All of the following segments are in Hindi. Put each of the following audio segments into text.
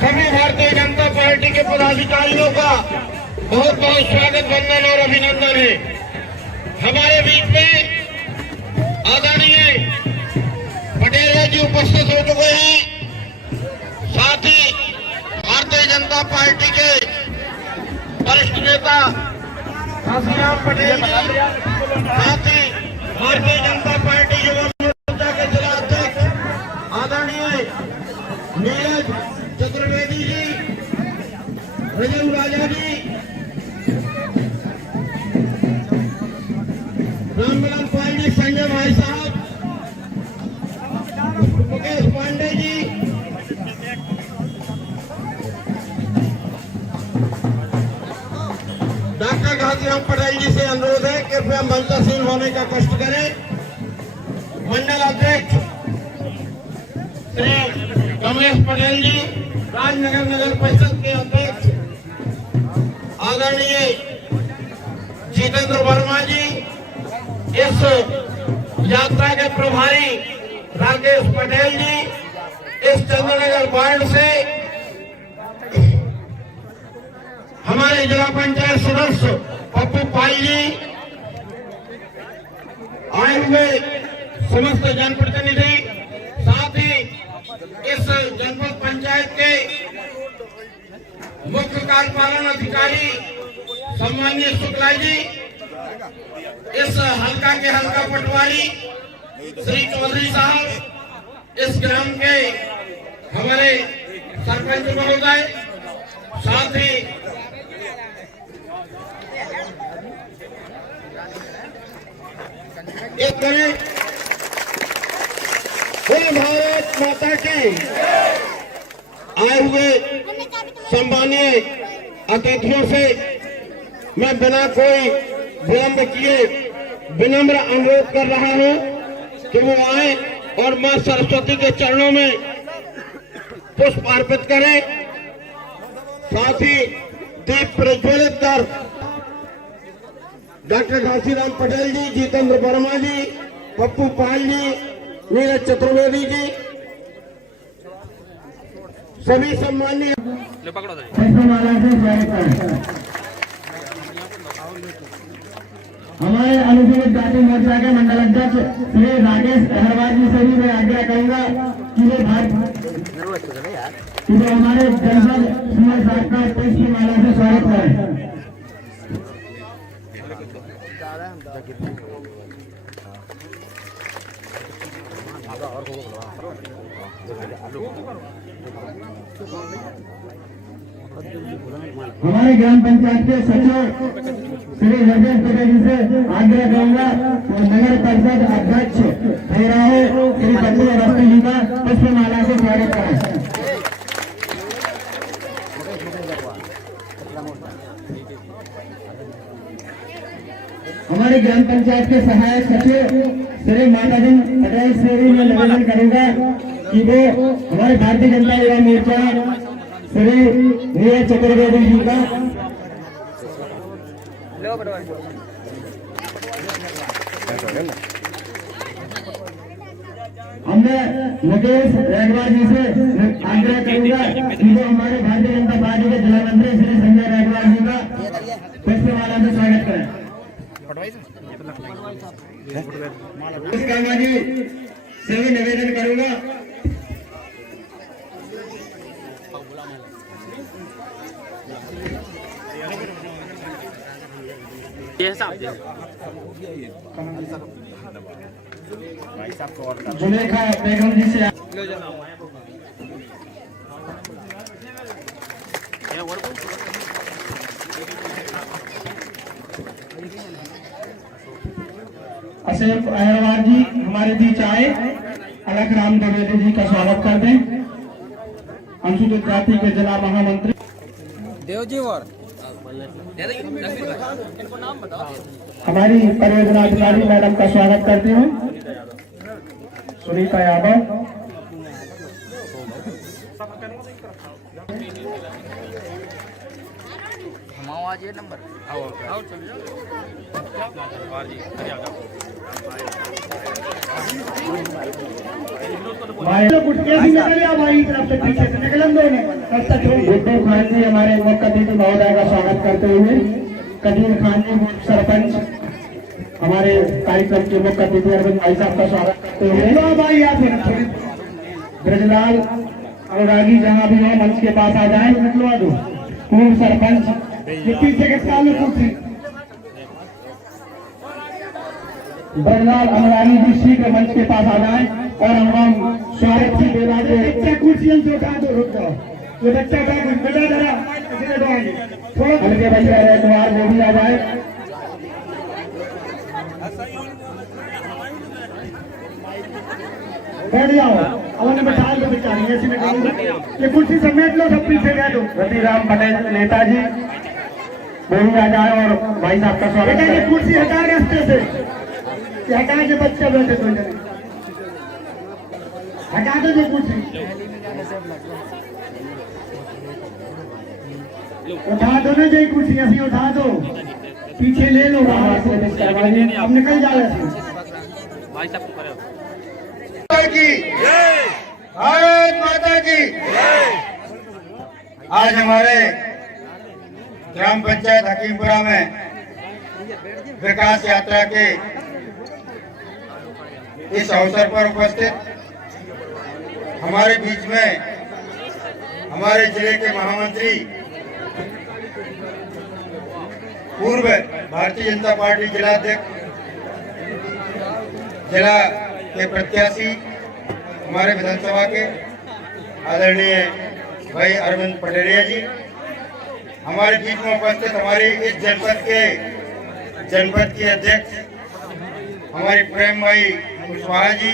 सभी भारतीय जनता पार्टी के पदाधिकारियों का बहुत बहुत स्वागत, वंदन और अभिनंदन है। हमारे बीच में आदरणीय पटेल जी उपस्थित हो चुके हैं। साथ ही भारतीय जनता पार्टी के वरिष्ठ नेता घासीराम पटेल जी, साथ ही भारतीय जनता पार्टी युवा मोर्चा के जिला अध्यक्ष आदरणीय नीरज चतुर्वेदी जी, रजन राजा जी, रामलाल पाल जी, संजय भाई साहब, मुकेश पांडे जी, डॉक्टर घासीराम पटेल जी से अनुरोध है कि कृपया मंचासीन होने का कष्ट करें। मंडल अध्यक्ष श्री कमलेश पटेल जी, राजनगर नगर परिषद के अध्यक्ष आदरणीय जितेंद्र वर्मा जी, इस यात्रा के प्रभारी राकेश पटेल जी, इस चंद्रनगर वार्ड से हमारे जिला पंचायत सदस्य पप्पू पाल जी, आए हुए समस्त जनप्रतिनिधि, साथ ही इस जनपद पंचायत के मुख्य कार्यपालन अधिकारी सम्माननीय शुक्ला जी, इस हल्का के हल्का पटवारी श्री चौधरी साहब, इस ग्राम के हमारे सरपंच महोदय, साथ ही एक करें भारत माता की। आए हुए सम्मानीय अतिथियों से मैं बिना कोई विलंब किए विनम्र अनुरोध कर रहा हूं कि वो आए और मां सरस्वती के चरणों में पुष्प अर्पित करें। साथ ही दीप प्रज्वलित कर डॉक्टर घासीराम पटेल जी, जितेंद्र वर्मा जी, पप्पू पाल जी, नीरज चतुर्वेदी जी, सभी सम्मानीय हमारे अनुसूचित जाति मोर्चा के मंडल अध्यक्ष श्री राकेश अहरवाल जी से भी मैं आज्ञा करूंगा कि वे हमारे जनपद सीएम साहब का पुष्प की माला से स्वागत करें। हमारे ग्राम पंचायत के सचिव श्री रजत पटेल जी से आग्रह करूंगा तो नगर परिषद अध्यक्ष ठहराए श्री बच्चू अवस्थी जी का पुष्पमाला से स्वागत करें। हमारे ग्राम पंचायत के सहायक सचिव श्री माताजी पटेल से भी मैं निवेदन करूंगा कि वो हमारे भारतीय जनता युवा मोर्चा श्री नीरज चतुर्वेदी जी का हमने मुकेश रेगवार जी से आग्रह करूंगा कि वो हमारे भारतीय जनता पार्टी के जिला मंत्री श्री संजय रेगवार जी का पुष्पमाला से स्वागत करें। जी से भी निवेदन करूंगा जुलेखा बेगम जी से अशोक अहरवाल जी हमारे बीच आए, अलग राम द्विवेदी जी का स्वागत कर दें। अनुसूचित जाति के जिला महामंत्री देवजी और हमारी परियोजना अधिकारी मैडम का स्वागत करती हूँ, सुनीता यादव। आज ये नंबर आओ चल जाओ। कैसी निकल या भाई तरफ से पीछे से निकलन दो उद्धव खान जी हमारे मुख्य अतिथि महोदय का स्वागत करते हुए कदीर खान जी सरपंच हमारे कार्यक्रम के मुख्य अतिथि अरविंद भाई साहब का स्वागत करते हुए भाई ब्रजलाल अनुरागी जहाँ भी हो मंच के पास आ जाए निकलवा दो पूर्व सरपंच पीछे के सामने कुर्सी ब्रजलाल अनुरागी जी शीघ्र मंच के पास आ जाए और हम स्वागत की बेला के कुर्सियों से उठा दो रुक जाओ ये बच्चा बेटा जरा थोड़ा हल्के बच्चे रहे वो भी आ जाए बैठ जाओ उन्हें बैठा लो बेचारी ऐसी ये कुर्सी समेट लो सब पीछे रह दो रतिराम पटेल नेताजी वो भी आ जाए और भाई साहब का स्वागत है कुर्सी हटा रास्ते से हटा के बच्चे बैठे दो जने हटा दो जो कुर्सी उठा दो ना जो कुर्सी ऐसी उठा दो पीछे ले लो हम निकल जा रहे की भारत माता की आज हमारे ग्राम पंचायत हकीमपुरा में विकास यात्रा के इस अवसर पर उपस्थित हमारे बीच में हमारे जिले के महामंत्री पूर्व भारतीय जनता पार्टी जिलाध्यक्ष जिला के प्रत्याशी हमारे विधानसभा के आदरणीय भाई अरविंद पटेरिया जी हमारे बीच में उपस्थित हमारे इस जनपद के अध्यक्ष हमारे प्रेम भाई कुशवाहा जी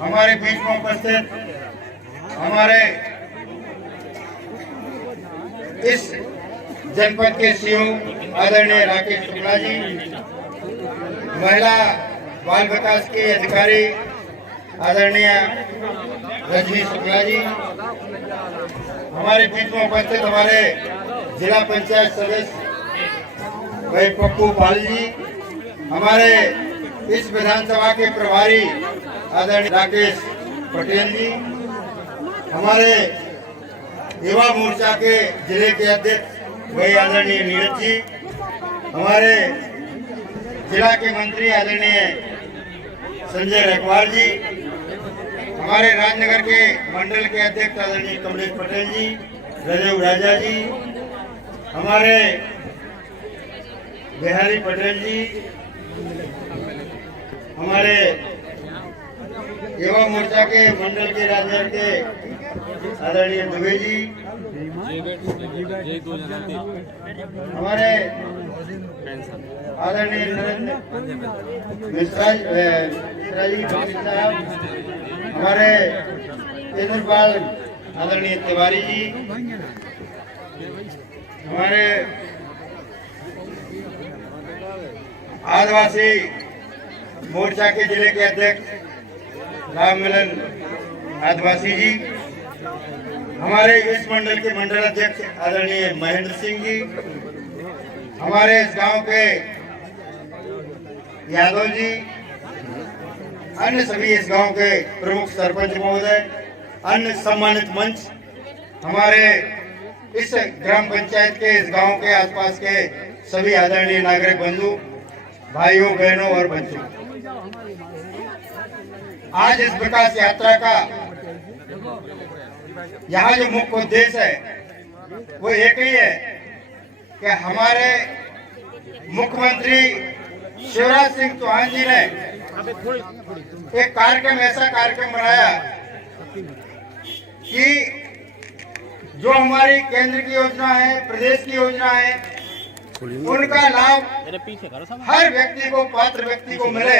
हमारे बीच में उपस्थित हमारे इस जनपद के सीओ आदरणीय राकेश शुक्ला जी महिला बाल विकास के अधिकारी आदरणीय रजनी शुक्ला जी हमारे बीच में उपस्थित हमारे जिला पंचायत सदस्य भाई पप्पू पाल जी हमारे इस विधानसभा के प्रभारी आदरणीय राकेश पटेल जी हमारे युवा मोर्चा के जिले के अध्यक्ष भाई आदरणीय नीरज जी हमारे जिला के मंत्री आदरणीय संजय रखवार जी हमारे राजनगर के मंडल के अध्यक्ष आदरणीय कमलेश पटेल जी रजव राजा जी हमारे बिहारी पटेल जी हमारे युवा मोर्चा के मंडल के राजनगर के आदरणीय दुबे जी हमारे आदरणीय नरेंद्र मिश्रा जी साहब हमारे केंद्रपाल आदरणीय तिवारी जी हमारे आदिवासी मोर्चा के जिले के अध्यक्ष राम मिलन आदिवासी जी हमारे इस मंडल के मंडल अध्यक्ष आदरणीय महेंद्र सिंह जी हमारे इस गांव के यादव जी अन्य सभी इस गांव के प्रमुख सरपंच महोदय अन्य सम्मानित मंच हमारे इस ग्राम पंचायत के इस गांव के आसपास के सभी आदरणीय नागरिक बंधु भाइयों बहनों और बच्चों आज इस विकास यात्रा का यहाँ जो मुख्य उद्देश्य है वो एक ही है कि हमारे मुख्यमंत्री शिवराज सिंह चौहान जी ने एक कार्यक्रम ऐसा कार्यक्रम बनाया कि जो हमारी केंद्र की योजना है प्रदेश की योजना है उनका लाभ हर व्यक्ति को पात्र व्यक्ति को मिले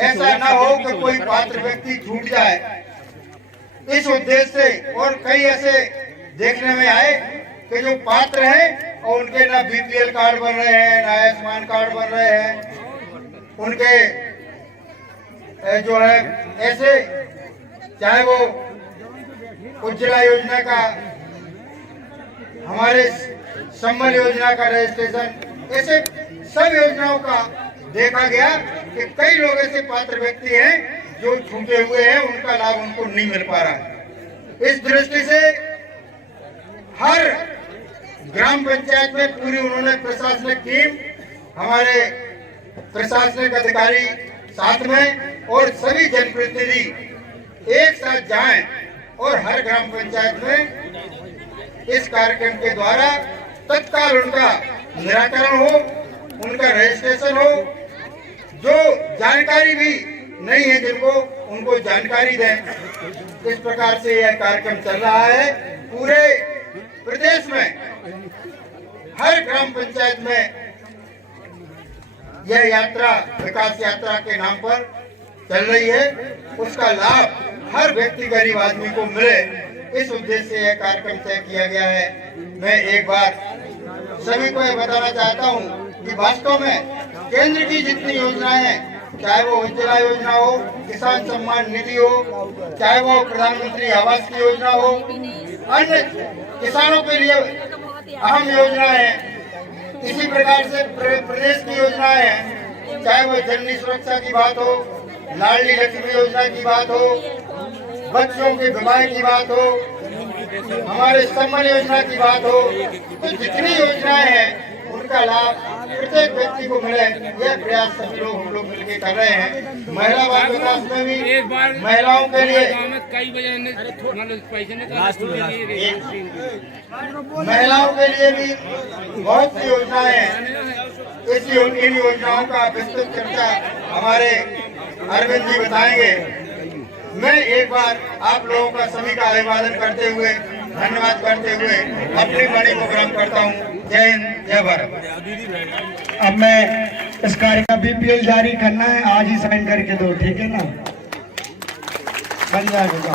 ऐसा ना हो कि कोई पात्र व्यक्ति छूट जाए इस उद्देश्य से और कई ऐसे देखने में आए कि जो पात्र हैं और उनके ना बीपीएल कार्ड बन रहे हैं ना आयुष्मान कार्ड बन रहे हैं उनके जो है ऐसे चाहे वो उज्ज्वला योजना का हमारे संबल योजना का रजिस्ट्रेशन ऐसे सब योजनाओं का देखा गया कि कई लोग ऐसे पात्र व्यक्ति हैं जो छूटे हुए हैं उनका लाभ उनको नहीं मिल पा रहा है। इस दृष्टि से हर ग्राम पंचायत में पूरी उन्होंने प्रशासनिक टीम, हमारे प्रशासनिक अधिकारी साथ में और सभी जनप्रतिनिधि एक साथ जाएं और हर ग्राम पंचायत में इस कार्यक्रम के द्वारा तत्काल उनका निराकरण हो, उनका रजिस्ट्रेशन हो। जो जानकारी भी नहीं है जिनको, उनको जानकारी दें। इस प्रकार से यह कार्यक्रम चल रहा है। पूरे प्रदेश में हर ग्राम पंचायत में यह यात्रा विकास यात्रा के नाम पर चल रही है। उसका लाभ हर व्यक्ति, गरीब आदमी को मिले, इस उद्देश्य से यह कार्यक्रम तय किया गया है। मैं एक बार सभी को यह बताना चाहता हूं कि वास्तव में केंद्र की जितनी योजनाएं हैं, चाहे वो उज्ज्वला योजना हो, किसान सम्मान निधि हो, चाहे वो प्रधानमंत्री आवास की योजना हो, अन्य किसानों के लिए अहम योजना है, इसी प्रकार से प्रदेश की योजनाएं हैं, चाहे वो जननी सुरक्षा की बात हो, लाडली लक्ष्मी योजना की बात हो, बच्चों के विवाह की बात हो, हमारे सम्मान योजना की बात हो, तो जितनी योजनाएं हैं उनका लाभ प्रत्येक व्यक्ति को मिले, यह प्रयास सभी लोग हम लोग मिलकर कर रहे हैं। महिला बाल विकास में भी महिलाओं के लिए महिलाओं के लिए भी बहुत सी योजनाएं हैं। इन योजनाओं का विस्तृत चर्चा हमारे अरविंद जी बताएंगे। मैं एक बार आप लोगों का सभी का अभिवादन करते हुए, धन्यवाद करते हुए अपनी वाणी को विराम करता हूँ। जय हिंद, जय भारत। अब मैं इस कार्य का बीपीएल जारी करना है, आज ही साइन करके दो, ठीक है ना? बन जाएगा।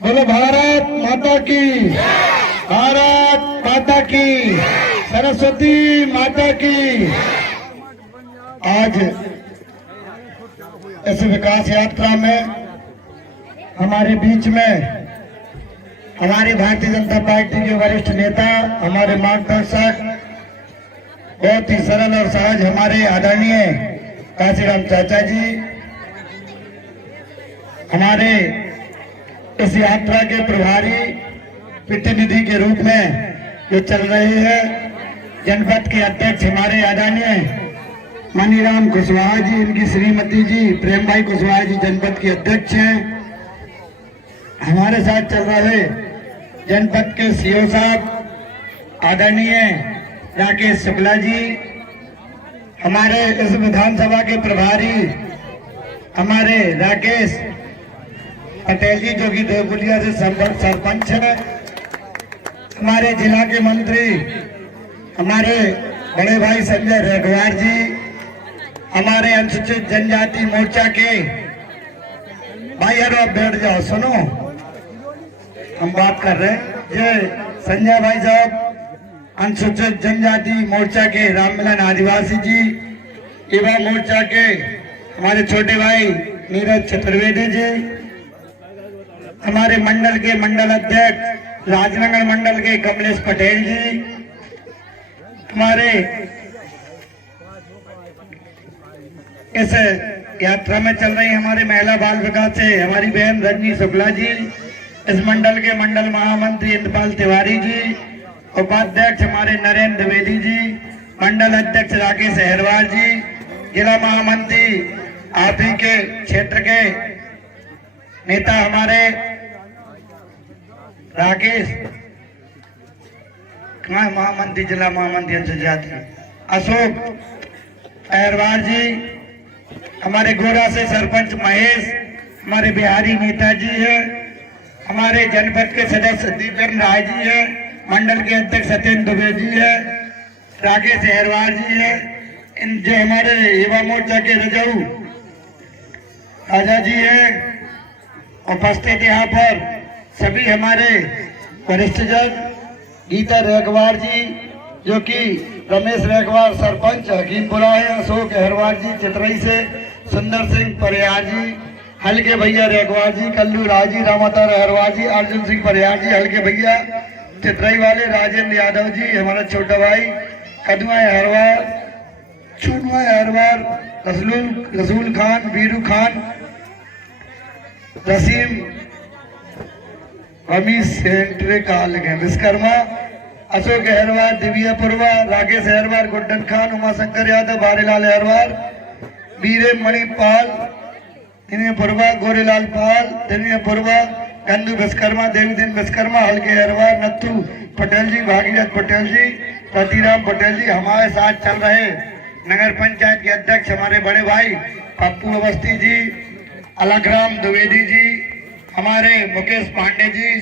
बोलो भारत माता की, भारत माता की, सरस्वती माता की। आज इस विकास यात्रा में हमारे बीच में हमारी भारतीय जनता पार्टी के वरिष्ठ नेता, हमारे मार्गदर्शक, बहुत ही सरल और सहज हमारे आदरणीय काशीराम चाचा जी, हमारे इस यात्रा के प्रभारी प्रतिनिधि के रूप में जो चल रहे हैं, जनपद के अध्यक्ष हमारे आदरणीय मनीराम कुशवाहा जी, इनकी श्रीमती जी प्रेम भाई कुशवाहा जी जनपद के अध्यक्ष हैं। हमारे साथ चल रहे जनपद के सीओ साहब आदरणीय राकेश शुक्ला जी, हमारे इस विधानसभा के प्रभारी हमारे राकेश पटेल जी जो कि देवपुलिया से सरपंच है, हमारे जिला के मंत्री हमारे बड़े भाई संजय रेघवार जी, हमारे अनुसूचित जनजाति मोर्चा के भाई, यार बैठ जाओ, सुनो हम बात कर रहे हैं। ये संजय भाई साहब अनुसूचित जनजाति मोर्चा के राममिलन आदिवासी जी, युवा मोर्चा के हमारे छोटे भाई नीरज चतुर्वेदी जी, हमारे मंडल के मंडल अध्यक्ष राजनगर मंडल के कमलेश पटेल जी, हमारे इस यात्रा में चल रही हमारे महिला बाल विकास से हमारी बहन रजनी शुक्ला जी, इस मंडल के मंडल महामंत्री इंद्रपाल तिवारी जी, उपाध्यक्ष हमारे नरेंद्र द्विवेदी जी, मंडल अध्यक्ष राकेश अहरवाल जी, जिला महामंत्री आप ही के क्षेत्र के नेता हमारे राकेश, कहाँ महामंत्री, जिला महामंत्री अनुसूचित अशोक अहरवाल जी, हमारे गोरा से सरपंच महेश, हमारे बिहारी नेताजी है, हमारे जनपद के सदस्य दीपेंद्र राय जी है, मंडल के अध्यक्ष सत्येंद्र दुबे जी है, राकेश अहरवाल जी है, इन जो हमारे युवा मोर्चा के रजऊ राजा जी है, उपस्थित यहाँ पर सभी हमारे वरिष्ठ जन, गीता रेघवार जी जो कि रमेश रेघवार सरपंच हकीमपुरा है, अशोक अहरवार जी चित्रई से, सुंदर सिंह परियार जी, हल्के भैया रेघवार जी, कल्लू राजी, रामातार अहरवार जी, अर्जुन सिंह परियार जी, हल्के भैया चित्रई वाले, राजेंद्र यादव जी, हमारा छोटा भाई कदुआ अहरवार, चूनवा हरवार रसूल खान, वीरू खान, रसीम अमीश सेंट्रे काल के विश्वकर्मा, अशोक अहरवार, दिव्या पुरवा, राकेश अहरवार, गुड्डन खान, उमाशंकर यादव, बारेलाल अहरवार, वीरे मणिपाल, दिन्य पुरवा, गोरेलाल पाल, दिन्य पुरवा, गंदू विश्वकर्मा, देवीदीन विश्वकर्मा, हल्के अहरवार, नत्थू पटेल जी, भागीरथ पटेल जी, रतिराम पटेल जी। हमारे साथ चल रहे नगर पंचायत के अध्यक्ष हमारे बड़े भाई पप्पू अवस्थी जी, अलगराम द्विवेदी जी, हमारे मुकेश पांडे जी,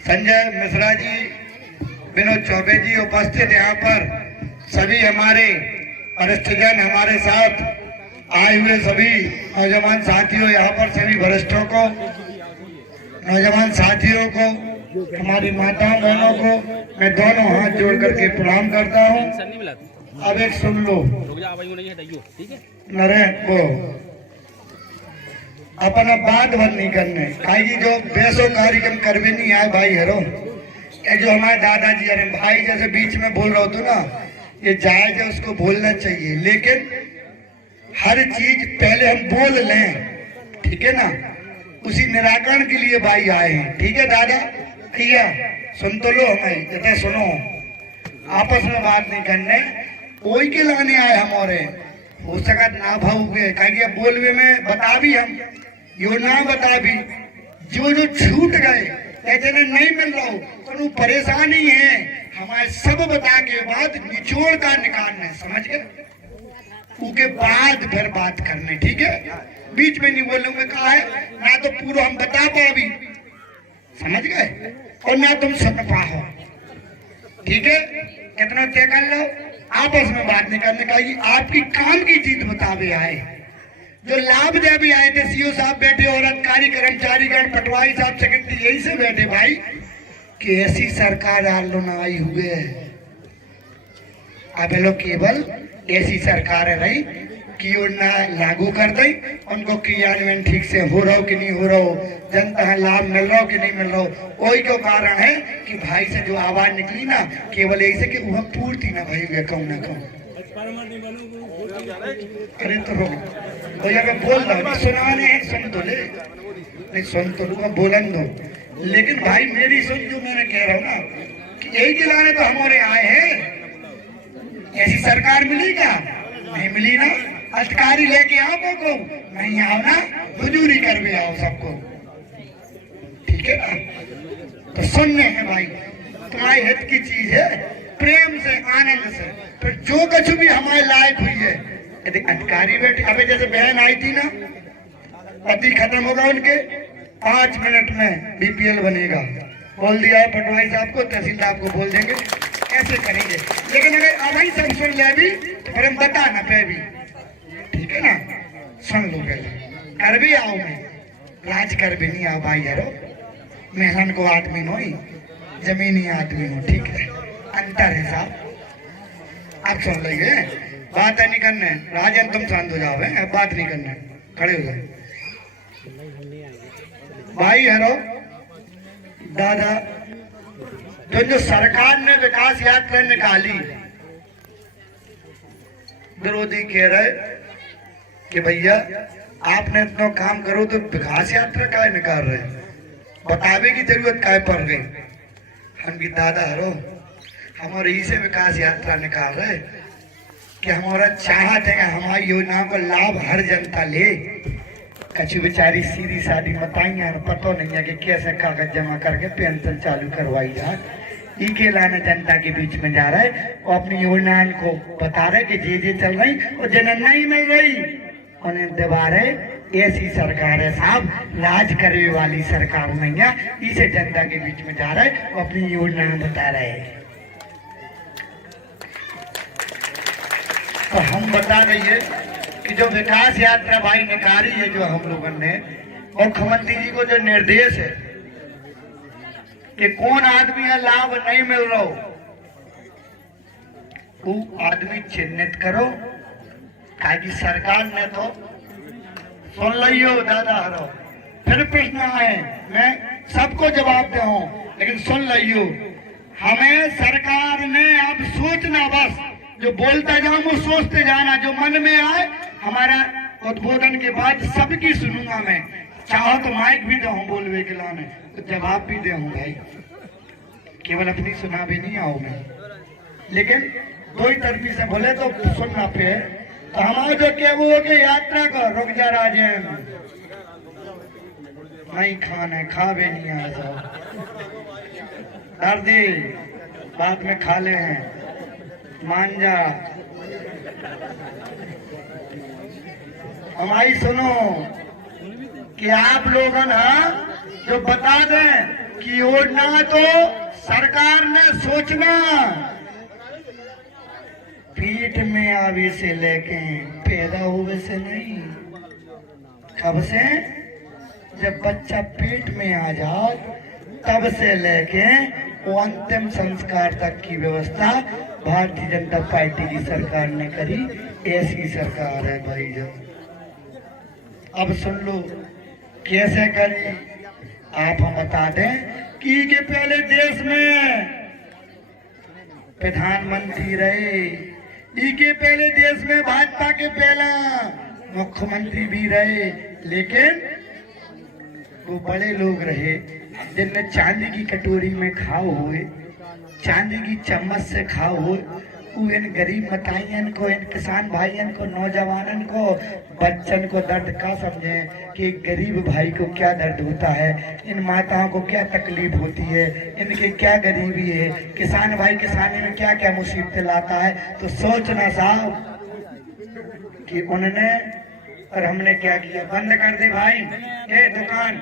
संजय मिश्रा जी, विनोद चौबे जी उपस्थित। यहाँ पर सभी हमारे वरिष्ठजन, हमारे साथ आए हुए सभी नौजवान साथियों, यहाँ पर सभी वरिष्ठों को, नौजवान साथियों को, हमारी माताओं बहनों को मैं दोनों हाथ जोड़ करके प्रणाम करता हूँ। अब एक सुन लो नरे को अपना बात बंद नहीं करने काई जो बेसो कार्यक्रम कर भी नहीं आए भाई हरो। ये जो हमारे दादाजी अरे भाई जैसे बीच में बोल रहा हो ना, ये जायज है, उसको बोलना चाहिए, लेकिन हर चीज पहले हम बोल लें, ठीक है ना। उसी निराकरण के लिए भाई आए हैं, ठीक है दादा भैया सुन तो लो, हमें जैसे सुनो, आपस में बात नहीं करने, कोई के लाने आए हमारे हो सका ना भाऊगे कहेंगे बोलवे में बता भी हम यो ना बता भी जो छूट गए कहते नहीं मिल रहा हो तो परेशानी है, हमारे सब बता के बाद निचोड़ का निकालना है, समझ गए, उसके बाद फिर बात करने, ठीक है। बीच में नहीं बोलूंगा, कहा है ना तो पूरा हम बता पाओ भी, समझ गए, और ना तुम सुन पाओ, ठीक है। कितना तय कर लो, आपस में बात नहीं करने का, आपकी काम की चीज बतावे आए, जो लाभ दे भी आए थे, सीओ साहब बैठे और अधिकारी कर्मचारीगण, पटवारी साहब, सेक्रेटरी, यही से बैठे भाई कि ऐसी सरकार आलो ना आई हुए है। अब लोग केवल ऐसी सरकार है रही कि योजना लागू कर दे, उनको क्रियान्वयन ठीक से हो रहा हो कि नहीं हो रहा हो, जनता लाभ मिल रहा हो कि नहीं मिल रहा हो। वही क्यों कारण है कि भाई से जो आवाज निकली ना, केवल ऐसे कि वह पूर्ति ना भाई हुए कहूँ ना कहूँ। अरे तो रोक भैया मैं बोल रहा हूँ, सुनाने हैं, सुन तो ले, नहीं सुन तो लूंगा, बोलन दो, लेकिन भाई मेरी सुन, जो मैंने कह रहा हूँ ना कि यही दिलाने तो हमारे आए हैं। ऐसी सरकार मिली क्या? नहीं मिली ना। अधिकारी लेके आओ को नहीं आओ ना, हुजूरी कर भी आओ सबको, ठीक है ना। तो सुनने हैं भाई, तुम्हारे हित की चीज है, प्रेम से आनंद से, फिर जो कुछ भी हमारे लायक हुई है। यदि अधिकारी बैठे, अबे जैसे बहन आई थी ना, पति खत्म होगा उनके, 5 मिनट में बीपीएल बनेगा, बोल दिया है पटवारी साहब को, तहसीलदार को बोल देंगे, ऐसे करेंगे। लेकिन अगर अब ही सब सुन ले भी तो फिर हम बता ना पे भी, ठीक है ना। सुन लो पहले, कर भी आओ, मैं राज कर भी नहीं आओ भाई यारो, मेहनत को आदमी नो ही, जमीनी आदमी हो, ठीक है, अंतर है साहब। आप सुन लेंगे, बात नहीं करने, राजन तुम शांत हो जाओ, अब बात नहीं करने, खड़े हो जाए भाई हरो। दादा जो सरकार ने विकास यात्रा निकाली, विरोधी कह रहे कि भैया आपने इतना काम करो तो विकास यात्रा काय निकाल रहे, बतावे की जरूरत काय पड़ गई। हम की दादा हरो, हमारे इसे विकास यात्रा निकाल रहे कि हमारा चाहत है कि हमारी योजनाओं का लाभ हर जनता ले। कछु बेचारी सीधी सादी बताइए, पता नहीं है कि कैसे कागज जमा करके पेंशन चालू करवाई जाए, इके लाने जनता के बीच में जा रहा है और अपनी योजनाओं को बता रहे कि जे चल रही और जनन नहीं मिल रही, उन्हें दबा रहे। ऐसी सरकार है साहब, लाज करने वाली सरकार नहीं है, इसे जनता के बीच में जा रहा है और अपनी योजनाएं बता रहे हैं। तो हम बता देंगे कि जो विकास यात्रा भाई निकाली है, जो हम लोगों ने, मुख्यमंत्री जी को जो निर्देश है कि कौन आदमी है लाभ नहीं मिल रहा हो, वो आदमी चिन्हित करो, ताकि सरकार ने तो सुन लियो दादा हरो। फिर प्रश्न आए, मैं सबको जवाब दे हूं, लेकिन सुन लियो, हमें सरकार ने अब सोचना बस जो बोलता जाऊं वो सोचते जाना, जो मन में आए। हमारा उद्बोधन के बाद सबकी सुनूंगा मैं, चाहो तो माइक भी दो बोलवे के लाने, तो जवाब भी दे भाई, केवल अपनी सुना भी नहीं आऊ मैं, लेकिन दो ही तरफी से बोले तो सुनना पे। तो हमारा जो क्या वो के यात्रा का रुक जा राजेन, नहीं खाना खा भी नहीं आया सब दर्दी बाद में खा ले हैं, मान जा। हमारी सुनो कि आप लोगों ने जो बता दें कि योजना तो सरकार ने सोचना, पीठ में आवे से लेके पैदा हुए से नहीं, कब से? जब बच्चा पेट में आ जाए तब से लेके वो अंतिम संस्कार तक की व्यवस्था भारतीय जनता पार्टी की सरकार ने करी। ऐसी सरकार है भाई जब। अब सुन लो कैसे करी। आप हम बता दें कि के पहले देश में प्रधानमंत्री रहे, के पहले देश में भाजपा के पहला मुख्यमंत्री भी रहे, लेकिन वो बड़े लोग रहे जिनने चांदी की कटोरी में खाओ हुए, चांदी की चम्मच से खाओ हुए। इन गरीब मताइयन को, इन किसान भाइयन को, नौजवानन को, बच्चन को दर्द का समझे कि एक गरीब भाई को क्या दर्द होता है, इन माताओं को क्या तकलीफ होती है, इनके क्या गरीबी है, किसान भाई किसानी में क्या क्या मुसीबतें लाता है। तो सोचना साहब कि उन्होंने और हमने क्या किया, बंद कर दे भाई ये दुकान,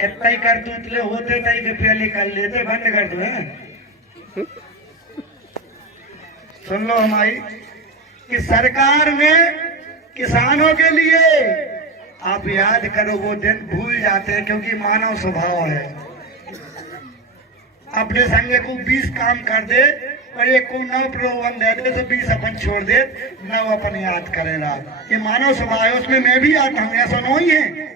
इतना ही कर दो, इतने होते तई तो पहले कर लेते, बंद कर दो है। सुन लो हमारी कि सरकार ने किसानों के लिए, आप याद करो वो दिन भूल जाते हैं क्योंकि मानव स्वभाव है। अपने संग को 20 काम कर दे और एक को 9 प्रलोभन दे दे तो 20 अपन छोड़ दे, 9 अपन याद करेगा। ये मानव स्वभाव है, उसमें मैं भी आता हूँ, ऐसा नहीं है।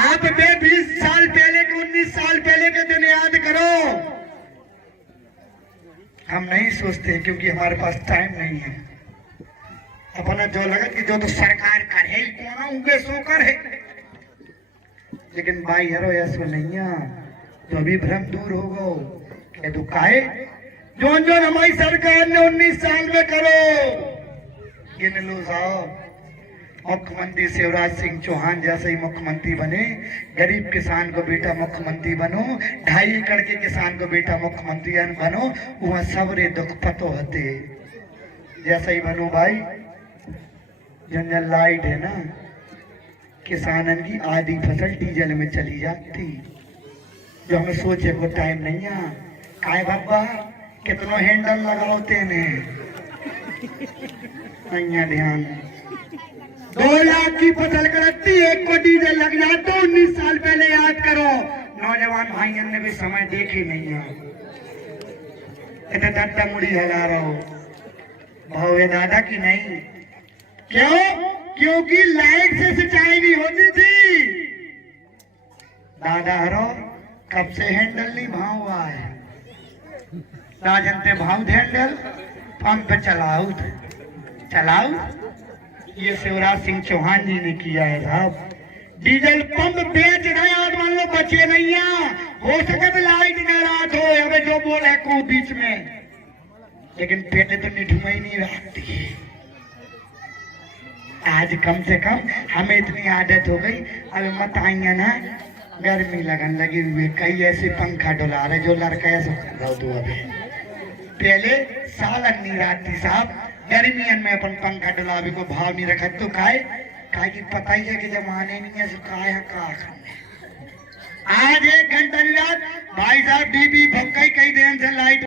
आप 20 साल पहले के, 19 साल पहले के दिन याद करो। हम नहीं सोचते क्योंकि हमारे पास टाइम नहीं है। अपना जो लगत कि जो तो सरकार करे कौन उगे सो करे, लेकिन भाई हरो ऐसो नहीं है, जो अभी भ्रम दूर हो गो के तो काहे जो जो हमारी सरकार ने 19 साल में करो। गिन लो साहब, मुख्यमंत्री शिवराज सिंह चौहान जैसे ही मुख्यमंत्री बने, गरीब किसान को बेटा मुख्यमंत्री बनो, 2.5 एकड़ के किसान को बेटा मुख्यमंत्री बनो, वहाँ सबरे दुख पतो होते जैसे ही बनो भाई। जंगल लाइट है ना, किसानन की आधी फसल डीजल में चली जाती, जो हमें सोचे को टाइम नहीं है। काय बाबा कितना हैंडल लगाओते ने नहीं ध्यान। 2 लाख की फसल करती, 1 को डीजल लग जाता। 19 साल पहले याद करो, नौजवान भाइयों ने भी समय देखी नहीं है। इतना दत्ता मुड़ी हला रहा हो भाव है दादा की नहीं, क्यों? क्योंकि लाइट से सिंचाई नहीं होती थी। दादा हरो कब से हैंडल नहीं भाव हुआ है, राजनते भाव हैंडल पंप चलाओ चलाओ। ये शिवराज सिंह चौहान जी ने किया है साहब। डीजल पंप बेच रहे आज मान लो बचे नहीं है, हो सके तो लाइट ना रात हो, हमें जो बोले को बीच में, लेकिन पहले तो निठुआ ही नहीं रखती। आज कम से कम हमें इतनी आदत हो गई, अब मत आइए ना, गर्मी लगन लगी हुई, कई ऐसे पंखा डुला रहे जो लड़का ऐसा कर रहा हो। अभी पहले सालन नहीं राती साहब, गर्मियन में अपन पंखा डुलावे को भाव नहीं रखा, तो काय की पता ही है कि जमाने नहीं है, सुखाया का आज 1 घंटा भाई साहब बीबी भक्कई कई दिन से लाइट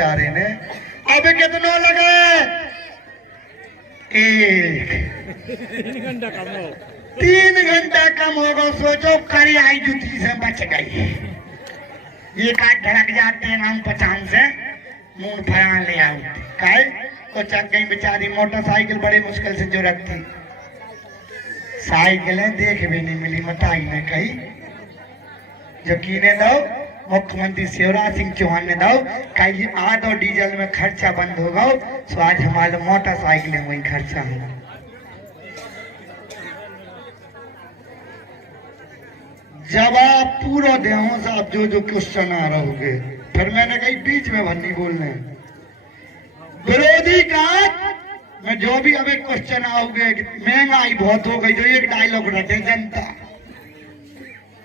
बेचारे ने। अब कितना लगे? 3 घंटा कम होगा। सोचो करी आई जुती से बच गई। एक आध धड़क जाते हैं हम 50 से मूड फयान ले आओ काय को चक गई बेचारी। मोटरसाइकिल बड़े मुश्किल से जो रखती, साइकिलें देख भी नहीं मिली मताई ने कही। जो कीने दो मुख्यमंत्री शिवराज सिंह चौहान ने दो कहीं आध और डीजल में खर्चा बंद होगा, तो आज हमारे मोटरसाइकिलें वही खर्चा होगा। जब आप पूरा देहो साहब जो क्वेश्चन आ रहोगे, फिर मैंने कही बीच में भन्नी बोलने विरोधी का मैं जो भी अभी क्वेश्चन आओगे, महंगाई बहुत हो गई, जो एक डायलॉग रटे जनता,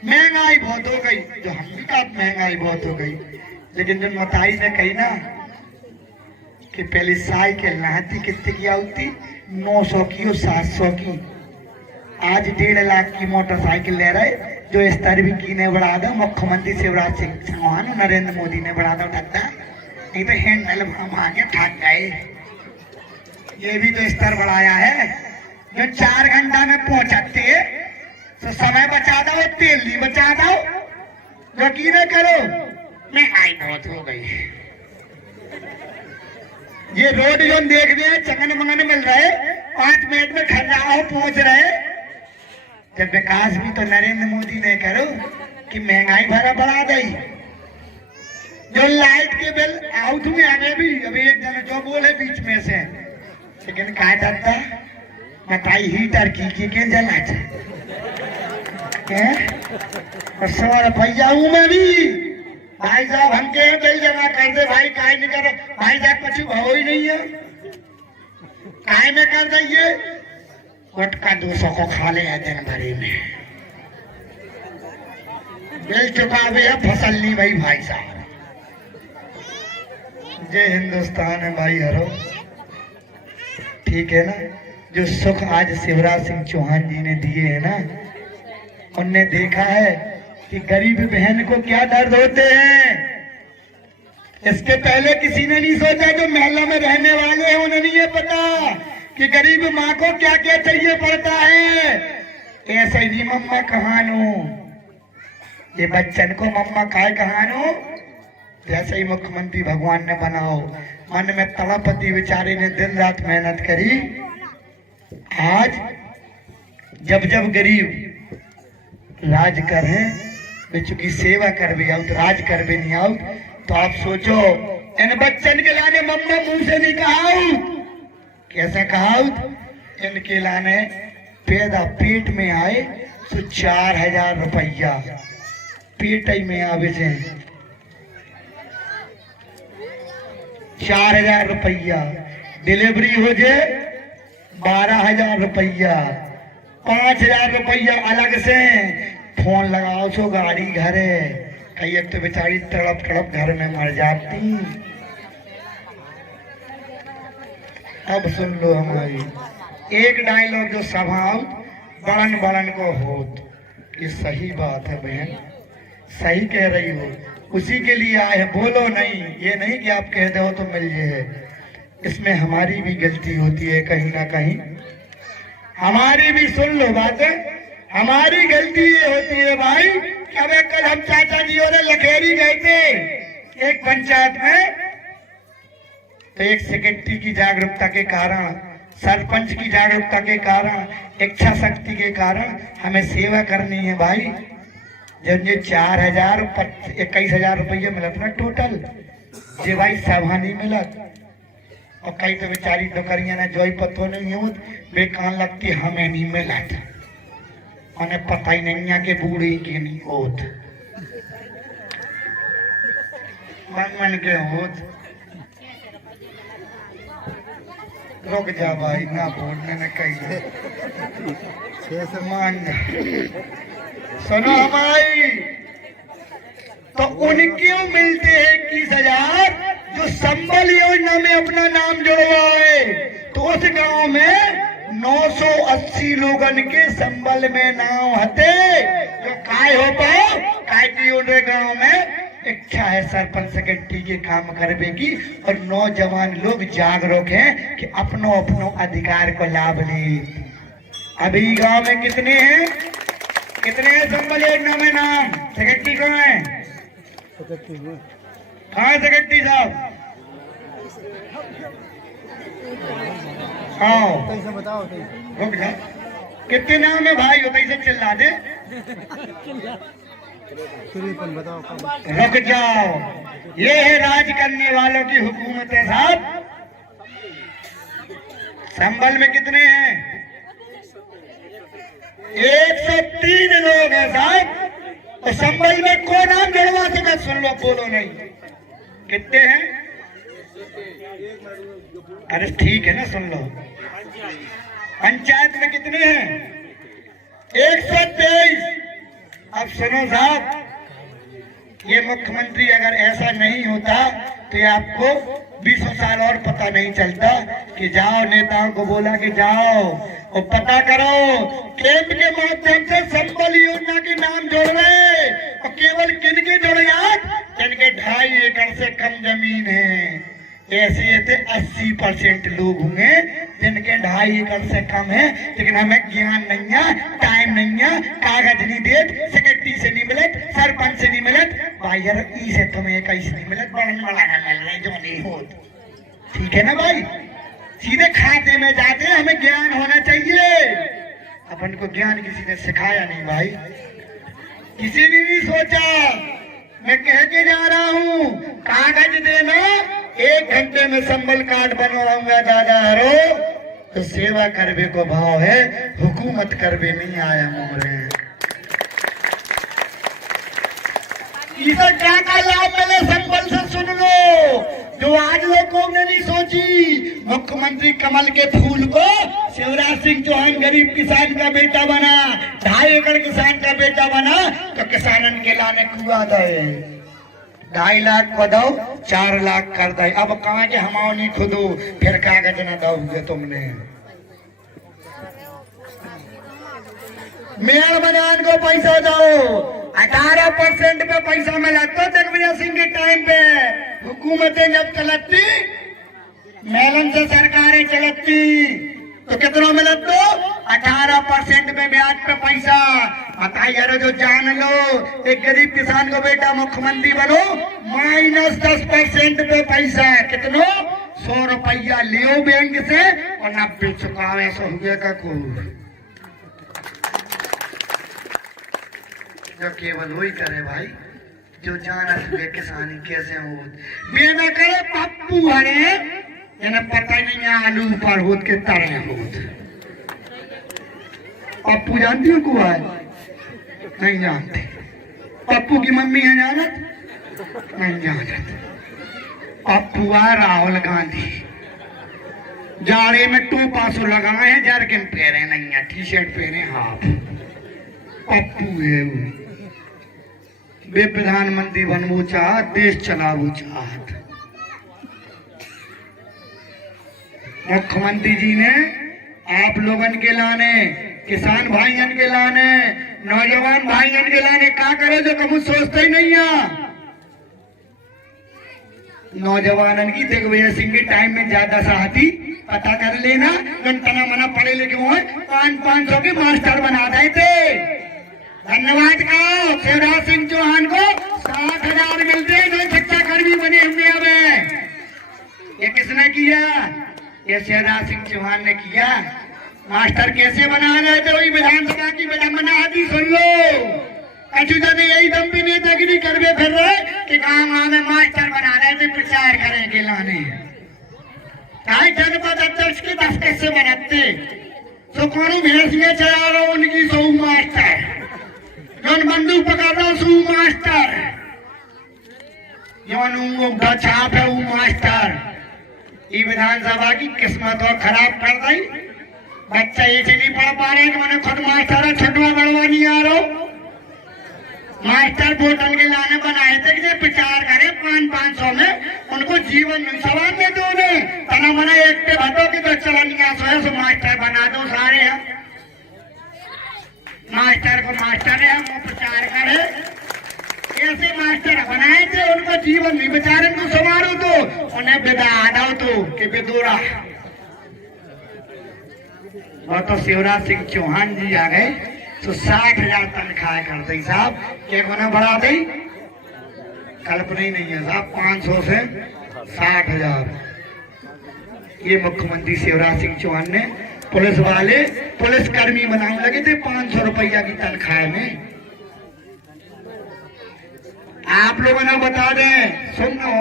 महंगाई बहुत हो गई, जो हम भी कहा महंगाई बहुत हो गई। लेकिन जो मताई ने कही ना कि पहले साइकिल नहाती कितने की आती, 900 की और 700 की, आज 1.5 लाख की मोटरसाइकिल ले रहे। जो स्तर भी कीने बढ़ा दो मुख्यमंत्री शिवराज सिंह चौहान और नरेंद्र मोदी ने बढ़ा दो ठक्का, नहीं तो हैंडल हम आगे थक गए। ये भी तो स्तर बढ़ाया है। जो 4 घंटा में पहुंचाते तो समय बचा दो, तेल नहीं बचा दो। यकीन करो महंगाई बहुत हो गई। ये रोड जो देख रहे हैं चंगन मंगन मिल रहे, 5 मिनट में खरगांव पहुंच रहे। जब विकास भी तो नरेंद्र मोदी ने करो कि महंगाई भरा बढ़ा गई। जो लाइट के बिल आउट में आने भी अभी एक जन जो बोले बीच में से, लेकिन कहा जाता मताई हीटर की के जला और 100 रुपया मैं भी भाई साहब हमके बिल जमा कर दे भाई, काय नहीं कर भाई साहब कुछ हो ही नहीं है, काय में कर दीजिए। गुटका 200 को खा ले दिन भरी में बिल चुकावे है, फसल नहीं भाई भाई साहब। जय हिंदुस्तान है भाई हरो, ठीक है ना। जो सुख आज शिवराज सिंह चौहान जी ने दिए हैं ना, उनने देखा है कि गरीब बहन को क्या दर्द होते हैं। इसके पहले किसी ने नहीं सोचा। जो महल्ला में रहने वाले हैं उन्हें नहीं ये पता कि गरीब माँ को क्या क्या चाहिए पड़ता है। ऐसे ही मम्मा कहानो, ये बच्चन को मम्मा काय कहानो, जैसे ही मुख्यमंत्री भगवान ने बनाओ। मन में तड़पती बेचारे ने दिन रात मेहनत करी। आज जब जब गरीब राज करे, चूंकि सेवा कर भी आओ तो राज कर भी नहीं आओ, तो आप सोचो इन बच्चन के लाने मम्मा मुंह से नहीं कहा, कैसे कहा, इनके लाने पैदा पेट में आए तो 4000 रुपया पेट ही में आवे से 4000 रुपया, डिलीवरी हो जाए 12000 रुपया, 5000 रुपया अलग से फोन लगाओ सो गाड़ी घर है। कई तो बेचारी तड़प तड़प घर में मर जाती। अब सुन लो हमारी एक डायलॉग जो सभा बड़न बड़न को होत, ये सही बात है बहन, सही कह रही हो, उसी के लिए आए हैं। बोलो नहीं, ये नहीं कि आप कह दो तो मिल जाए। इसमें हमारी भी गलती होती है कहीं ना कहीं, हमारी भी। सुन लो बातें, हमारी गलती ये होती है भाई कि अबे कल हम चाचा जी और लखेरी गए थे एक पंचायत में, तो एक सेक्रेटरी की जागरूकता के कारण, सरपंच की जागरूकता के कारण, इच्छा शक्ति के कारण हमें सेवा करनी है भाई। जब ये 21,000 रुपया मिलत ना टोटल, जे भाई सभा नहीं मिलत। और कई तो बेचारी डोकरिया ने जोई पत्थों नहीं हो बेकान लगती, हमें नहीं मिलत, उन्हें पता ही नहीं है कि बूढ़ी की नहीं होत, मन मन के होत। रुक जा भाई ना बोलने ने कही मान जा। सुनो हमारी, तो उनके मिलते हैं 21,000 जो संबल योजना में अपना नाम जुड़वाए। तो उस गांव में 980 लोगन के संबल में नाम हते, जो काय हो पाओ काय की उनके गांव में इच्छा है सरपंच सेक्रेटरी के काम करने की और नौजवान लोग जागरूक हैं कि अपनो अपनो अधिकार को लाभ ले। अभी गांव में कितने हैं संबल योजना में नाम? सेक्रेटरी कौन है? कहाँ है सेक्रेटरी साहब? आओ रुक जाओ, कितने नाम है भाई? होता इसे चिल्ला दे। रुक जाओ, ये है राज करने वालों की हुकूमत है साहब। संबल में कितने हैं? 103 लोग हैं साहब। तो संबल में कौन नाम जुड़वा सके? सुन लो, बोलो नहीं। कितने हैं? अरे ठीक है ना, सुन लो। पंचायत में कितने हैं? 123। अब सुनो साहब, ये मुख्यमंत्री अगर ऐसा नहीं होता तो ये आपको 20 साल और पता नहीं चलता कि जाओ नेताओं को बोला कि जाओ और पता करो केंद्र के माध्यम से संबल योजना के नाम जोड़ रहे और केवल किनके जोड़े यार? जिनके 2.5 एकड़ से कम जमीन है। ऐसे 80% लोग होंगे जिनके 2.5 एकड़ से कम है, लेकिन हमें ज्ञान नहीं है, टाइम नहीं है, कागज नहीं दे, सेक्रेटरी से नहीं मिलत, सरपंच से नहीं मिलत, भाई यार ई से तुम्हें कैसे नहीं मिलत, जो नहीं हो। ठीक है ना भाई? सीधे खाते में जाते हैं, हमें ज्ञान होना चाहिए। अपन को ज्ञान किसी ने सिखाया नहीं भाई, किसी ने नहीं सोचा। मैं कह के जा रहा हूँ, कागज देना, 1 घंटे में संबल कार्ड बनवाऊंगा दादा रो। तो सेवा करवे को भाव है, हुकूमत करवे नहीं आया मोरे। इसे क्या का लाभ मिले संबल से सुन लो, जो आज लोगों ने नहीं सोची। मुख्यमंत्री कमल के फूल को शिवराज सिंह चौहान गरीब किसान का बेटा बना, 2.5 एकड़ किसान का बेटा बना, तो किसानन के लाने कुआ दे 2.5 लाख को दो, 4 लाख कर दे। अब कहा के हमाओ नहीं खुदो, फिर कागज न दोगे तुमने। मेयर मैदान को पैसा दो, 18% पे पैसा मिला तो दिग्विजय सिंह के टाइम पे हुकूमतें जब चलती, मेलन से सरकारें चलती, तो कितना मिला? तो 18% पे ब्याज पे पैसा। बताइए यार, जो जान लो, एक गरीब किसान को बेटा मुख्यमंत्री बनो, -10% पे पैसा। कितनो? 100 रुपया लियो बैंक से और 90 चुकाओ। ऐसा हुए का को जो केवल वही करे भाई जो जाना हुए किसानी कैसे हो। बेना करे पप्पू हरे, इन्हें पता ही नहीं आलू पर होत के तरे होत। पप्पू जानती हो कुआ है? नहीं जानते। पप्पू की मम्मी है जानत? नहीं जानत। पप्पू आ राहुल गांधी, जाड़े में टोपा सो लगाए हैं, जरकिन पहने नहीं है, टी-शर्ट पहने हाफ। पप्पू है वो, वे प्रधानमंत्री बनवो चाहत, देश चलावो चाहत। मुख्यमंत्री जी ने आप लोगन के लाने, किसान भाईजन के लाने, नौजवान भाईजन के लाने का करे जो कभी सोचते ही नहीं है। नौजवानन की दिग्विजय सिंह के टाइम में ज्यादा साथी पता कर लेना, तना मना पढ़े लिखे हुए 500 के मास्टर बना देते थे। धन्यवाद कहो शिवराज सिंह चौहान को 60,000 मिलते हैं जो शिक्षा कर्मी बने हुए। अब ये किसने किया? ये शिवराज सिंह चौहान ने किया। मास्टर कैसे बना रहे थे? वही विधानसभा की विडम्बना सुन लो। अचुता ने यही दम पे नेतागिरी करवे फिर रहे कि गाँव में मास्टर बना रहे थे प्रचार करें के लाने। चाहे जनपद अध्यक्ष के दफ्तर से बनाते तो कौन भैंसियां चला रहा उनकी सौ मास्टर, जौन बंदूक पकड़ रहा सू मास्टर, जौन उंगों छाप है वो मास्टर। ये विधानसभा की किस्मत और खराब कर दी। बच्चा ऐसे नहीं पढ़ पा रहे कि मैंने खुद मास्टर छठवा बड़वा नहीं आ रहा। मास्टर बोतल के लाने बनाए थे कि प्रचार करे 500 में उनको जीवन सवाल में दो ने तना मना एक पे भटो की तो चलनिया सो मास्टर बना दो सारे हम मास्टर को मास्टर है वो प्रचार करे। ऐसे मास्टर बनाए थे जीवन नहीं बेचारे को संवारो तो उन्हें बेदा दो तो कि बेदोरा। और तो शिवराज सिंह चौहान जी आ गए तो 60,000 तनख्वाह कर दी साहब, क्या गुना बढ़ा दी, कल्पना ही नहीं है साहब, 500 से 60,000। ये मुख्यमंत्री शिवराज सिंह चौहान ने पुलिस वाले पुलिस कर्मी बनाने लगे थे 500 रुपया की तनख्वाह में। आप लोगों ने बता दें, सुनो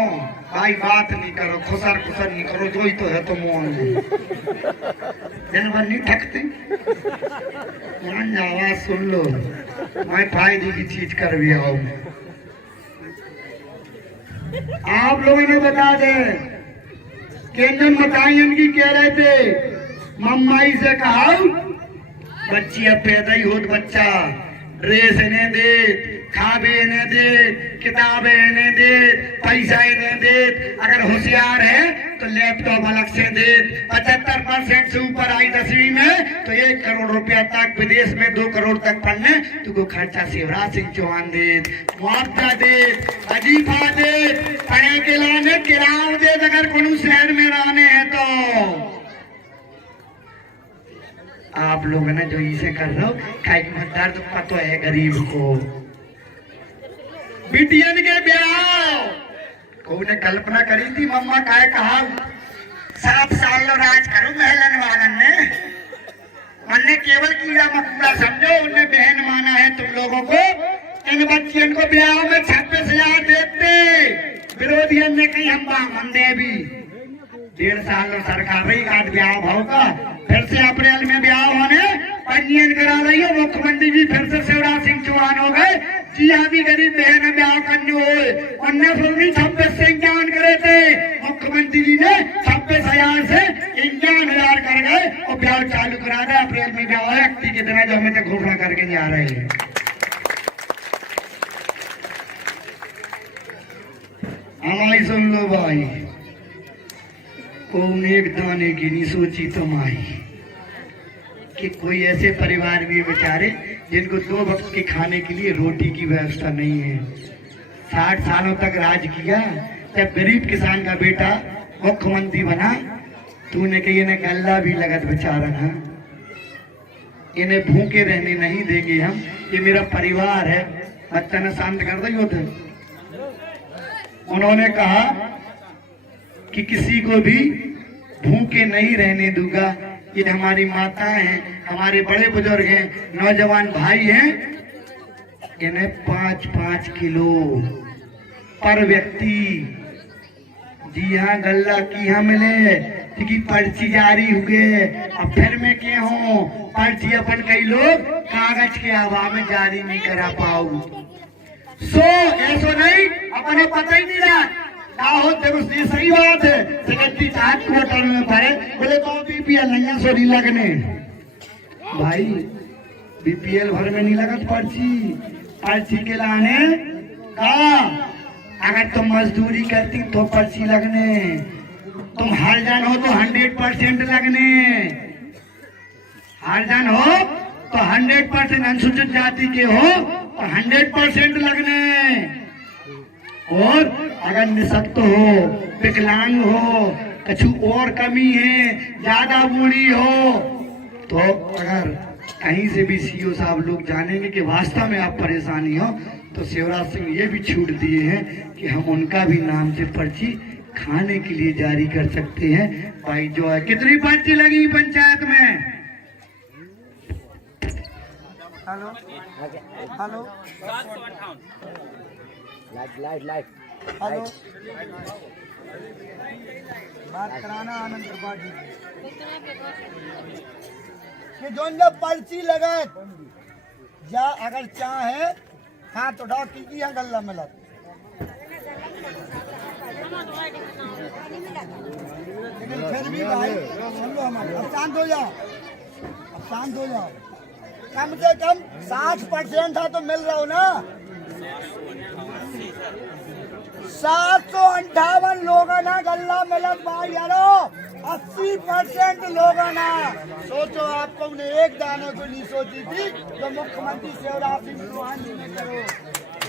भाई, बात नहीं करो, खुसर खुसर नहीं करो, जो ही तो है तुम दिन भर नहीं थकते, आवाज सुन लो, मैं फायदे की चीज कर भी आऊ। आप लोगों ने बता दें, केंद्र बताई इनकी कह रहे थे, मम्माई से कहा बच्ची अब पैदा ही हो, बच्चा ड्रेस इन्हें दे, खाबे इन्हें दे, किताबें इन्हें दे, पैसा इन्हें दे, अगर होशियार है तो लैपटॉप अलग से दे। 75% से ऊपर आई 10वीं में तो 1 करोड़ रुपया तक, विदेश में 2 करोड़ तक पढ़ने तुमको खर्चा शिवराज सिंह चौहान दे, मुआवजा दे, वजीफा दे, पढ़े के लाने किराया दे अगर कोनो शहर में रहने हैं तो। आप लोगों ने जो इसे कर रहे हो, दर्द पता है गरीब को। बिटियन के ब्याह को ने कल्पना करी थी, मम्मा काय कहा 7 साल लो राज करो महलन वालन ने, उन्हें केवल कीड़ा मकोड़ा समझो, उन्हें बहन माना है तुम लोगों को। इन बच्चियों को ब्याह में 26,000 देते, विरोधियन ने कही हम बामन दे भी 1.5 साल सरकार रही, आज ब्याह भाव का फिर से अप्रैल में ब्याह होने पंजीयन करा रही है। मुख्यमंत्री जी फिर से शिवराज सिंह चौहान हो गए, जी हाँ भी गरीब बहन ब्याह करने हो, 1926 से 51 करे थे, मुख्यमंत्री जी ने 26,000 से 51,000 कर गए और ब्याह चालू करा दे। अप्रैल में ब्याह है, अक्ति के दिन जो हमें घोषणा करके जा रहे हैं। हमारी सुन लो भाई, कौन एक दाने की नहीं सोची तुम्हारी, कि कोई ऐसे परिवार भी बेचारे जिनको 2 वक्त के खाने के लिए रोटी की व्यवस्था नहीं है। 60 सालों तक राज किया, जब गरीब किसान का बेटा मुख्यमंत्री बना, तूने कही इन्हें गल्ला भी लगत बेचारा ना, इन्हें भूखे रहने नहीं देंगे हम, ये मेरा परिवार है। बच्चा ने शांत कर दी होते। उन्होंने कहा कि किसी को भी भूखे नहीं रहने दूंगा, ये हमारी माताएं हैं, हमारे बड़े बुजुर्ग हैं, नौजवान भाई हैं, इन्हें 5-5 किलो पर व्यक्ति, जी हाँ गल्ला की हाँ मिले, क्योंकि पर्ची जारी हुए। अब फिर मैं क्या हूँ, पर्ची अपन कई लोग कागज के अभाव में जारी नहीं करा पाऊ, ऐसा नहीं, अपने पता ही नहीं रहा हो। देखो ये सही बात है, सेक्रेटरी साहब क्वार्टर में पड़े बोले तो बीपीएल नहीं सो नहीं लगने, भाई बीपीएल भर में नहीं लगत पर्ची के लाने का। अगर तुम मजदूरी करती तो पर्ची लगने, तुम हरजन हो तो 100% लगने, हरजन हो तो 100% अनुसूचित जाति के हो तो 100% लगने। और अगर निशक्त हो, विकलांग हो, कछु और कमी है, ज्यादा बूढ़ी हो, तो अगर कहीं से भी सीओ साहब लोग जानेंगे कि वास्तव में आप परेशानी हो, तो शिवराज सिंह ये भी छूट दिए हैं कि हम उनका भी नाम से पर्ची खाने के लिए जारी कर सकते हैं। भाई जो है, कितनी पर्ची लगी पंचायत में? हेलो हेलो लाइट हेलो, बात कराना आनंद त्रिपाठी कि जो जब पर्ची लगे या अगर चाहे हाथ उठाओ की यहाँ गल्ला मिला, लेकिन फिर भी भाई सुन लो हमारे, अब शांत हो जाओ, अब शांत हो जाओ। कम से कम 60% था तो मिल रहा हो ना। 758 लोगों ना गल्ला मिलत भाई यारो, 80% लोगों ना। सोचो आपको उन्हें एक दाने को नहीं सोची थी जो मुख्यमंत्री शिवराज सिंह चौहान जी ने करो,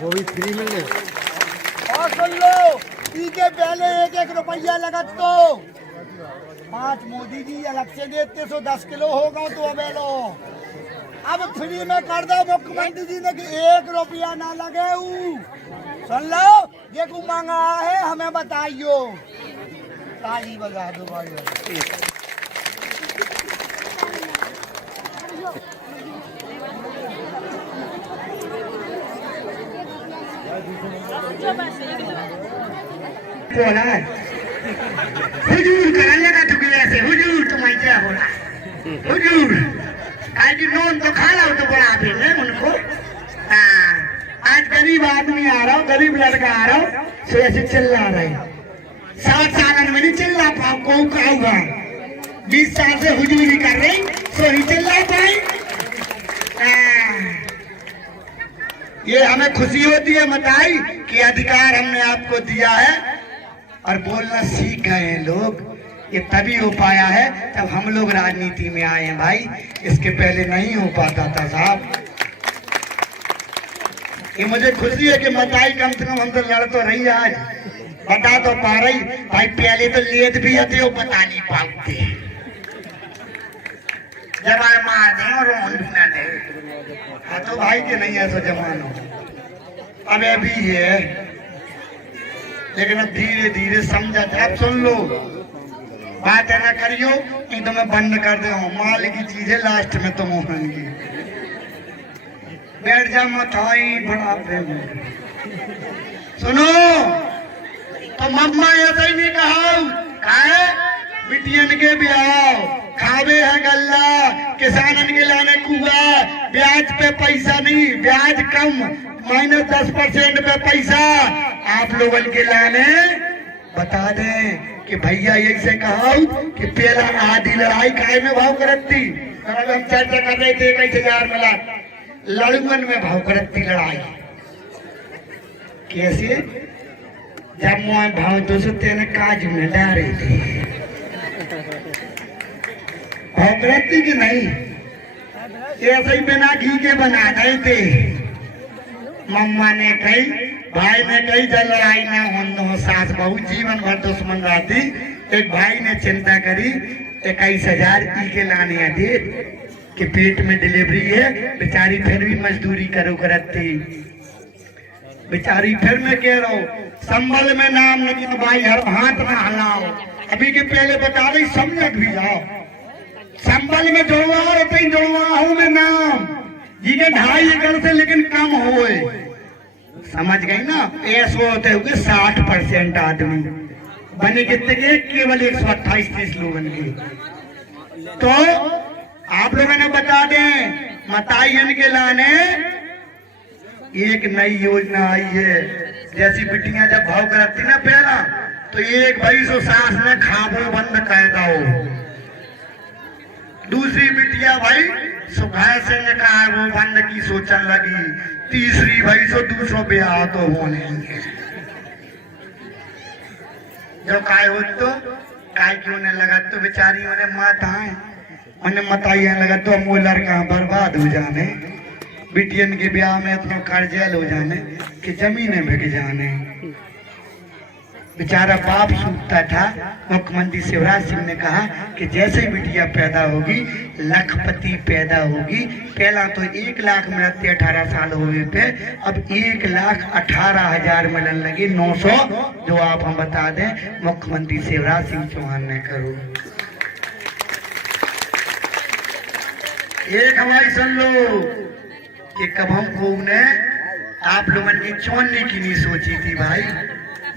वो भी फ्री मिल गए। और सुन लो, पी के पहले 1-1 रुपया लगत तो 5 मोदी जी अलग से देते, 10 किलो होगा तो अब लो। अब फ्री में कर दो मुख्यमंत्री जी ने कि 1 रुपया ना लगे। सुन लो, ये को मांगा है, हमें बताइयो। ताली बजा दो भाई। बोला हुजूर कराने का टुकड़े से हुजूर तुम्हारी क्या बोला हुजूर आज नोन तो खा लो तो बोला फिर मैं उनको। आज गरीब आदमी आ रहा हूँ, गरीब लड़का आ रहा हूँ, सो ऐसे चिल्ला रहे 60 साल में नहीं चिल्ला पाओ को कहूँगा 20 साल से हुजूरी कर रही सो ही चिल्ला पाई। ये हमें खुशी होती है मताई कि अधिकार हमने आपको दिया है और बोलना सीख गए हैं लोग। ये तभी हो पाया है तब हम लोग राजनीति में आए हैं भाई, इसके पहले नहीं हो पाता था साहब। ये मुझे खुशी है कि मताई कम से कम हम तो लड़ तो रही आज, बता तो पा रही भाई। पहले तो लेट भी आते हो बता नहीं पाते, जब आए मार दे और रोन भी ना दे। हाँ तो भाई के नहीं ऐसा जमाना अब अभी है, लेकिन अब धीरे धीरे समझा। अब सुन लो, बात है ना करियो नहीं तो मैं बंद कर दे। माल की चीजें लास्ट में तुम होंगी। बैठ जा मथाई बड़ा प्रेम। सुनो तो मम्मा ऐसा ही नहीं कहा बिटियन के ब्याह खावे है गल्ला, किसानन के लाने कुआ, ब्याज पे पैसा नहीं, ब्याज कम -10% पे पैसा आप लोगों के लाने। बता दें कि भैया यही से कहा कि पहला आधी लड़ाई काय में भाव करती, हम चर्चा कर रहे थे 21,000 मिला लड़ुअन में भाव करती लड़ाई कैसे, जब मुआ भाव 203 काजू में डाले थे भाव करती कि नहीं, ऐसे ही बिना घी के बना गए थे। मम्मा ने कही, भाई ने कही जल लड़ाई न हो, सास बहू जीवन भर दुश्मन रहती। एक भाई ने चिंता करी 21,000 ई के लाने दे कि पेट में डिलीवरी है, बेचारी फिर भी मजदूरी करो करती बेचारी। फिर मैं कह रहा हूँ संबल में नाम नहीं भाई, हर हाथ में हलाओ। अभी के पहले बता रही समझ भी जाओ, संबल में जोड़वा रहते ही जोड़वा हूँ मैं नाम जी के 2.5 एकड़ से लेकिन कम होए, समझ गई ना। ऐसे होते हुए 60% आदमी बने कितने के, केवल 128-30 लोगों के। तो आप लोगों ने बता दें मतायन के लाने एक नई योजना आई है। जैसी बिटियां जब भाव करती ना पहला तो एक भाई सो सास ने खाबो बंद कर दो, दूसरी बिटिया भाई सुबह से ने कहा वो बंद की सोचने लगी, तीसरी भाई सो दूसरों ब्याह तो होने जो काय हो तो काय क्यों ने लगा तो बेचारी उन्हें माता है उन्हें मताइया लगा तो मुँह लड़का बर्बाद हो जाने, बिटियन के ब्याह में इतना कर्जेल हो जाने कि जमीनें बिक जाने। बेचारा बाप सूखता था। मुख्यमंत्री शिवराज सिंह ने कहा कि जैसे ही बिटिया पैदा होगी लखपति पैदा होगी। पहला तो 1 लाख मिलते 18 साल हुए पे, अब 1,18,000 मिलने लगी 900, जो आप हम बता दें मुख्यमंत्री शिवराज सिंह चौहान ने करो। एक हमारी सुन लो कि कभम को ने आप लोगों की चोनने की नहीं सोची थी भाई,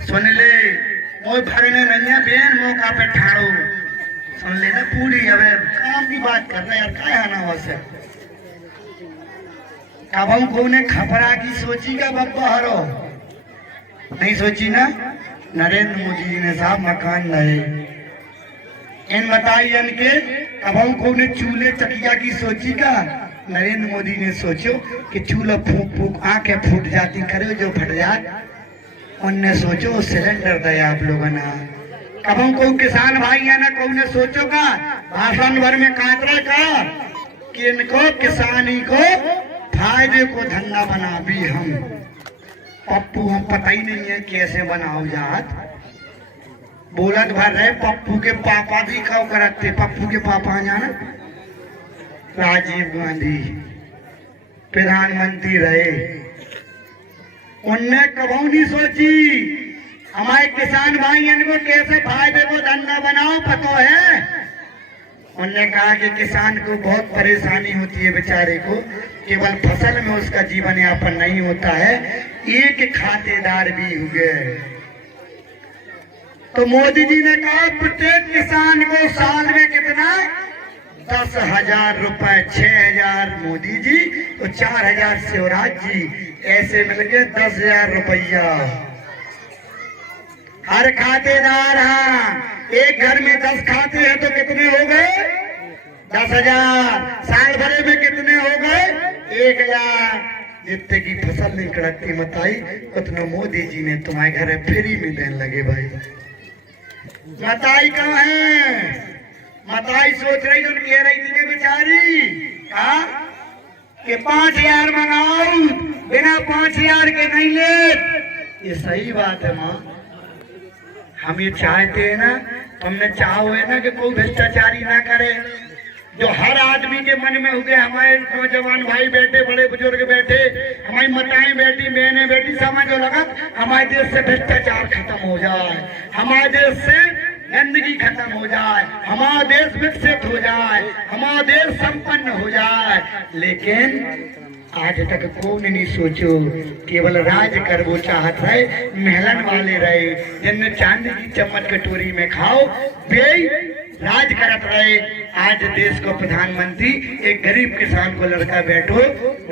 सुन ले मोई भरने नहीं है बेन मौका पे ठाड़ो, सुन ले ना पूरी। अब काम की बात कर रहे यार, क्या आना हो से कभम को ने खपरा की सोची का बब्बा हरो नहीं सोची ना। नरेंद्र मोदी जी ने साहब मकान लाए, इन बताइए इनके कभम को ने चूल्हे चकिया की सोची का। नरेंद्र मोदी ने सोचो कि चूल्हा फूक फूक आंखें फूट जाती करे जो फट जाए, उनने सोचो सिलेंडर दे आप लोगों ने। कब को किसान भाई है ना को ने सोचो का भाषण भर में कातरे का कि इनको किसानी को फायदे को धंधा बना भी हम। पप्पू हम पता ही नहीं है कैसे बनाओ जात। बोलत भर रहे पप्पू के पापा भी खाओ करते। पप्पू के पापा जाना राजीव गांधी प्रधानमंत्री रहे। उनने कभी नहीं सोची हमारे किसान भाई इनको कैसे फायदे को धंधा बनाओ। पता है उन्होंने कहा कि किसान को बहुत परेशानी होती है बेचारे को, केवल फसल में उसका जीवन यापन नहीं होता है, एक खातेदार भी हुए। तो मोदी जी ने कहा प्रत्येक किसान को साल में कितना 10,000 रुपए, 6,000 मोदी जी तो 4,000 शिवराज जी, ऐसे मिलके 10,000 रुपया हर खातेदार। हाँ, एक घर में 10 खाते हैं तो कितने हो गए 10,000। साल भरे में कितने हो गए 1,000। जितने की फसल नहीं कड़कती मताई उतना मोदी जी ने तुम्हारे घर फ्री में देने लगे भाई। मताई कहाँ है? मताई सोच रही उन कह रही थी बेचारी कि 5,000 मंगाओ, बिना 5,000 के नहीं ले। ये सही बात है माँ, हम ये चाहते हैं ना, हमने चाहो है ना कि कोई भ्रष्टाचारी ना करे। जो हर आदमी के मन में हो गया, हमारे नौजवान भाई बैठे, बड़े बुजुर्ग बैठे, हमारी माताएं बैठी, बहनें बैठी, समझ लगा हमारे देश से भ्रष्टाचार खत्म हो जाए, हमारे देश से गंदगी खत्म हो जाए, हमारा देश विकसित हो जाए, हमारा देश संपन्न हो जाए। लेकिन आज तक कौन नहीं सोचो, केवल राज कर वो चाहत रहे, महलन वाले रहे, जिनने चांदी की चम्मच कटोरी में खाओ वे राज करत रहे। आज देश को प्रधानमंत्री एक गरीब किसान को लड़का बैठो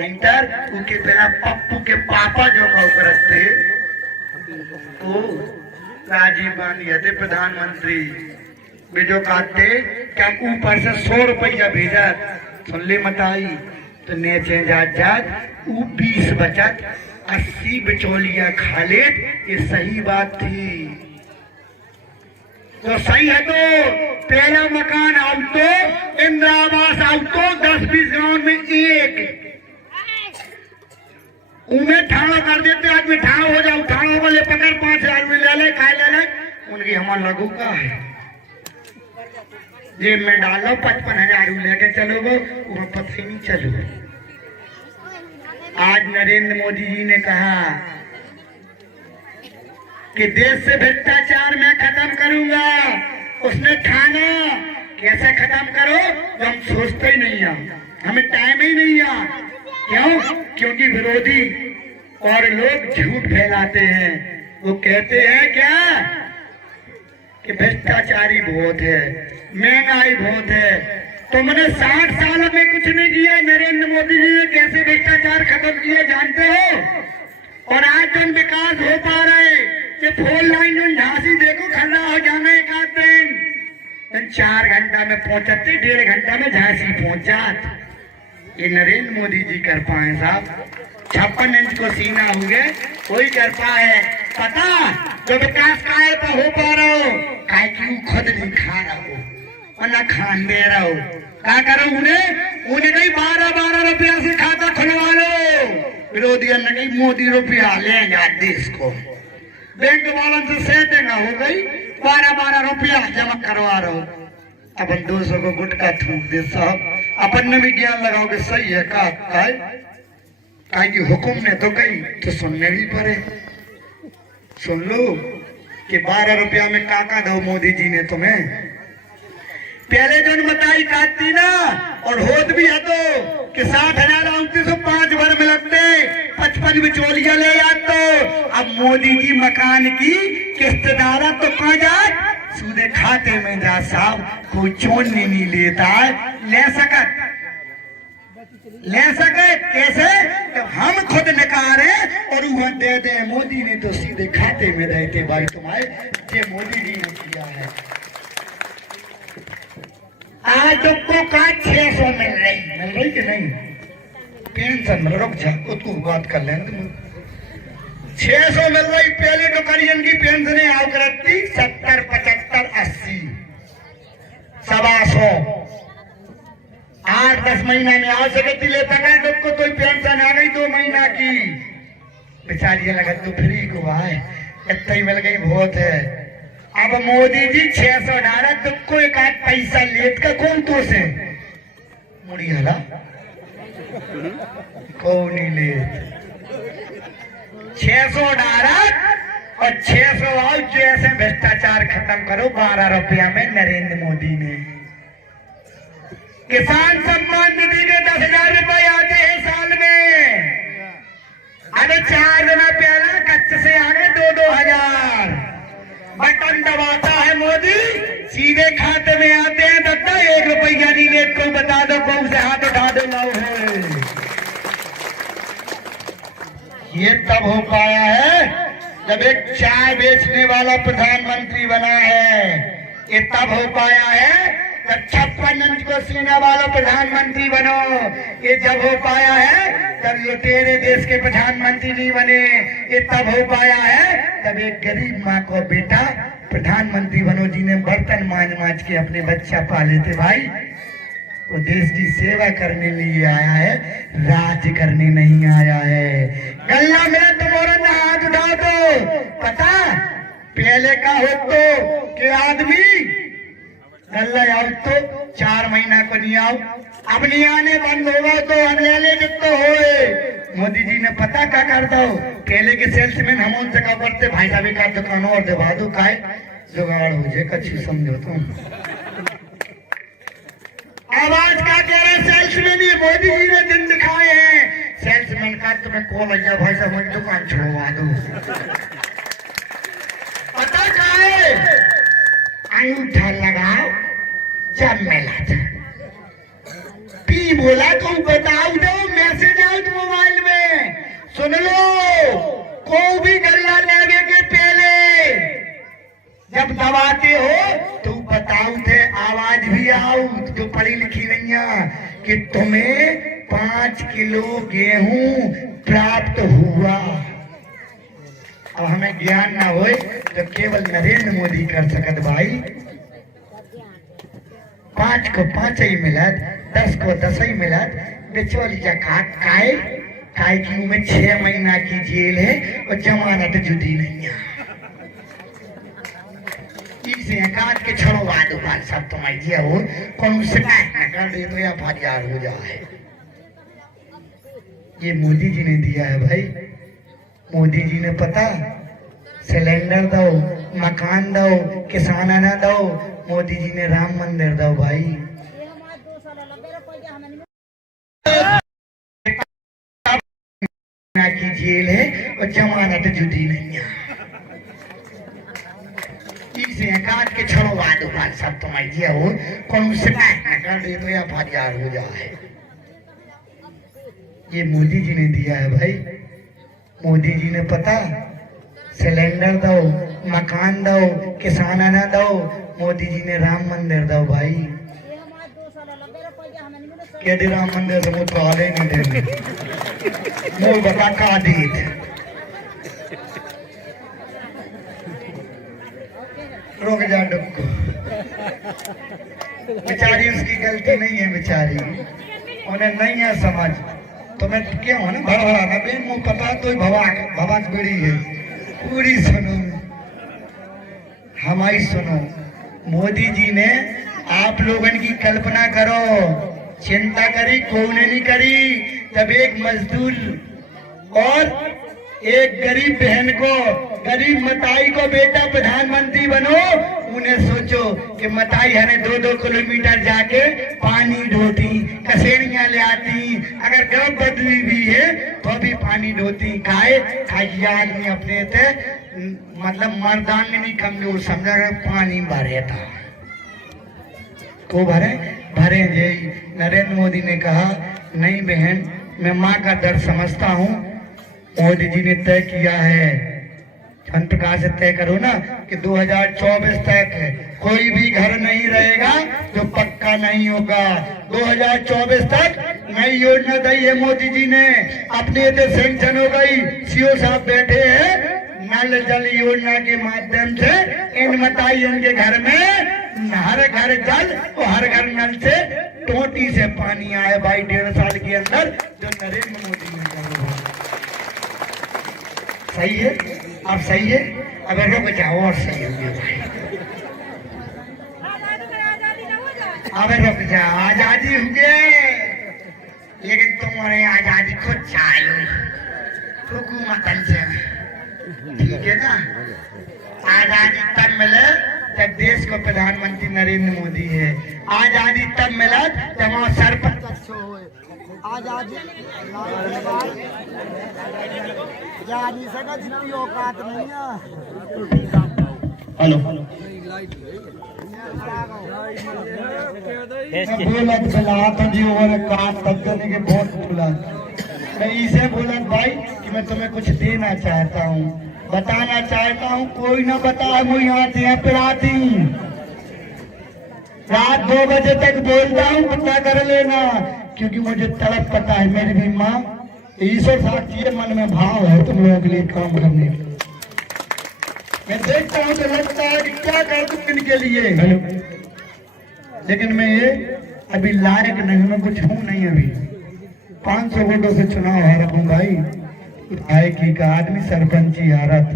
इंटर उनके बिना पप्पू के पापा जो खाओ करते तो राजीव गांधी थे प्रधानमंत्री वे जो काटते क्या ऊपर से 100 रुपया भेजा। सुन ले मताई तो नेचे जात 20 बचत 80 बिचौलिया खा ले। ये सही बात थी तो सही है। तो पहला मकान आउट तो इंदिरा आवास आउट तो 10-20 गांव में एक उन्हें ठाणा कर देते। आज में ठाणा हो जाओ, ठाणा वाले पकड़ 5,000 में ले ले खा ले उनकी हमारा लगू का है जेब में डालो 55,000 लेके चलो वो पता ही नहीं चलो। आज नरेंद्र मोदी जी ने कहा कि देश से भ्रष्टाचार मैं खत्म करूंगा। उसने ठाना कैसे खत्म करो तो हम सोचते ही नहीं है, हमें टाइम ही नहीं है। क्यों? क्योंकि विरोधी और लोग झूठ फैलाते हैं। वो कहते हैं क्या कि भ्रष्टाचारी बहुत है, महंगाई बहुत है। तुमने 60 साल में कुछ नहीं किया, नरेंद्र मोदी जी ने कैसे भ्रष्टाचार खत्म किया जानते हो? और आज जन विकास हो पा रहे कि 4 लाइन झांसी देखो खड़ा हो जाना एक आध दिन 4 घंटा में पहुंचते, 1.5 घंटा में झांसी पहुंच जात। ये नरेंद्र मोदी जी कर पाए साहब। 56 इंच को सीना हो गए कोई कर पाए। पता जो विकास काय पर हो पा रहा हो काय क्यों खुद नहीं खा रहा हो और न खान दे रहा हो। क्या करो उन्हें कहीं 12-12 रुपया से खाता खुलवा लो। विरोधी ने कहीं मोदी रुपया ले जा देश को, बैंक वालों से सेटिंग हो गई 12-12 रुपया जमा करवा रहा हो। अपन 200 को गुटका थूक दे साहब। अपन ने भी ज्ञान लगाओगे सही है का की हुक्म ने तो कही तो सुनने भी पड़े। सुन लो कि 12 रुपया में काका दो मोदी जी ने तुम्हें। पहले जो बताई काटती ना और होत भी है तो कि 60,000 आउती सो 5 भर में लगते 55 बिचौलिया ले जाते। अब मोदी जी मकान की किस्त दारा तो कहाँ जाए सूदे खाते में जा साहब। कोई चोन नहीं लेता है, ले सकत कैसे तो हम खुद निकाले और वह दे दे। मोदी ने तो सीधे खाते में देते भाई तुम्हारे ये मोदी जी ने किया है। आज को का 600 मिल रही कि नहीं पेंशन मिल रुक जा उसको बात कर लेंगे। 600 मिल रही। पहले तो करियन की पेंशनें आओ करती 70, 75, 80, 125, 8-10 महीना में आ सकती ले पकड़ को कोई पेंशन आ गई 2 महीना की बेचारी लगत तो फ्री को है, इतना ही मिल गई बहुत है। अब मोदी जी 600 डाला तो कोई एक आध पैसा लेट का कौन तो से मुड़ी हला कौन नहीं लेट 600 डाला और 600 आओ जो ऐसे भ्रष्टाचार खत्म करो 12 रुपया में नरेंद्र मोदी ने। किसान सम्मान निधि के 10,000 रुपए आते हैं साल में। अरे 4 दिन पहले कच्चे से आगे 2,000 बटन दबाता है मोदी, सीधे खाते में आते हैं। दत्ता 1 रुपया नहीं लेट को बता दो कौन से हाथ उठा दो लाओ है। ये तब हो पाया है जब एक चाय बेचने वाला प्रधानमंत्री बना है। ये तब हो पाया है जब 56 इंच को सीना वाला प्रधानमंत्री बनो। ये जब हो पाया है जब लुटेरे देश के प्रधानमंत्री नहीं बने। ये तब हो पाया है जब एक गरीब माँ को बेटा प्रधानमंत्री बनो, जिन्हें बर्तन मांज के अपने बच्चा पाले थे। भाई वो देश की सेवा करने लिए आया है, राज करने नहीं आया है। गल्ला में तुम्हारा हाथ उठा दो। पता पहले का हो तो कि आदमी गल्ला आओ तो 4 महीना को नहीं आओ, अब नहीं आने बंद होगा तो अनले जितना हो। मोदी जी ने पता क्या करता हो, पहले के सेल्समैन हम उन जगह पड़ते भाई साहब का दुकानों और दबा दो काय जुगाड़ हो जाए कच्ची समझो तुम। आवाज का कह रहे सेल्समैन ही मोदी जी ने दिन दिखाए हैं। सेल्समैन का तुम्हें कॉल आया भाई साहब मुझे दुकान छोड़वा दो। पता क्या है, अंगूठा लगाओ जब मिला था पी बोला तो बताओ दो, मैसेज आओ तो मोबाइल में सुन लो। को भी गल्ला लेने के पहले जब दबाते हो तो बताओ थे, आवाज भी आओ जो पढ़ी लिखी नहीं है कि तुम्हें 5 किलो गेहूं प्राप्त हुआ। अब हमें ज्ञान ना हो तो केवल नरेंद्र मोदी कर सकत भाई। 5 को 5 ही मिलत, 10 को 10 ही मिलत। बिचौली जकात काय की उम्र 6 महीना की जेल है और जमानत जुदी नहीं है। इसे काट के छड़वा दो बात सब तुम्हारी जिया हो कौन शिकायत न कर दे तो या फरियाद हो जाए। ये मोदी जी ने दिया है भाई। मोदी जी ने पता सिलेंडर दो, मकान दो, किसान ना दो, मोदी जी ने राम मंदिर दो भाई। की जेल है और जमानत जुदी नहीं है। इसे काट के छड़वा दो बात सब तुम्हारी जिया हो कौन शिकायत न कर दे तो या फरियाद हो जाए। ये मोदी जी ने दिया है भाई। मोदी जी ने पता सिलेंडर दो, मकान दो, किसान ना दो, मोदी जी ने राम मंदिर दो भाई। क्या दे राम मंदिर से मुझे कॉले नहीं देंगे मुझे बता का देत रोक जा डुक्को। बेचारी उसकी गलती नहीं है, बेचारी उन्हें नहीं है समझ। तो मैं क्या हो ना भड़बड़ाना बेन मुँह पता तो भवा बेड़ी है पूरी सुनो हमारी सुनो। मोदी जी ने आप लोगन की कल्पना करो, चिंता करी कौन नहीं करी। तब एक मजदूर और एक गरीब बहन को, गरीब मताई को बेटा प्रधानमंत्री बनो। उन्हें सोचो कि मताई हमें 2-2 किलोमीटर जाके पानी ढोती, कसेड़ियां ले आती, अगर गर्भ बदली भी है तो भी पानी ढोती। खाए आदमी अपने थे मतलब मर्दान में नहीं कमजोर समझा कर पानी भरे था। को भरे यही नरेंद्र मोदी ने कहा नहीं बहन मैं माँ का दर्द समझता हूँ। मोदी जी ने तय किया है, हम प्रकार से तय करो ना कि 2024 तक कोई भी घर नहीं रहेगा जो पक्का नहीं होगा। 2024 तक नई योजना दी है मोदी जी ने, अपने तो सैंक्शन हो गई। सीओ साहब बैठे हैं, नल जल योजना के माध्यम से इन मताइयों के घर में हर घर जल और हर घर नल से टोटी से पानी आए भाई 1.5 साल के अंदर, जो नरेंद्र मोदी ने किया। सही है, अब सही है। अब रुक जाओ और सही होंगे भाई। अब रुक जाओ, आजादी होंगे, लेकिन तुम्हारे आजादी को चालू हुकूमत से, ठीक है ना। आजादी तब मिले जब देश को प्रधानमंत्री नरेंद्र मोदी है। आजादी तब मिला जब वहाँ सरपंच अच्छे हुए। आजादी आजादी से का जितनी औकात नहीं है। हेलो बोलत बिला तो जी और कान तक करने के बहुत बोला। मैं इसे बोलत भाई कि मैं तुम्हें कुछ देना चाहता हूँ, बताना चाहता हूँ, कोई ना बता, वो यहाँ से पिलाती रात 2 बजे तक बोलता हूँ, पता कर लेना, क्योंकि मुझे तड़प पता है। मेरी भी माँ ईश्वर साक्षी है, मन में भाव है तुम लोगों के लिए काम करने का। मैं देखता हूँ तो लगता है कि क्या कर दूं इनके लिए, लेकिन मैं ये अभी लायक नहीं, मैं कुछ हूँ नहीं। अभी 500 वोटों से चुनाव हारा हूँ भाई, आएगी का आदमी सरपंची हारत।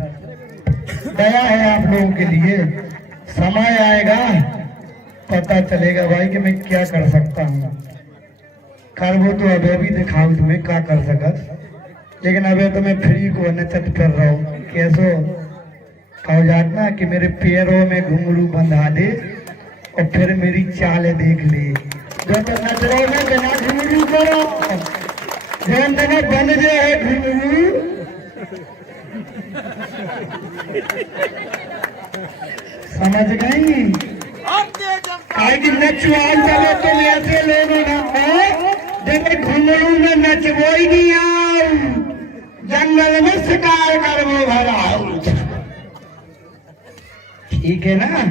दया है आप लोगों के लिए, समय आएगा पता चलेगा भाई कि मैं क्या कर सकता हूँ। करबो तो अभी भी दिखाऊ तुम्हें क्या कर सकत, लेकिन अभी तो मैं फ्री को नचत कर रहा हूँ। कैसो कहो जातना कि मेरे पैरों में घुंघरू बंधा दे और फिर मेरी चाल देख ले। जो तो नच रहे में बिना घुंघरू करो, जो मैंने बन गए है घुंघरू, समझ गई। कि नचवाल चले तो ऐसे लोगों ना जब घुंघरू में नचबो ही नहीं आओ, जंगल में शिकार कर वो भरा, ठीक है ना।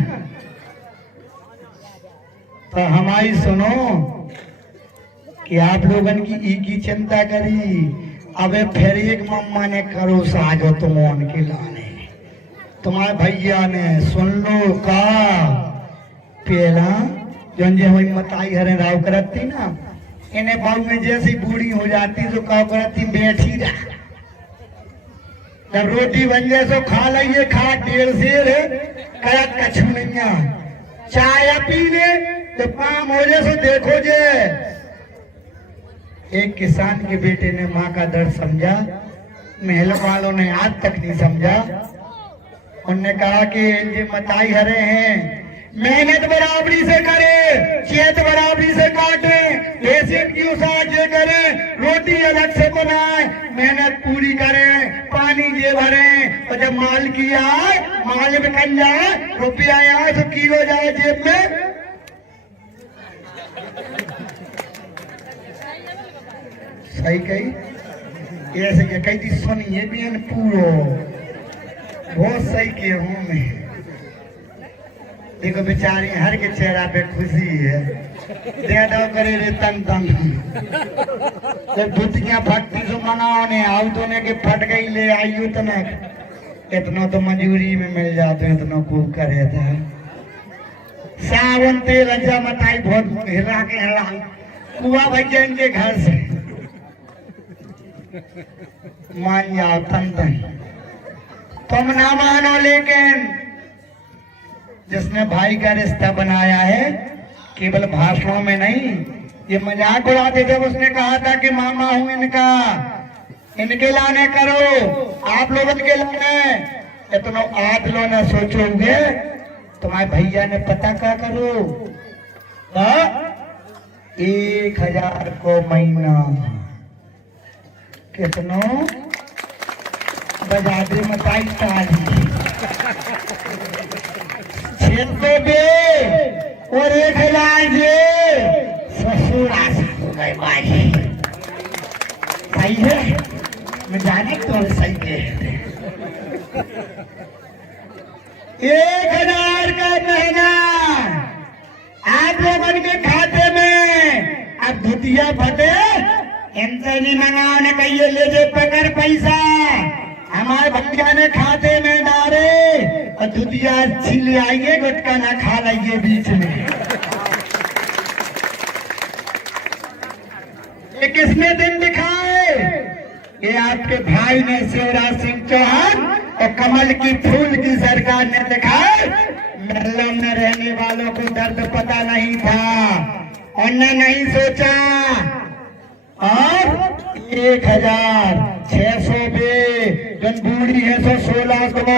तो हमारी सुनो कि आप लोगन की ई की चिंता करी। अबे फिर एक मम्मा ने करो साजो तुम उनके लाने, तुम्हारे भैया ने सुन लो का पहला जन जे हुई मताई हरे राव करती ना, इन्हें बाबू में जैसी बूढ़ी हो जाती तो का करती बैठी रहा, जब रोटी बन जाए तो खा लिये, खा 1.5 शेर कया कछु नहीं, चाय पीने तो काम हो जाए। सो देखो जे एक किसान के बेटे ने माँ का दर्द समझा, महल वालों ने आज तक नहीं समझा। उनने कहा कि ये मताई हरे हैं, मेहनत बराबरी से करे, खेत बराबरी से काटे, पेशेंट की साहाय्य करे, रोटी अलग से बनाए, मेहनत पूरी करे, पानी जे भरे, और जब माल की आए, माल बिकन जाए, रुपया आए तो किलो जाए जेब में। सही कही, ऐसे ये कही थी सुनिए भी पूरो बहुत सही किए हूँ मैं। देखो बेचारी हर के चेहरा पे खुशी है, दे दो करे रे तन तन, तो धुतियां फटती तो मनाओ ने आउ तो ने के फट गई ले आई उतना, इतना तो मजूरी में मिल जाते, इतना को करे था। सावन तेल अजा मताई बहुत हिला के हिला कुआ भैया इनके घर से मान जाओ तन तन, तुम ना मानो, लेकिन जिसने भाई का रिश्ता बनाया है केवल भाषणों में नहीं, ये मजाक उड़ाते जब उसने कहा था कि मामा हूं इनका, इनके लाने करो, आप लोगों के लाने, इतना आप लोग न सोचोगे, तुम्हारे भैया ने पता क्या करो, 1000 को महीना, कितनो बजा दे मताई ताली छेदो बे और 1000 जे ससुर आशा हो गए भाई। सही है, मैं जाने तो सही है। 1000 का महीना आप लोगों के खाते में, अब धुतिया फटे इनसे नहीं मंगाने कहिए, ले जे पकड़ पैसा, हमारे भैया ने खाते में डाले और धुतिया छीन ले आइए, गुटका ना खा लाइए बीच में। ये किसने दिन दिखाए, ये आपके भाई ने शिवराज सिंह चौहान और कमल की फूल की सरकार ने लिखा है, महलों में रहने वालों को दर्द पता नहीं था, उन्होंने नहीं सोचा। और 1600 पे जन बूढ़ी है 16 को,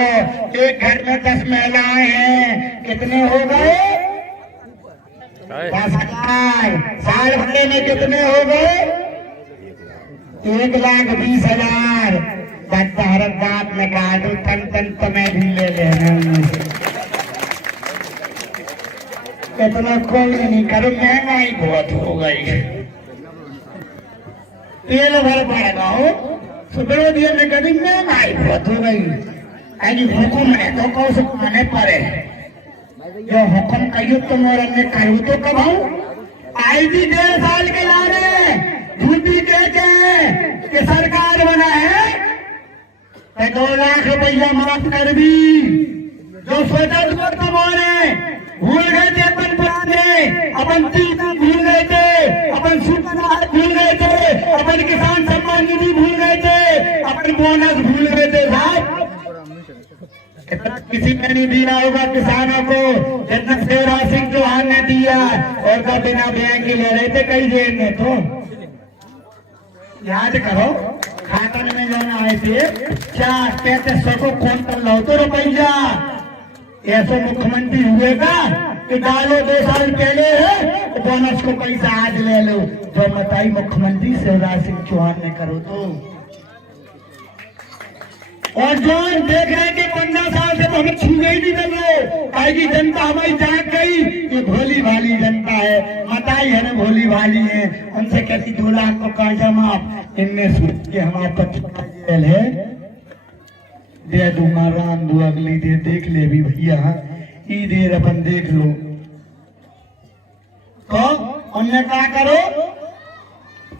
एक घर में 10 महिलाएं हैं, कितने हो गए? 10,000। साल भरे में कितने हो गए? 1,20,000। भारत बात में काटू तन तो मैं भी ले लेना, इतना कोई नहीं करो, महंगाई बहुत हो गई। तेल भर पड़ेगा हो, सुबह दिए में कभी महंगाई बहुत हो गई। अभी हुकुम है तो कौन से खाने पड़े, जो हुक्म कहियो तुम और अन्य करो तो कब हूँ आई थी 1.5 साल के लाने झूठी कहते हैं कि सरकार बना है तो 2 लाख रुपया माफ कर दी। जो सोचा तो बोले भूल गए थे, अपन पुराने, अपन तीन भूल गए थे, अपन सूचना भूल गए थे, अपन किसान सम्मान निधि भूल गए थे, अपन बोनस भूल गए थे। साहब किसी ने नहीं दिया होगा किसानों को जितना शिवराज सिंह चौहान ने दिया, और का बिना बैंक के ले रहे थे कई जेल में। तो याद करो खातन में जो आए थे 4-33 को क्विंटल लो तो रुपया, ऐसे मुख्यमंत्री हुए का कि डालो 2 साल पहले है तो बोनस को पैसा आज ले लो। जो बताई मुख्यमंत्री शिवराज सिंह चौहान ने करो तो, और जो देख रहे कि 15 साल से तो हमें छूने ही नहीं कर रहे, काहे जनता हमारी जाग गई। ये भोली भाली जनता है, मताई है ना भोली भाली है, उनसे कहती 2 लाख को कर्जा माफ, इनने सोच के हमारे पर जेल है दे दूंगा, राम दो अगली दे देख ले भी भैया, ई देर अपन देख लो। तो उनने क्या करो,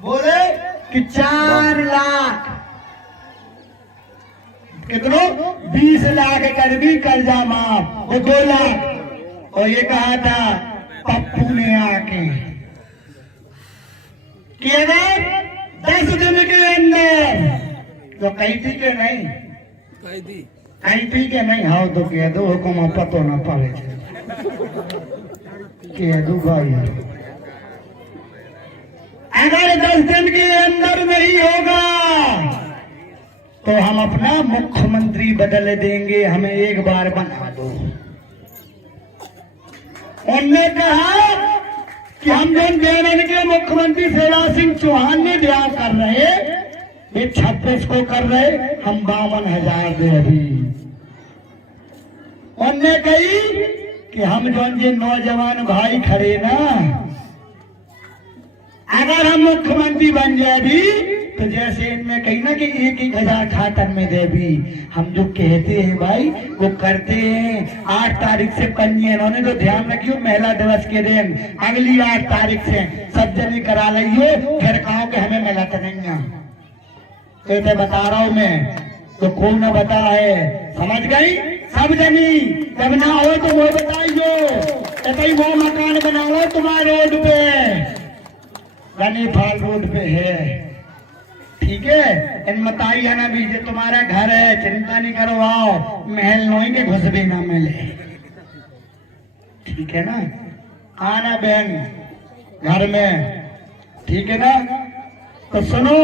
बोले कि 4 लाख कितनो 20 लाख कर भी कर्जा माफ, वो 2 लाख। और ये कहा था पप्पू ने आके कि अगर 10 दिन के अंदर, तो कही थी कि नहीं, कही थी कि नहीं, हाँ तो कह दो, हुक्म पतो ना पड़े कह दो भाई। अगर 10 दिन के अंदर नहीं होगा तो हम अपना मुख्यमंत्री बदल देंगे, हमें एक बार बना दो। उन्होंने कहा कि हम जो बेरन के मुख्यमंत्री शिवराज सिंह चौहान ने ब्याह कर रहे, ये 26 को कर रहे, हम 52,000 दे अभी। उन्होंने कही कि हम जो ये नौजवान भाई खड़े ना, अगर हम मुख्यमंत्री बन जाए भी तो जैसे इनमें कही ना कि 1,000 खातर में दे भी, हम जो कहते हैं भाई वो करते हैं। 8 तारीख से पंजी इन्होंने तो ध्यान रखियो, महिला दिवस के दिन अगली 8 तारीख से सब जनी करा लियो, फिर कहो कि हमें मिला तो नहीं, कैसे बता रहा हूं मैं, तो कौन न बता है, समझ गई सब जनी। जब ना हो तो वो बताइयो, वो मकान बनाओ तुम्हारे रोड पे, गनीफाल रोड पे है, ठीक है। इन मताई है ना भी, तुम्हारा घर है, चिंता नहीं करो, आओ, महल नहीं के घुस भी ना मिले, ठीक है ना। आना बहन घर में, ठीक है ना। तो सुनो,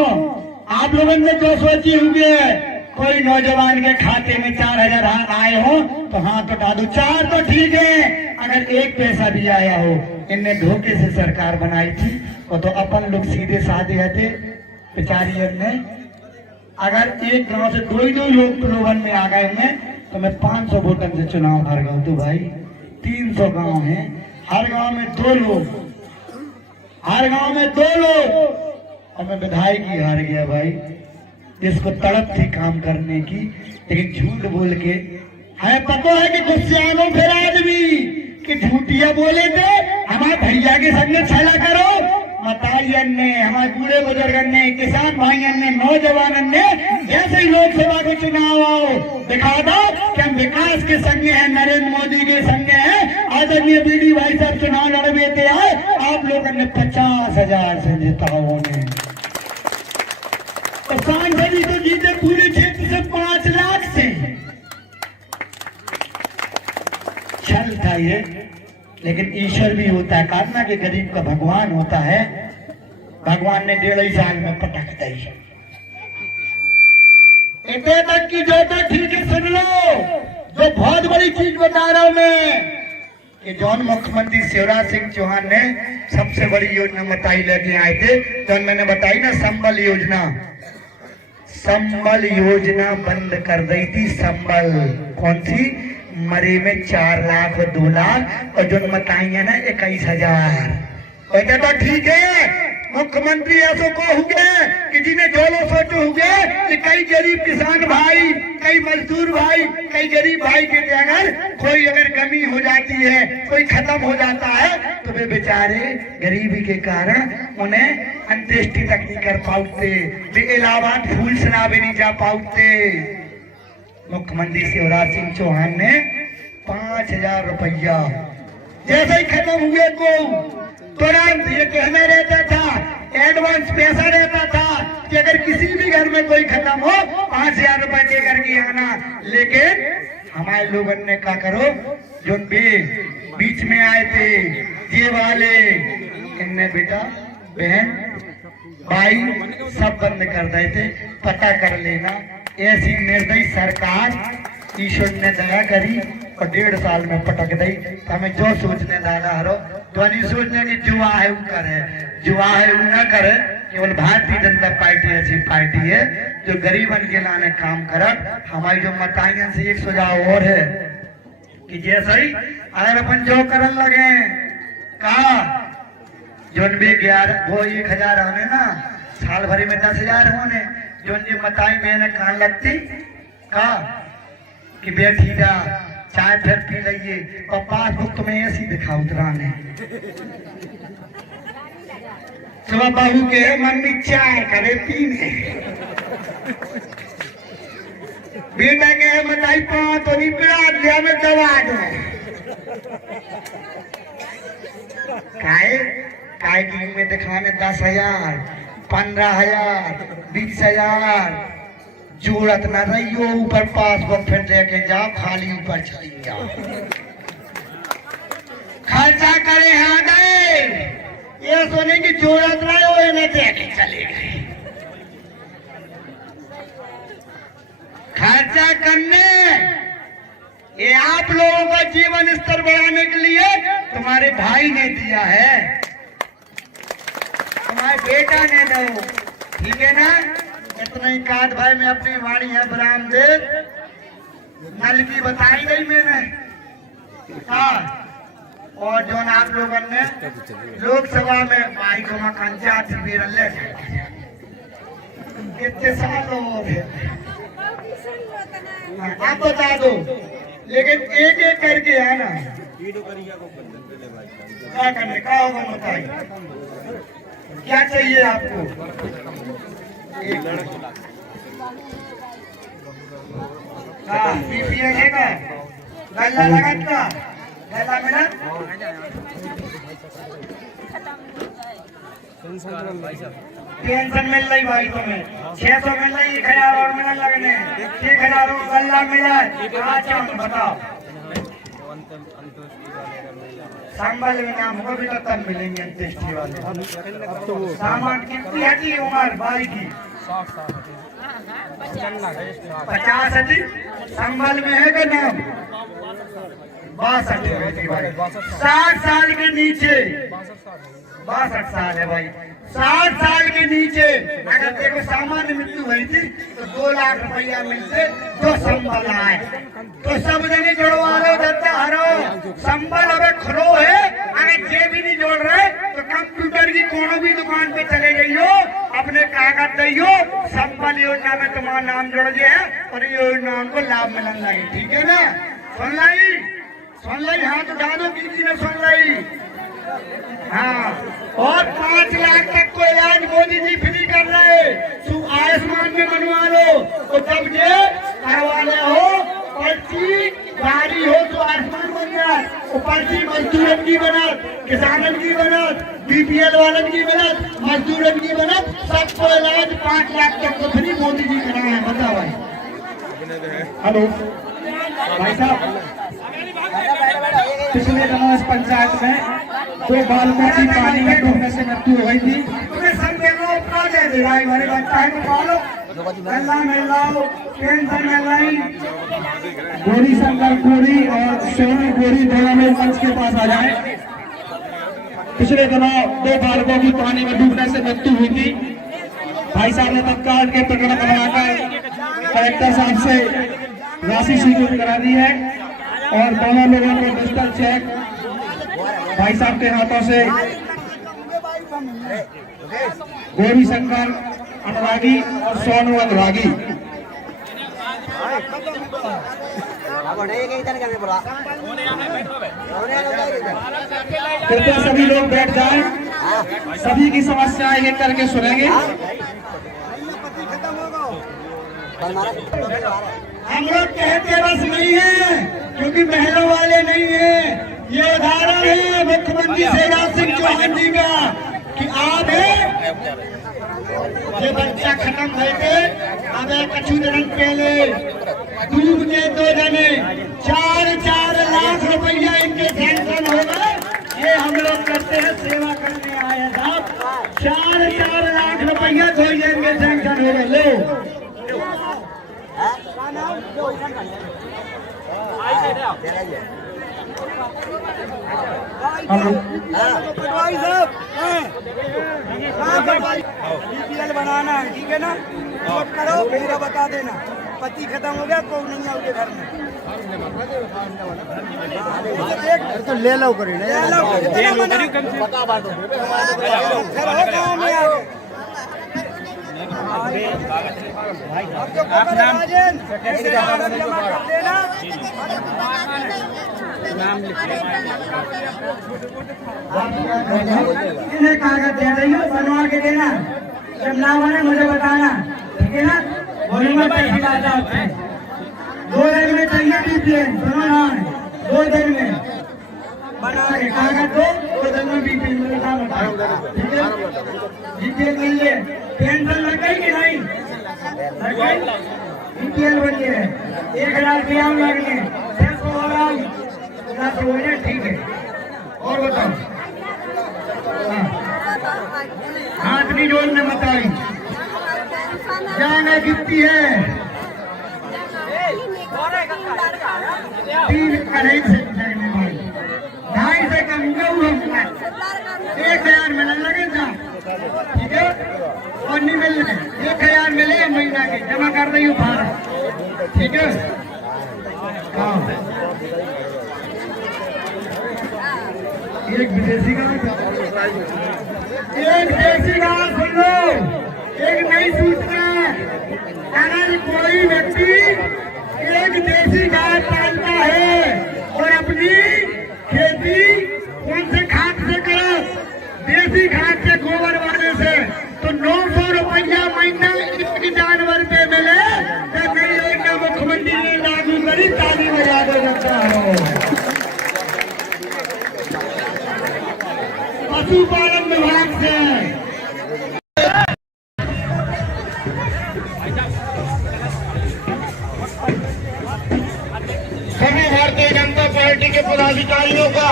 आप लोगों ने जो सोची होंगे, कोई नौजवान के खाते में 4,000 आए हो तो हाँ तो डालो, 4 तो ठीक है, अगर 1 पैसा भी आया हो, इनने धोखे से सरकार बनाई थी, वो तो अपन लोग सीधे साधे थे बेचारी ने। अगर एक गांव से 2 लोग प्रलोभन में आ गए होंगे तो मैं 500 वोटन से चुनाव हार गया। तो भाई 300 गांव हैं, हर गांव में 2 लोग, हर गांव में 2 लोग, और मैं विधायक ही हार गया भाई, जिसको तड़प थी काम करने की, लेकिन झूठ बोल के है। पता है कि गुस्से आनो फिर आदमी कि झूठिया बोले थे, हमारे भैया के संग छला करो, मताइयन ने, हमारे बूढ़े बुजुर्गन ने, किसान भाइयन ने, नौजवानन ने, जैसे ही लोकसभा को चुनाव आओ दिखा दो कि हम विकास के संग हैं, नरेंद्र मोदी के संग हैं। आदरणीय बीडी भाई साहब चुनाव लड़वे थे, आप लोगों ने 50,000 से जिताओ ने, तो सांसद जीते पूरे क्षेत्र से 5 लाख से। छल था ये, लेकिन ईश्वर भी होता है, काटना के गरीब का भगवान होता है। भगवान ने 1.5 साल में पटक दी। इतने तक की जो तो ठीक है, सुन लो, जो बहुत बड़ी चीज बता रहा हूं मैं कि जौन मुख्यमंत्री शिवराज सिंह चौहान ने सबसे बड़ी योजना बताई लेके आए थे, तो मैंने बताई ना संबल योजना। संबल योजना बंद कर दी थी। संबल कौन सी? मरे में 4 लाख और 2 लाख, और जो बताई है ना 21,000। तो ठीक है, मुख्यमंत्री ऐसा को हुए कि जिन्हें जो लोग सोचो हुए कि कई गरीब किसान भाई, कई मजदूर भाई, कई गरीब भाई के अगर कोई अगर कमी हो जाती है, कोई खत्म हो जाता है, तो वे बेचारे गरीबी के कारण उन्हें अंत्येष्टि तक नहीं कर पाते, वे इलाहाबाद फूल सलाबे नहीं जा पाते। मुख्यमंत्री शिवराज सिंह चौहान ने 5,000 रुपया जैसे ही खत्म हुए को तुरंत ये कहना रहता था, एडवांस पैसा रहता था कि अगर किसी भी घर में कोई खत्म हो 5,000 रुपए दे करके आना। लेकिन हमारे लोगों ने क्या करो, जो बीच में आए थे ये वाले, इनने बेटा बहन भाई सब बंद कर दिए थे। पता कर लेना, ऐसी निर्दयी सरकार ईश्वर ने दया करी और 1.5 साल में पटक दी। हमें जो सोचने दादा हरो, तो नहीं सोचने की जुआ है वो करे, जुआ है वो न करे। केवल भारतीय जनता पार्टी ऐसी पार्टी है जो गरीबन के लाने काम करत। हमारी जो मताइयन से एक सुझाव और है कि जैसे ही अगर अपन जो करन लगे कहा जो भी 1,000 होने ना, साल भरी में 10,000 होने, जो मताई मैंने कहा लगती कहा कि बैठी जा चाय फिर पी लीजिए और पासबुक तुम्हें ऐसी दिखाओ उतराने। सुबह बहू के मम्मी चाय करे पीने, बेटा के बताई पाँच तो नहीं पिला दिया में दवा दो। काय की में दिखाने 10,000, 15,000, 20,000 जरूरत न रही हो। ऊपर पासबुक फिर लेके जाओ, खाली ऊपर चली जाओ, खर्चा करे हाँ गए, ये सोने की जरूरत नहीं हो, इन्हें देखे चले गए। खर्चा करने ये आप लोगों का जीवन स्तर बढ़ाने के लिए तुम्हारे भाई ने दिया है, तुम्हारे बेटा ने दो, ठीक है ना। इतना ही काट भाई मैं अपनी वाणी है बराम दे नल की बताई गई मैंने। और जो आप लोगों ने लोकसभा में भाई को मकान जाति ले कितने साल हो गए आप बता दो, लेकिन एक एक करके है ना क्या करने का होगा बताइए, क्या चाहिए आपको। बीपीएल का गला लगत का गला में ना पेंशन मिल रही भाई तुम्हें 600 मिल रही, 1,000 और मिलने लगने 1,000 गला मिला। अच्छा बताओ संबल में नाम को भी तो तब मिलेंगे अंत्येष्टि वाले। सामान कितनी हटी उम्र भाई की 50 हटी, संबल में है का नाम 62 60 साल के नीचे 62 साल है भाई। 60 साल के नीचे अगर देखो सामान्य मृत्यु हुई थी तो 2 लाख रुपया मिलते जो संबल आए, तो सब जने जोड़वा लो दत्ता हरो संबल। अगर खरो है अगर ये भी नहीं जोड़ रहे तो कंप्यूटर की कोनो भी दुकान पे चले जाइयो, अपने कागज दियो, संबल योजना में तुम्हारा नाम जोड़ गया है और ये योजना को लाभ मिलने लगे, ठीक है ना। सुन लाई हाथ उठा दो किसी ने सुन लाई। हाँ, और 5 लाख तक को इलाज मोदी जी फ्री कर रहे, आयुष्मान में बनवा लो, तो जब ये करवा ले हो पर्ची गाड़ी हो तो आयुष्मान बन जाए, पर्ची मजदूरन की बनत, किसानन की बनत, बीपीएल वालन की बनत, मजदूरन की बनत, सबको इलाज 5 लाख तक तो फ्री मोदी जी करा है। बताओ भाई। हेलो भाई साहब, पिछले दिनों इस पंचायत में 2 बालकों की पानी में डूबने से मृत्यु हो गई थी। तुम्हें सब देखो अपना दे दे भाई, हमारे बच्चा है पालो, गल्ला मिल रहा, पेंशन मिल रही। गोरी शंकर गोरी और सोनू गोरी दोनों लोग मंच के पास आ जाए। पिछले दिनों 2 बालकों की पानी में डूबने से मृत्यु हुई थी। भाई साहब ने तत्काल के प्रकरण बनवाकर कलेक्टर साहब से राशि स्वीकृत करा दी है और दोनों लोगों को डिजिटल चेक भाई साहब के हाथों से गौरी शंकर अनुरागी और सोनू अनुरागी। कृपया सभी लोग बैठ जाएं, सभी की समस्या एक एक करके सुनेंगे। हम लोग कहते बस नहीं है क्योंकि महलों वाले नहीं है। ये उदाहरण है मुख्यमंत्री शिवराज सिंह चौहान जी का कि आप ये बच्चा खत्म करके अब कछु दिन पहले डूब के 2 जने 4-4 लाख रुपया इनके सैंक्शन हो गए। ये हम लोग करते हैं, सेवा करने आए हैं साहब। 4-4 लाख रुपया कोई इनके सैंक्शन हो गए। लो बीपीएल बनाना है, ठीक है ना? वोट करो, मेरा बता देना। पति खत्म हो गया, कोई नहीं है उसके घर में, तो ले लो करी ले लो, इतना मना बता बात आप नाम इन्हें कागज दे रही हो, बनवा के देना। जब ना बने मुझे बताना, ठीक है ना? वही मैं पैसे लाता हूँ। 2 दिन में चाहिए बीपीएल, सुनो ना, 2 दिन में बना के कागज दो, 2 दिन में बीपीएल मिलता बताओ, ठीक है? बीपीएल मिल गए, पेंशन लग गई कि नहीं? लग गई? बीपीएल बन गए, 1000 की आम लग गए, 600 वाला हो गया, ठीक है। और बताओ, हाथ नहीं जोड़ने बताई, जाना कितनी है? 3 अढ़ाई से 2.5 से कम 1000 मिलने लगे था, ठीक है? और नहीं मिलने 1000 मिले महीना के, जमा कर रही हूँ फार्म, ठीक है? हाँ, एक विदेशी का, एक देसी का सुन लो, एक नई सूचना। अगर कोई व्यक्ति एक देसी गाय पालता है और अपनी खेती कौन से खाद से करे, देसी खाद से, गोबर वाले से, तो 900 रुपया महीना एक जानवर पे मिले तो नई योजना मुख्यमंत्री ने लागू करी। ताली बजा दे सकता हो। पशुपालन विभाग से सभी भारतीय जनता पार्टी के पदाधिकारियों का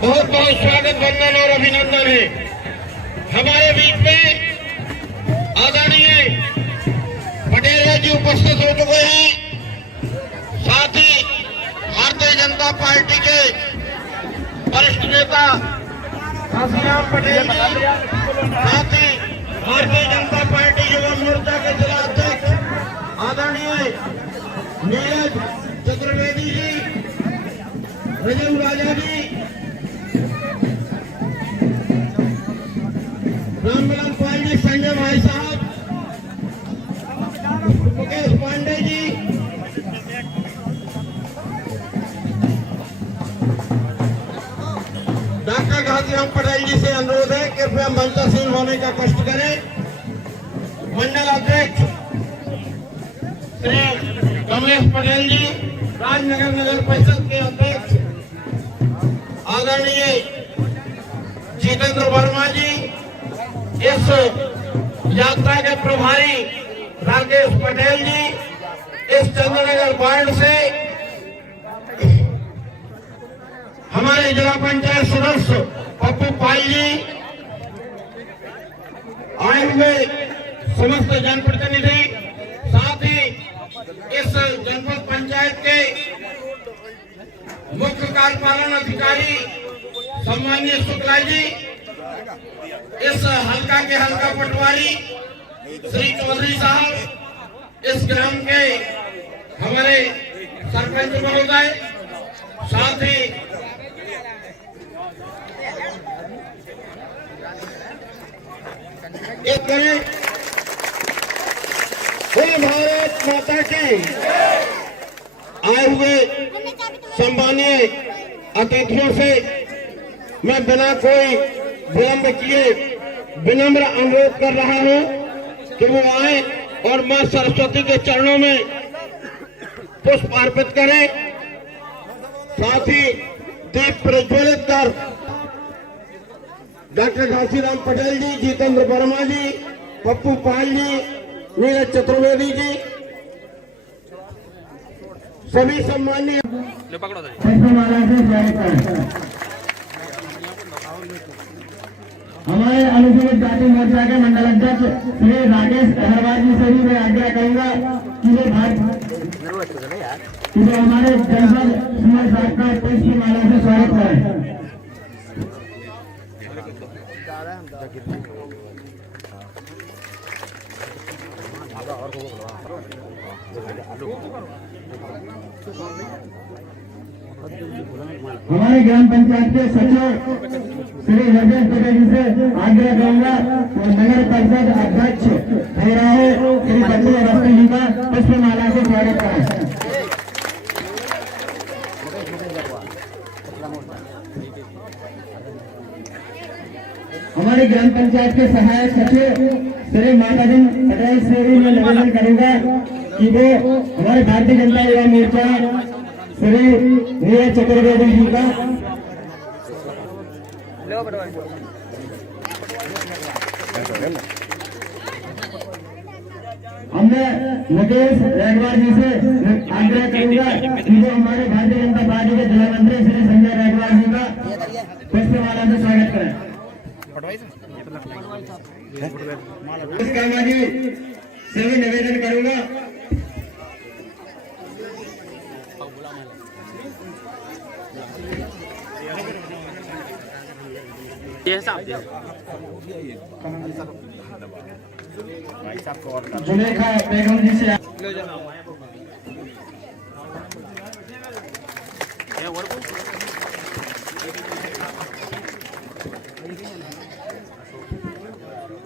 बहुत बहुत स्वागत, वंदन और अभिनंदन है। हमारे बीच में आदरणीय पटेल जी उपस्थित हो चुके हैं। साथ ही भारतीय जनता पार्टी के वरिष्ठ नेता घासीराम पटेल जी, साथ ही भारतीय जनता पार्टी युवा मोर्चा के जिला अध्यक्ष आदरणीय नीरज चतुर्वेदी जी, रजू राजा जी, रामलाल पाल जी, संजय भाई साहब, मुकेश पांडे जी, डॉक्टर घासीराम पटेल जी से अनुरोध है कृपया मंचासीन होने का कष्ट करें। मंडल अध्यक्ष श्री कमलेश पटेल जी, राजनगर नगर परिषद के अध्यक्ष आदरणीय जितेंद्र वर्मा जी, इस यात्रा के प्रभारी राकेश पटेल जी, इस चंद्रनगर वार्ड से हमारे जिला पंचायत सदस्य पप्पू पाल जी, आए हुए समस्त जनप्रतिनिधि, साथ ही इस जनपद पंचायत के मुख्य कार्यपालन अधिकारी सम्माननीय शुक्ला जी, इस हल्का के हल्का पटवारी श्री चौधरी साहब, इस ग्राम के हमारे सरपंच महोदय, साथ ही एक भारत माता की आए हुए सम्मानीय अतिथियों से मैं बिना कोई विलंब किए विनम्र अनुरोध कर रहा हूं कि वो आए और मां सरस्वती के चरणों में पुष्प अर्पित करें, साथ ही दीप प्रज्वलित कर डॉक्टर घासीराम पटेल जी, जितेंद्र वर्मा जी, पप्पू पाल जी, नीरज चतुर्वेदी जी, सभी सम्मानीय पुष्पमाला से स्वागत करें। हमारे अनुसूचित जाति मोर्चा के मंडल अध्यक्ष श्री राकेश अहरवाल जी से भी मैं आज्ञा करूंगा कि वो हमारे जनपद सुमन साहब का पुष्पमाला से स्वागत करें। हमारे ग्राम पंचायत के सचिव श्री हरदेव पटेल जी से आग्रह करूंगा कि नगर परिषद अध्यक्ष भैराहो श्री बंधु अवस्थी जी का पुष्पमाला से स्वागत करें। हमारे ग्राम पंचायत के सहायक सचिव श्री माताजी पटेल से भी मैं निवेदन करूंगा कि वो हमारे भारतीय जनता युवा मोर्चा श्री नीरज चतुर्वेदी जी का हमने मुकेश रेगवार जी से आग्रह करूंगा कि वो हमारे भारतीय जनता पार्टी के जिला मंत्री श्री संजय रेगवार जी का पुष्पमाला से स्वागत करें। जी से भी निवेदन करूंगा जुलेखा बेगम जी से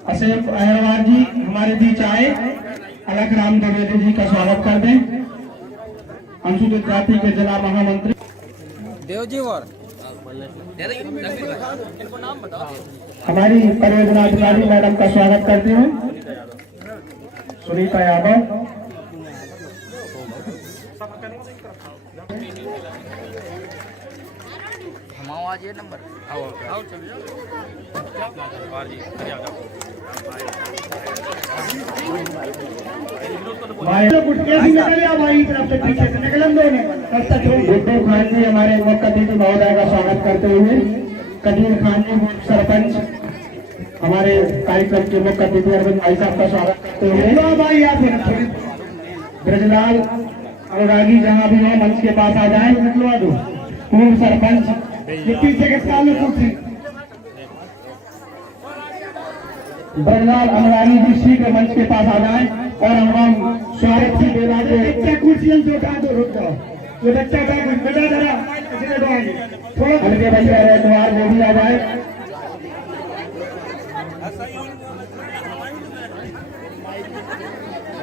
अशोक अहरवाल जी हमारे बीच आए, अलग राम द्विवेदी जी का स्वागत कर दें। अनुसूचित जाति के जिला महामंत्री देवजीवर हमारी परियोजना अधिकारी मैडम का स्वागत करते हैं, सुनीता यादव। हमाओ आज ये नंबर आओ चलिए गुड्डू खान जी हमारे मुख्य अतिथि महोदय का स्वागत करते हुए, कदीर खान जी सरपंच हमारे कार्यक्रम के मुख्य अतिथि अरविंद भाई साहब का स्वागत करते हुए, ब्रजलाल अनुरागी जहाँ भी है मंच के पास आ जाए, पूर्व सरपंच पीछे के सामने कुर्सी ब्रजलाल अनुरागी जी सी के मंच के पास आ जाए और हम स्वागत की बेला के कुर्सियों से उठा दो, रुक जाओ, ये बच्चा का बेटा जरा थोड़ा हल्के बच्चे रहे वो भी आ जाए।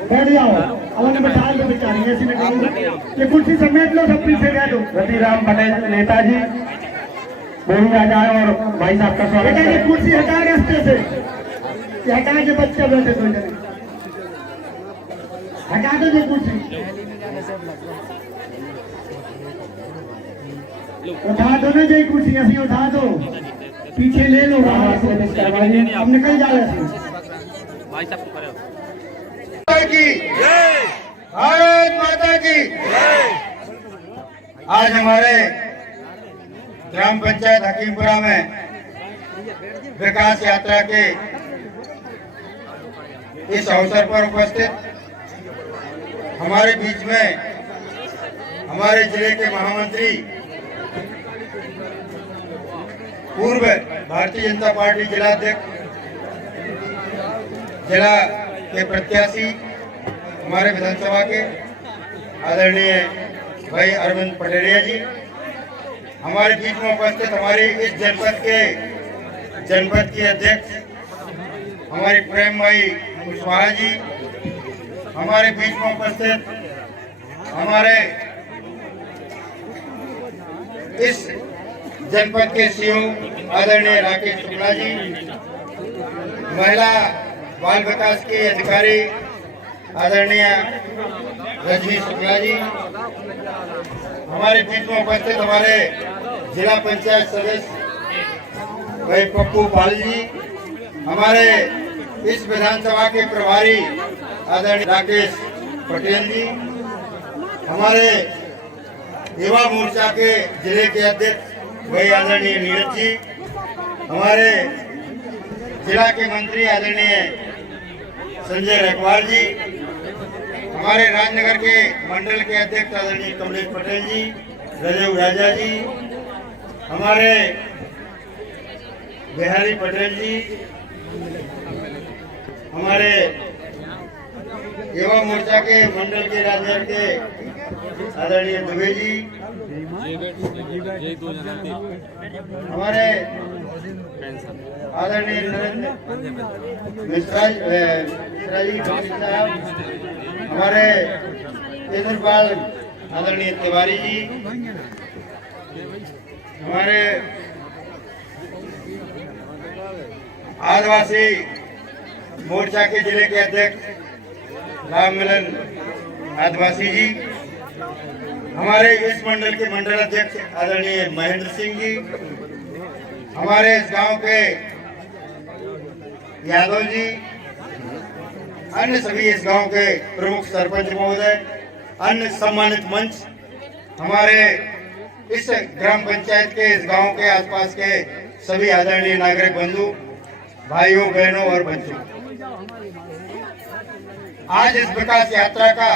बैठ जाओ, अब बैठा दो बेचारी, ऐसी में ये कुर्सी समेट लो, सब पीछे बैठो। रतिराम पटेल नेताजी वो भी आ जाए और भाई साहब का स्वागत है। कुर्सी हटा रास्ते से, हटा के बच्चे बैठे दो जने, हटा दो जो कुर्सी। उठा दो ना जी कुर्सी ऐसी उठा दो पीछे ले लो अब निकल जा की भारत माता की। आज हमारे ग्राम पंचायत हकीमपुरा में विकास यात्रा के इस अवसर पर उपस्थित हमारे बीच में हमारे जिले के महामंत्री, पूर्व भारतीय जनता पार्टी जिलाध्यक्ष, जिला के प्रत्याशी, हमारे विधानसभा के आदरणीय भाई अरविंद पटेरिया जी, हमारे बीच में उपस्थित हमारे इस जनपद के अध्यक्ष हमारे प्रेम भाई कुशवाहा जी, हमारे बीच में उपस्थित हमारे इस जनपद के सीओ आदरणीय राकेश शुक्ला जी, महिला बाल विकास के अधिकारी आदरणीय रजनी शुक्ला जी, हमारे बीच में उपस्थित हमारे जिला पंचायत सदस्य भाई पप्पू पाल जी, हमारे इस विधानसभा के प्रभारी आदरणीय राकेश पटेल जी, हमारे युवा मोर्चा के जिले के अध्यक्ष भाई आदरणीय नीरज जी, हमारे जिला के मंत्री आदरणीय संजय रखवाल जी, हमारे राजनगर के मंडल के अध्यक्ष आदरणीय कमलेश पटेल जी, राजीव राजा जी, हमारे बिहारी पटेल जी, हमारे युवा मोर्चा के मंडल के राजनगर के आदरणीय दुबे जी, हमारे आदरणीय मिश्रा जी साहब, हमारे केजरीवाल आदरणीय तिवारी जी, हमारे आदिवासी मोर्चा के जिले के अध्यक्ष राम मिलन आदिवासी जी, हमारे इस मंडल के मंडल अध्यक्ष आदरणीय महेंद्र सिंह जी, हमारे इस गांव के यादव जी, अन्य सभी इस गांव के प्रमुख सरपंच महोदय, अन्य सम्मानित मंच, हमारे इस ग्राम पंचायत के इस गांव के आसपास के सभी आदरणीय नागरिक बंधु, भाइयों बहनों और बच्चों, आज इस विकास यात्रा का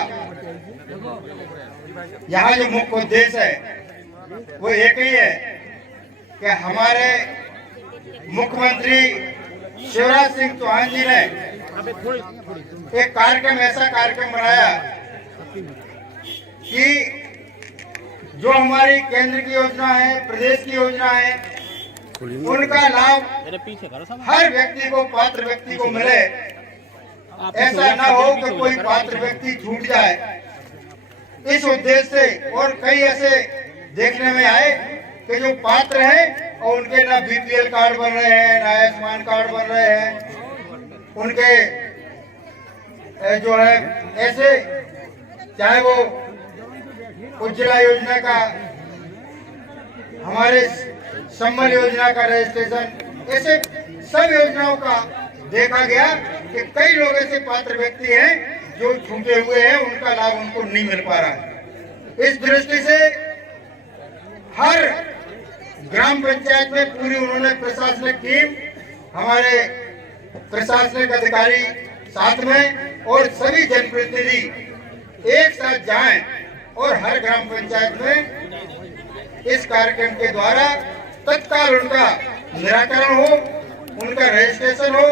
यहाँ जो मुख्य उद्देश्य है वो एक ही है कि हमारे मुख्यमंत्री शिवराज सिंह चौहान जी ने एक कार्यक्रम, ऐसा कार्यक्रम बनाया कि जो हमारी केंद्र की योजना है, प्रदेश की योजना है, उनका लाभ हर व्यक्ति को, पात्र व्यक्ति को मिले। ऐसा ना हो कि कोई पात्र व्यक्ति छूट जाए। इस उद्देश्य से और कई ऐसे देखने में आए कि जो पात्र हैं और उनके ना बीपीएल कार्ड बन रहे हैं, ना आयुष्मान कार्ड बन रहे हैं, उनके जो है ऐसे, चाहे वो उज्ज्वला योजना का, हमारे संबल योजना का रजिस्ट्रेशन, ऐसे सब योजनाओं का देखा गया कि कई लोग ऐसे पात्र व्यक्ति हैं जो छूटे हुए हैं, उनका लाभ उनको नहीं मिल पा रहा है। इस दृष्टि से हर ग्राम पंचायत में पूरी उन्होंने प्रशासनिक टीम, हमारे प्रशासनिक अधिकारी साथ में और सभी जनप्रतिनिधि एक साथ जाएं और हर ग्राम पंचायत में इस कार्यक्रम के द्वारा तत्काल उनका निराकरण हो, उनका रजिस्ट्रेशन हो,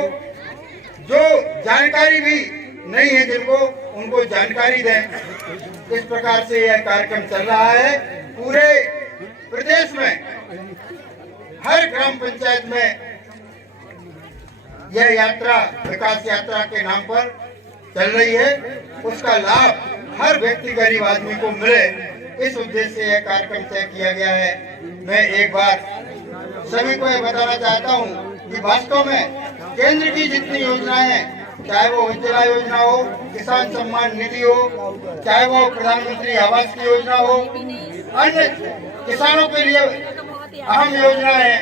जो जानकारी भी नहीं है जिनको, उनको जानकारी दें। इस प्रकार से यह कार्यक्रम चल रहा है। पूरे प्रदेश में हर ग्राम पंचायत में यह यात्रा, विकास यात्रा के नाम पर चल रही है। उसका लाभ हर व्यक्ति, गरीब आदमी को मिले, इस उद्देश्य से यह कार्यक्रम तय किया गया है। मैं एक बार सभी को यह बताना चाहता हूँ कि वास्तव में केंद्र की जितनी योजनाएं हैं, चाहे वो उज्ज्वला योजना हो, किसान सम्मान निधि हो, चाहे वो प्रधानमंत्री आवास की योजना हो, अन्य किसानों के लिए अहम योजना है।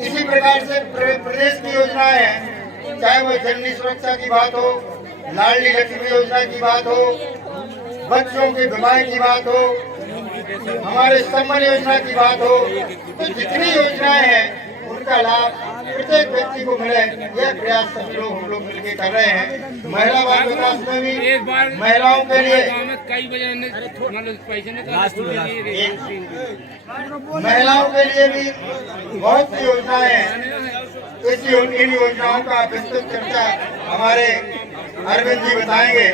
इसी प्रकार से प्रदेश की योजनाएं हैं, चाहे वो जननी सुरक्षा की बात हो, लाडली लक्ष्मी योजना की बात हो, बच्चों के बीमार की बात हो, हमारे सम्मान योजना की बात हो, तो जितनी योजनाएं हैं उनका लाभ प्रत्येक व्यक्ति को मिले, यह प्रयास सभी लोग हम लोग मिलकर कर रहे हैं। महिला बाल विकास में भी महिलाओं के लिए महिलाओं के लिए भी बहुत सी योजनाएं हैं। इन योजनाओं का विस्तृत चर्चा हमारे अरविंद जी बताएंगे।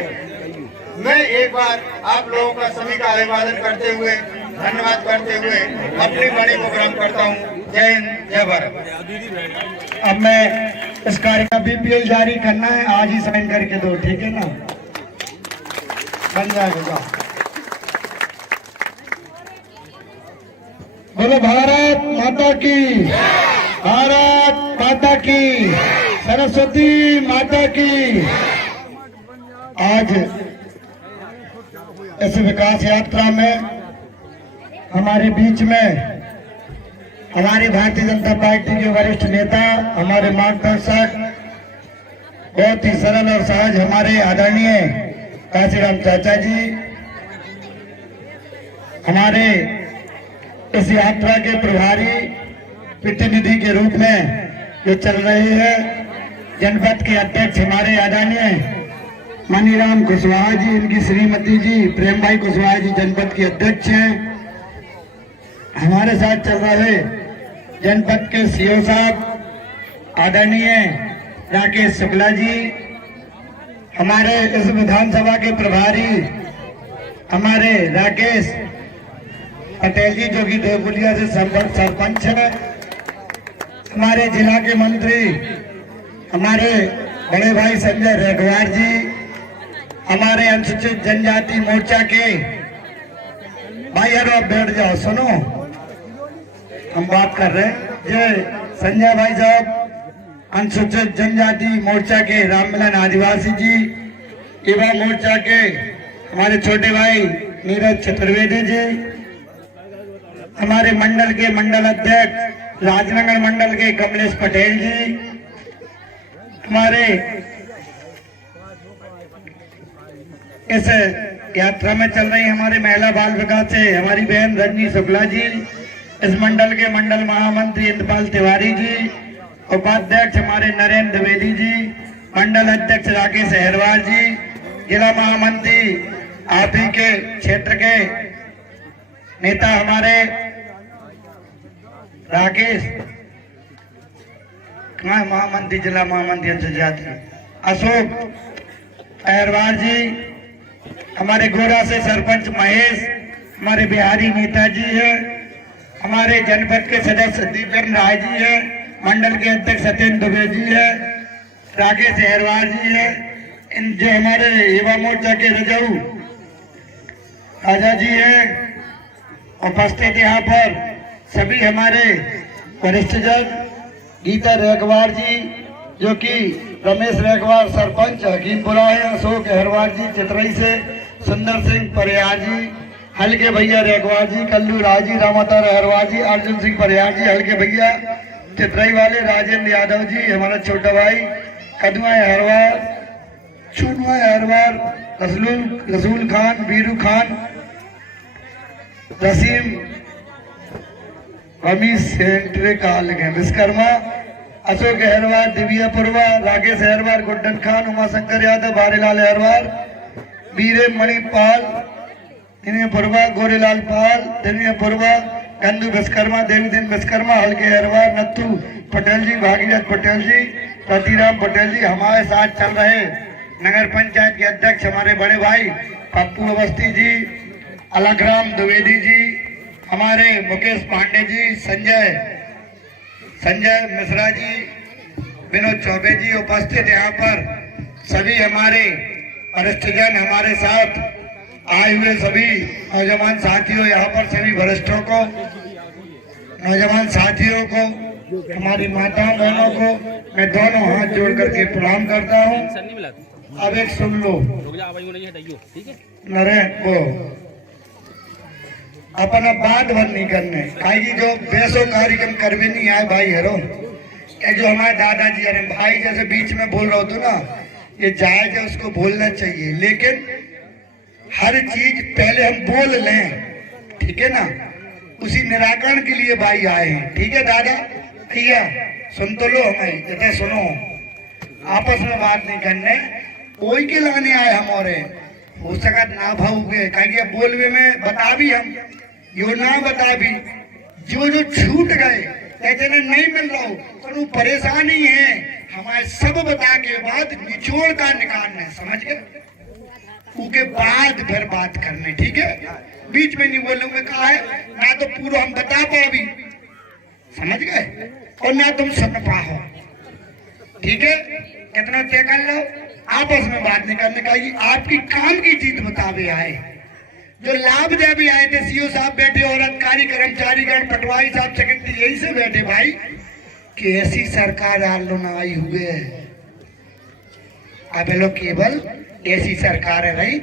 मैं एक बार आप लोगों का सभी का अभिवादन करते हुए, धन्यवाद करते हुए अपनी वाणी को विराम करता हूँ। जय हिंद, जय भारत। अब मैं इस कार्य का बीपीएल जारी करना है, आज ही साइन करके दो, ठीक है ना? बन जाएगा। बोलो भारत माता की, भारत माता की, सरस्वती माता की। आज इस विकास यात्रा में हमारे बीच में हमारी भारतीय जनता पार्टी के वरिष्ठ नेता, हमारे मार्गदर्शक, बहुत ही सरल और सहज हमारे आदरणीय काशीराम चाचा जी, हमारे इस यात्रा के प्रभारी प्रतिनिधि के रूप में जो चल रहे हैं, जनपद के अध्यक्ष हमारे आदरणीय मनीराम कुशवाहा जी, इनकी श्रीमती जी प्रेम भाई कुशवाहा जी जनपद के अध्यक्ष हैं। हमारे साथ चल रहे जनपद के सीओ साहब आदरणीय राकेश शुक्ला जी, हमारे इस विधानसभा के प्रभारी हमारे राकेश पटेल जी जो कि देवपुलिया से सरपंच है, हमारे जिला के मंत्री हमारे बड़े भाई संजय रेगवार जी, हमारे अनुसूचित जनजाति मोर्चा के भाई, यारो आप बैठ जाओ, सुनो हम बात कर रहे हैं। ये संजय भाई साहब, अनुसूचित जनजाति मोर्चा के राममिलन आदिवासी जी, युवा मोर्चा के हमारे छोटे भाई नीरज चतुर्वेदी जी, हमारे मंडल के मंडल अध्यक्ष राजनगर मंडल के कमलेश पटेल जी, हमारे इस यात्रा में चल रही हमारे महिला बाल विकास से हमारी बहन रजनी शुक्ला जी, इस मंडल के मंडल महामंत्री इंद्रपाल तिवारी जी, उपाध्यक्ष हमारे नरेंद्र द्विवेदी जी, मंडल अध्यक्ष राकेश अहरवाल जी, जिला महामंत्री आप ही के क्षेत्र के नेता हमारे राकेश, कहाँ महामंत्री, जिला महामंत्री जनजाति अशोक अहरवाल जी, हमारे गोरा से सरपंच महेश, हमारे बिहारी नेताजी है, हमारे जनपद के सदस्य दीपेंद्र राय जी है, मंडल के अध्यक्ष सत्येंद्र दुबे जी है, राकेश अहरवाल जी है, इन जो हमारे युवा मोर्चा के रजऊ राजा जी है, उपस्थित यहाँ पर सभी हमारे वरिष्ठ जन, गीता रेगवार जी जो कि रमेश रेगवार सरपंच हकीमपुरा है, अशोक अहरवाल जी चित्रई से, सुंदर सिंह परियार जी, हल्के भैया रेगवार जी, कल्लू राजी, रामातार अहरवाल जी, अर्जुन सिंह परियार जी हल्के भैया चित्रई वाले, राजेंद्र यादव जी हमारा छोटा भाई, कदुआ अहरवाल, चुनवा अहरवाल, रसूल खान, बीरू खान, रसीम रमीश सेंट्रे काल विश्वकर्मा, अशोक अहरवाल, दिव्या पुरवा, राकेश अहरवाल, गुड्डन खान, उमाशंकर यादव, बारेलाल अहरवाल, बीरे मणिपाल, दिनवे पुरवा, गोरेलाल पाल, दिनवे पुरवा, गंदू विश्वकर्मा, देवीदीन विश्वकर्मा, हल्के अहरवाल, नत्थू पटेल जी, भागीरथ पटेल जी, रतिराम पटेल जी, हमारे साथ चल रहे नगर पंचायत के अध्यक्ष हमारे बड़े भाई पप्पू अवस्थी जी, अलगराम द्विवेदी जी, हमारे मुकेश पांडे जी, संजय मिश्रा जी, विनोद चौबे जी उपस्थित यहाँ पर सभी हमारे वरिष्ठ जन, हमारे साथ आए हुए सभी नौजवान साथियों, यहाँ पर सभी वरिष्ठों को, नौजवान साथियों को, हमारी माताओं बहनों को मैं दोनों हाथ जोड़ करके प्रणाम करता हूँ। अब एक सुन लो, नरेंद्र को अपना बात भर नहीं करने काई जो बेसो कार्यक्रम कर भी नहीं आए भाई हरो ये जो हमारे दादाजी अरे भाई जैसे बीच में बोल रहा हो ना ये जायज है उसको बोलना चाहिए लेकिन हर चीज पहले हम बोल लें ठीक है ना उसी निराकरण के लिए भाई आए हैं ठीक है दादा भैया सुन तो लो हमारी जैसे सुनो आपस में बात नहीं करने कोई के लाने आए हमारे हो सका ना भाव कहीं बोलवे में बता भी हम यो ना बता भी जो छूट गए कहते नहीं मिल रहा हो तो परेशानी है हमारे सब बता के बाद निचोड़ का निकालना है समझ गए उसके बाद फिर बात करने ठीक है बीच में नहीं बोलूंगा कहा है ना तो पूरा हम बता पाओ भी समझ गए और ना तुम सुन पाओ ठीक है कितना तय कर लो आपस में बात नहीं करने का ये आपकी काम की चीज बतावे आए जो लाभ दे भी आए थे सीओ साहब बैठे और अधिकारी कर्मचारीगण पटवारी साहब सेक्रेटरी यही से बैठे भाई कि ऐसी सरकार आलोचना आई हुए है अब लोग केवल ऐसी सरकार है भाई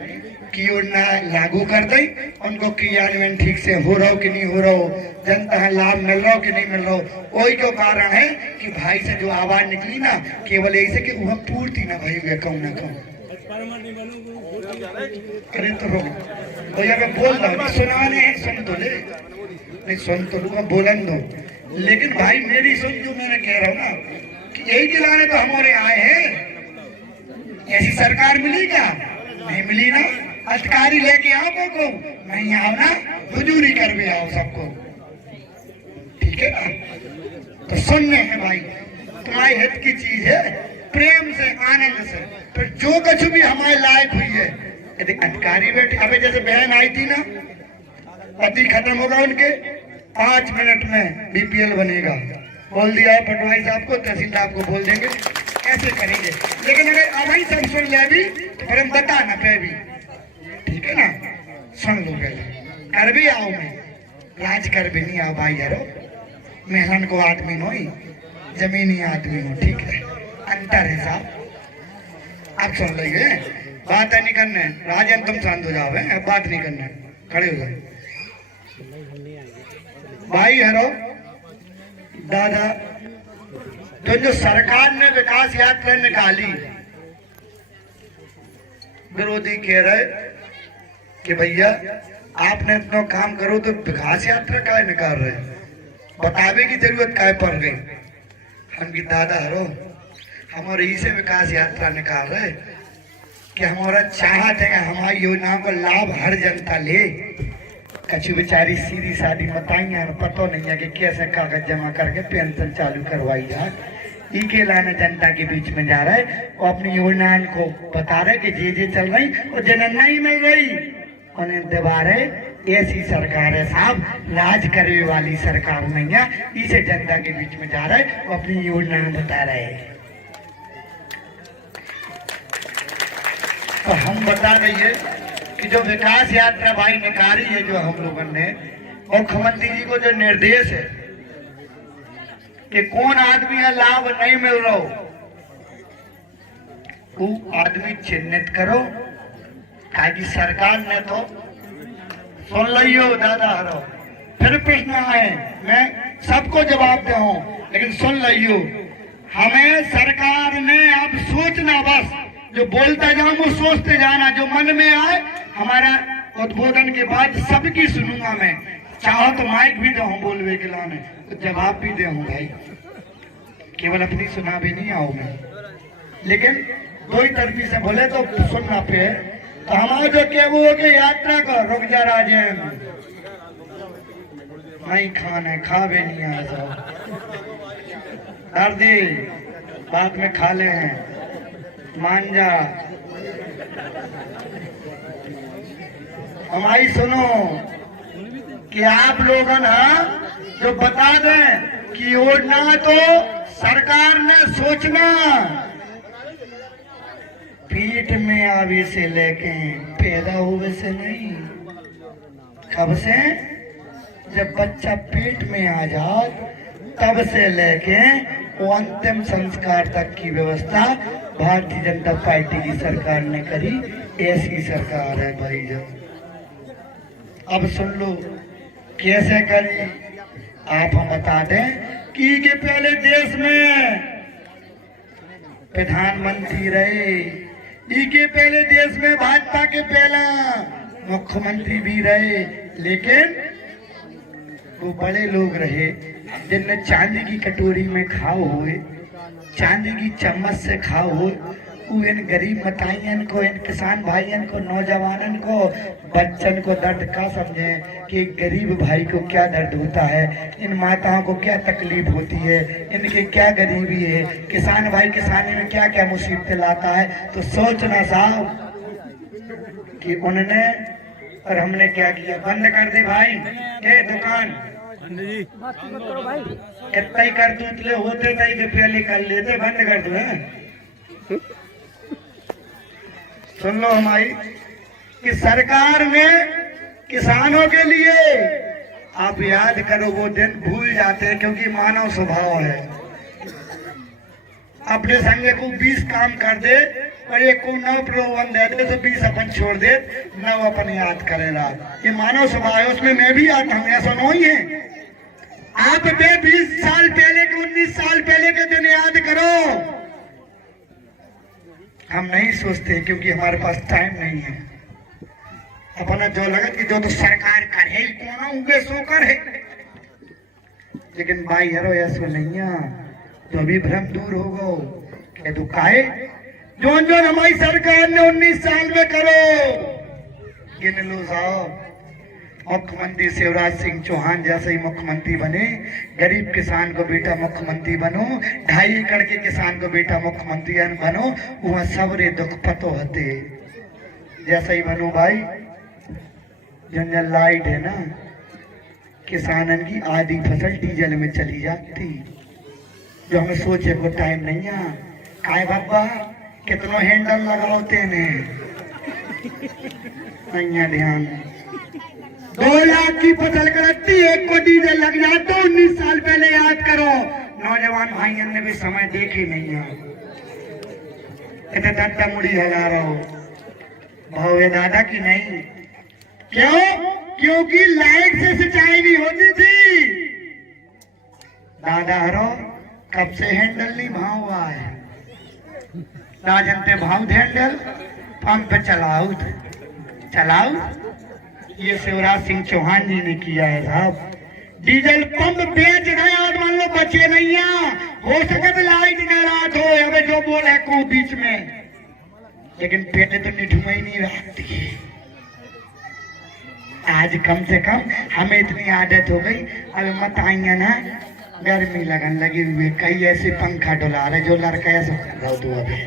कि योजना लागू कर दे उनको क्रियान्वयन ठीक से हो रहा हो कि नहीं हो रहा हो जनता लाभ मिल रहा हो कि नहीं मिल रहा हो वही क्यों कारण है कि भाई से जो आवाज निकली ना केवल ऐसे कि वह पूर्ति ना भाई हुए कहूँ ना कहूँ अरे तो रो भैया मैं बोल रहा हूँ सुनाने हैं सुन तो ले नहीं सुन तो लूंगा बोलन दो लेकिन भाई मेरी सुन जो मैंने कह रहा हूँ ना कि यही दिलाने तो हमारे आए हैं ऐसी सरकार मिली क्या नहीं मिली ना अधिकारी लेके आओ को नहीं आओ ना हुजूरी कर भी आओ सबको ठीक है ना तो सुनने हैं भाई तुम्हारे हित की चीज है प्रेम से आनंद से फिर जो कुछ भी हमारे लायक हुई है यदि अधिकारी बैठे अबे जैसे बहन आई थी ना पति खत्म होगा उनके 5 मिनट में बीपीएल बनेगा बोल दिया पटवारी साहब को तहसीलदार को बोल देंगे कैसे करेंगे लेकिन अगर अब ही सब सुन ले भी तो फिर हम बता ना पे भी ठीक है ना सुन लो पहले कर भी आओ मैं राज कर भी नहीं आओ भाई यारो मेहलन को आदमी नो जमीनी आदमी नो ठीक है अंतर है साहब आप सुन लेंगे बात नहीं करने राजन तुम शांत हो जाओ अब बात नहीं करने खड़े हो जाओ भाई हरो दादा तो जो सरकार ने विकास यात्रा निकाली विरोधी कह रहे कि भैया आपने इतना काम करो तो विकास यात्रा काय निकाल रहे बतावे की जरूरत काय पड़ गई हम की दादा हरो हमारे इसे विकास यात्रा निकाल रहे कि हमारा चाहत है कि हमारी योजनाओं का लाभ हर जनता ले कछु बेचारी सीधी सादी बताइए पता नहीं है कि कैसे कागज जमा करके पेंशन चालू करवाई जाए इके लाने जनता के बीच में जा रहा है और अपनी योजनाओं को बता रहे कि जे चल रही और जनन नहीं मिल रही उन्हें दबा रहे ऐसी सरकार है साहब राज करने वाली सरकार नहीं है इसे जनता के बीच में जा रहा है और अपनी योजना बता रहे हैं तो हम बता रही कि जो विकास यात्रा भाई निकाली है जो हम लोगों ने मुख्यमंत्री जी को जो निर्देश है कि कौन आदमी का लाभ नहीं मिल रहा हो वो आदमी चिन्हित करो ताकि सरकार ने तो सुन लियो दादा हरो फिर प्रश्न आए मैं सबको जवाब दे लेकिन सुन लियो हमें सरकार ने अब सोचना बस जो बोलता जाओ वो सोचते जाना जो मन में आए हमारा उद्बोधन के बाद सबकी सुनूंगा मैं चाहो तो माइक भी दो बोलवे के लाने तो जवाब भी दे भाई केवल अपनी सुना भी नहीं आओ मैं लेकिन दो ही तरफी से बोले तो सुनना पे तो हमारा जो क्या वो कि यात्रा का रुक जा राजेन नहीं खाना है खा भी नहीं आ जाओ दर्दी बाद में खा ले हैं मान जा हमारी सुनो कि आप लोगों ना जो बता दें कि योजना तो सरकार ने सोचना पीठ में आवे से लेके पैदा हुए से नहीं कब से जब बच्चा पेट में आ जाए तब से लेके वो अंतिम संस्कार तक की व्यवस्था भारतीय जनता पार्टी की सरकार ने करी ऐसी सरकार है भाई जब अब सुन लो कैसे करी आप हम बता दें कि के पहले देश में प्रधानमंत्री रहे, के पहले देश में भाजपा के पहला मुख्यमंत्री भी रहे, लेकिन वो बड़े लोग रहे जिनने चांदी की कटोरी में खाओ हुए, चांदी की चम्मच से खाओ हुए। वो इन गरीब मताइयन को, इन किसान भाइयन को, नौजवानन को, बच्चन को दर्द का समझे कि एक गरीब भाई को क्या दर्द होता है, इन माताओं को क्या तकलीफ होती है, इनके क्या गरीबी है, किसान भाई किसानी में क्या क्या मुसीबतें लाता है। तो सोचना साहब कि उन्होंने और हमने क्या किया, बंद कर दे भाई ये दुकान, कितना ही कर दूसरे होते थे कि पहले कर लेते, बंद कर दो। सुन लो हमारी कि सरकार ने किसानों के लिए, आप याद करो वो दिन भूल जाते हैं क्योंकि मानव स्वभाव है। अपने संगे को 20 काम कर दे और एक को 9 प्रलोभन दे दे तो 20 अपन छोड़ दे, 9 अपन याद करेगा। ये मानव स्वभाव है, उसमें मैं भी आता हूँ, ऐसा नहीं है। आप बे 20 साल पहले के 19 साल पहले के दिन याद करो। हम नहीं सोचते क्योंकि हमारे पास टाइम नहीं है। अपना जो लगत कि जो तो सरकार करे कौन उगे सो करे, लेकिन भाई हरो ऐसो नहीं है। तो अभी भ्रम दूर हो गो के दुकाए जो हमारी सरकार ने 19 साल में करो गिन लो साहब। मुख्यमंत्री शिवराज सिंह चौहान जैसे ही मुख्यमंत्री बने, गरीब किसान को बेटा मुख्यमंत्री बनो, 2.5 एकड़ के किसान को बेटा मुख्यमंत्री बनो, वह सबरे दुख पतो होते जैसा ही बनो भाई। जंगल लाइट है ना, किसानन की आधी फसल डीजल में चली जाती, जो हमें सोचे को टाइम नहीं है। काय बाबा कितना हैंडल लगाते ने नहीं ध्यान। 2 लाख की फसल करती, 1 को डीजल लग जाता। 19 साल पहले याद करो, नौजवान भाइयों ने भी समय देखे नहीं है। इतने दादा मुड़ी हला रहो भावे दादा की नहीं, क्यों? क्योंकि लाइट से सिंचाई नहीं होती थी। दादा हरो कब से हैंडल नहीं भाव हुआ है, राजन भाव हैंडल पंप चलाओ। ये शिवराज सिंह चौहान जी ने किया है साहब। डीजल पंप बेच रहे आज मान लो बचे नहीं है, हो सके तो लाइट न रात हो अबे जो बोले को बीच में, लेकिन पहले तो निठुआ ही नहीं रहती। आज कम से कम हमें इतनी आदत हो गई, अब मत आइए ना गर्मी लगन लगी हुई, कई ऐसे पंखा डुला रहे जो लड़का ऐसा कर रहा हो। अभी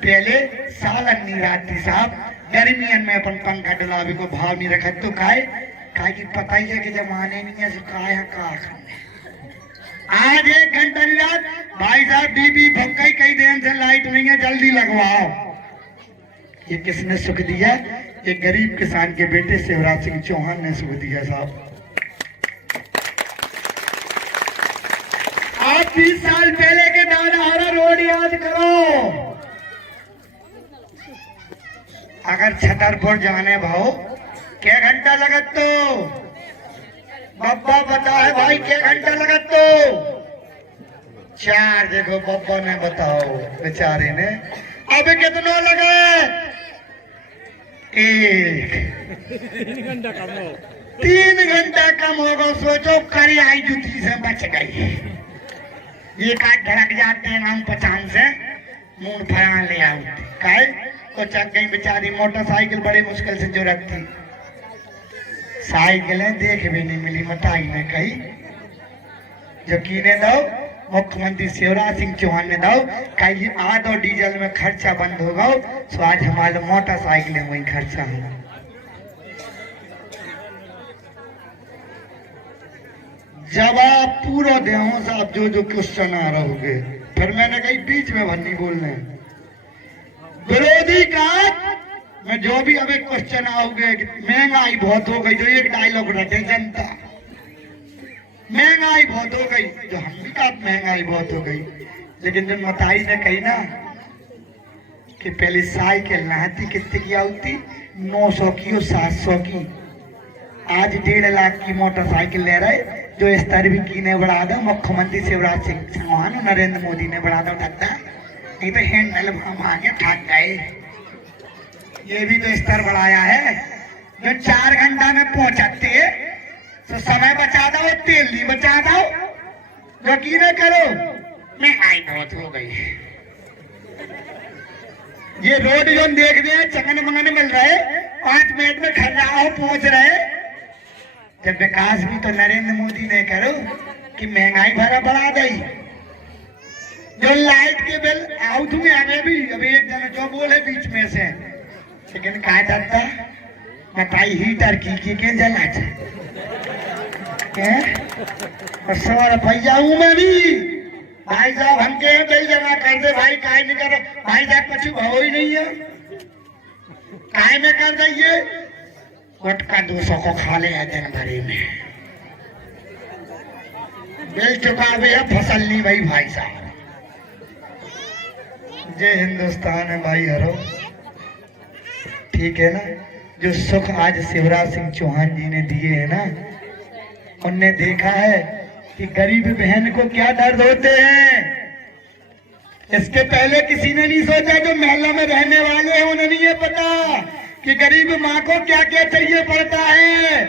पहले सालन नहीं रहती साहब, गर्मियन में अपन पंखा डुलावे को भाव नहीं रखा। तो काय की पता ही है कि जमाने नहीं है का आज 1 घंटा नहीं रात भाई साहब बीबी भक्कई कई दिन से लाइट नहीं है, जल्दी लगवाओ। ये किसने सुख दिया? ये गरीब किसान के बेटे शिवराज सिंह चौहान ने सुख दिया साहब। आप 20 साल पहले के दादा रोड याद करो। अगर छतरपुर जाने भाव क्या घंटा लगत तो बब्बा बता है भाई, क्या घंटा लगत तो 4। देखो बब्बा ने बताओ बेचारे ने, अब कितना लगे 3 घंटा कम होगा। सोचो करी आई जुती से बच गई। ये काट धड़क जाते हैं हम 50 से मून फरान ले आओ काय तो चक गई बेचारी। मोटरसाइकिल बड़ी मुश्किल से जो रखती, साइकिलें देख भी नहीं मिली मताई ने कही। जो कीने दो मुख्यमंत्री शिवराज सिंह चौहान ने दो कही आज और डीजल में खर्चा बंद होगा, तो आज हमारे मोटरसाइकिलें वही खर्चा है। जवाब पूरा देहो साहब जो क्वेश्चन आ रहोगे, फिर मैंने कही बीच में भन्नी बोलने विरोधी का मैं जो भी अब एक क्वेश्चन आओगे, महंगाई बहुत हो गई, जो एक डायलॉग रटे जनता, महंगाई बहुत हो गई, जो हम भी कहा महंगाई बहुत हो गई। लेकिन जो मताई ने कही ना कि पहले साइकिल नहाती कितने की आती 900 की और 700 की, आज 1.5 लाख की मोटरसाइकिल ले रहे, जो स्तर भी कीने बढ़ा दो मुख्यमंत्री शिवराज सिंह चौहान नरेंद्र मोदी ने बढ़ा दो धक्का, नहीं तो हैंडल हम आगे थक गए। ये भी तो स्तर बढ़ाया है, जो 4 घंटा में पहुंचाते तो समय बचा दो, तेल नहीं बचा दो। यकीन करो महंगाई बहुत हो गई है। ये रोड जो देख रहे हैं चंगन मंगन मिल रहे, 5 मिनट में खर्राहो पहुंच रहे। जब विकास भी तो नरेंद्र मोदी ने करो कि महंगाई भरा बढ़ा दी। जो लाइट के बिल आउट में हमें भी अभी एक जन जो बोले बीच में से, लेकिन क्या करता बताई हीटर की के जला और 100 रुपया हूं मैं भी। भाई साहब हमके बिल जमा कर दे भाई, काय नहीं कर भाई साहब, कुछ भाव ही नहीं है, काय में कर दीजिए। गुटका 200 को खा ले दिन भरी में, बिल चुकावे है फसल नहीं भाई। भाई साहब जय हिंदुस्तान है भाई हरो, ठीक है ना। जो सुख आज शिवराज सिंह चौहान जी ने दिए है ना, उनने देखा है कि गरीब बहन को क्या दर्द होते हैं। इसके पहले किसी ने नहीं सोचा, जो महल्ला में रहने वाले हैं उन्हें नहीं ये पता कि गरीब माँ को क्या क्या चाहिए पड़ता है।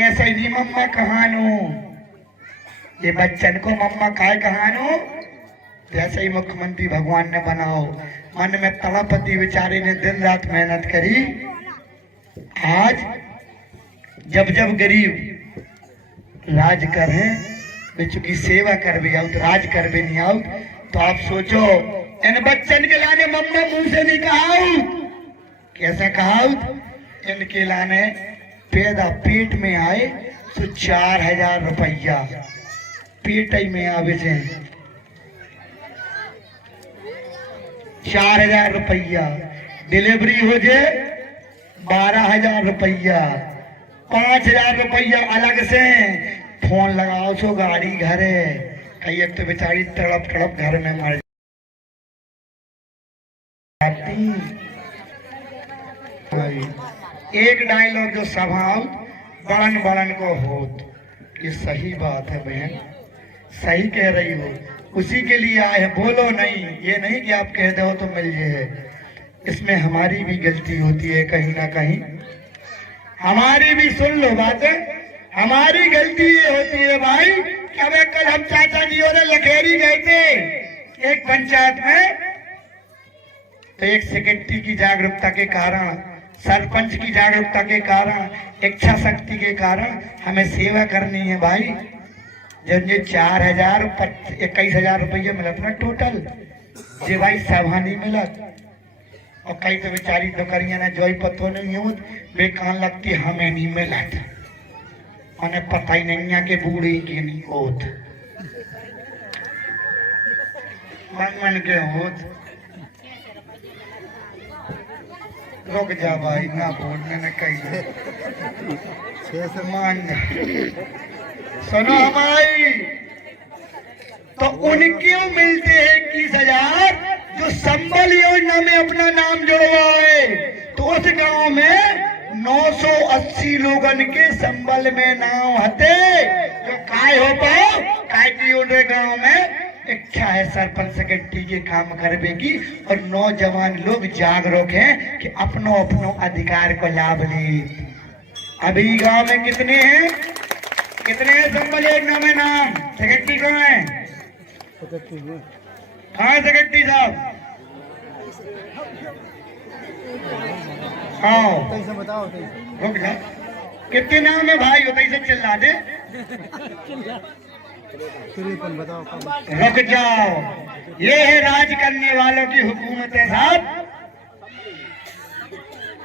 ऐसे ही मम्मा कहानू, ये बच्चन को मम्मा काय कहानू, जैसे ही मुख्यमंत्री भगवान ने बनाओ। मन में तड़पति बेचारे ने दिन रात मेहनत करी। आज जब जब गरीब राज कर है, चूंकि सेवा कर भी आओ तो राज कर भी नहीं आओ, तो आप सोचो इन बच्चन के लाने मम्मा मुंह से नहीं कहा, कैसे कहा, इनके लाने पैदा पेट में आए तो 4000 रुपया पेट में आवे से 4000 रुपया, डिलीवरी हो जाए 12000 रुपया, 5000 रुपया अलग से फोन लगाओ सो गाड़ी घरे। कई एक तो बेचारी तड़प तड़प घर में मर जाती। एक डायलॉग जो सभा बड़न बड़न को होत, ये सही बात है बहन, सही कह रही हो, उसी के लिए आए हैं। बोलो नहीं, ये नहीं कि आप कह दो तो मिल जाए। इसमें हमारी भी गलती होती है कहीं ना कहीं, हमारी भी सुन लो बातें, हमारी गलती ये होती है भाई कि अबे कल हम चाचा जी और लखेरी गए थे एक पंचायत में, तो एक सेक्रेटरी की जागरूकता के कारण, सरपंच की जागरूकता के कारण, इच्छा शक्ति के कारण हमें सेवा करनी है भाई। जब ये 21,000 रुपये मिलत ना टोटल, जे भाई सभा नहीं मिलत। और कई तो बेचारी दुकरिया ने जोई पत्थों नहीं होत, वे कहन लगती हमें नहीं मिलत, उन्हें पता ही नहीं है कि बूढ़ी की नहीं होत, मन मन के होत। रुक जा भाई, ना बोलने में कही मान जा। सुनो हमारी, तो उनके मिलते हैं 21,000 जो संबल योजना में अपना नाम जुड़वाए। तो उस गांव में 980 लोगन के संबल में नाम हते, जो काय हो पाओ काय की उनके गांव में इच्छा है सरपंच सेक्रेटरी के काम करने की, और नौजवान लोग जागरूक हैं कि अपनो अपनो अधिकार को लाभ ले। अभी गांव में कितने हैं संबल योजना में नाम? सेक्रेटरी कौन है? हाँ सेक्रेटरी साहब, हाँ रुक जा, कितने नाम है भाई? होता इसे चिल्ला दे, रुक जाओ। ये है राज करने वालों की हुकूमत है साहब।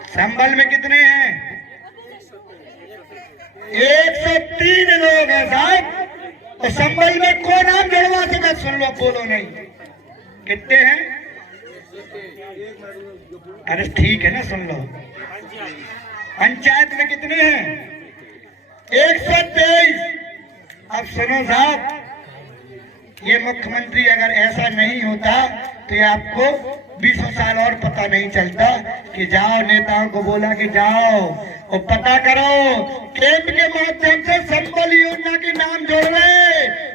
संबल में कितने हैं? 103 लोग हैं साहब। तो संबल में कौन नाम जुड़वा सके? सुन लो, बोलो नहीं। कितने हैं? अरे ठीक है ना, सुन लो। पंचायत में कितने हैं? 123। अब सुनो साहब, ये मुख्यमंत्री अगर ऐसा नहीं होता तो ये आपको 20 साल और पता नहीं चलता कि जाओ नेताओं को बोला कि जाओ और पता करो केंद्र के माध्यम से संबल योजना के नाम जोड़े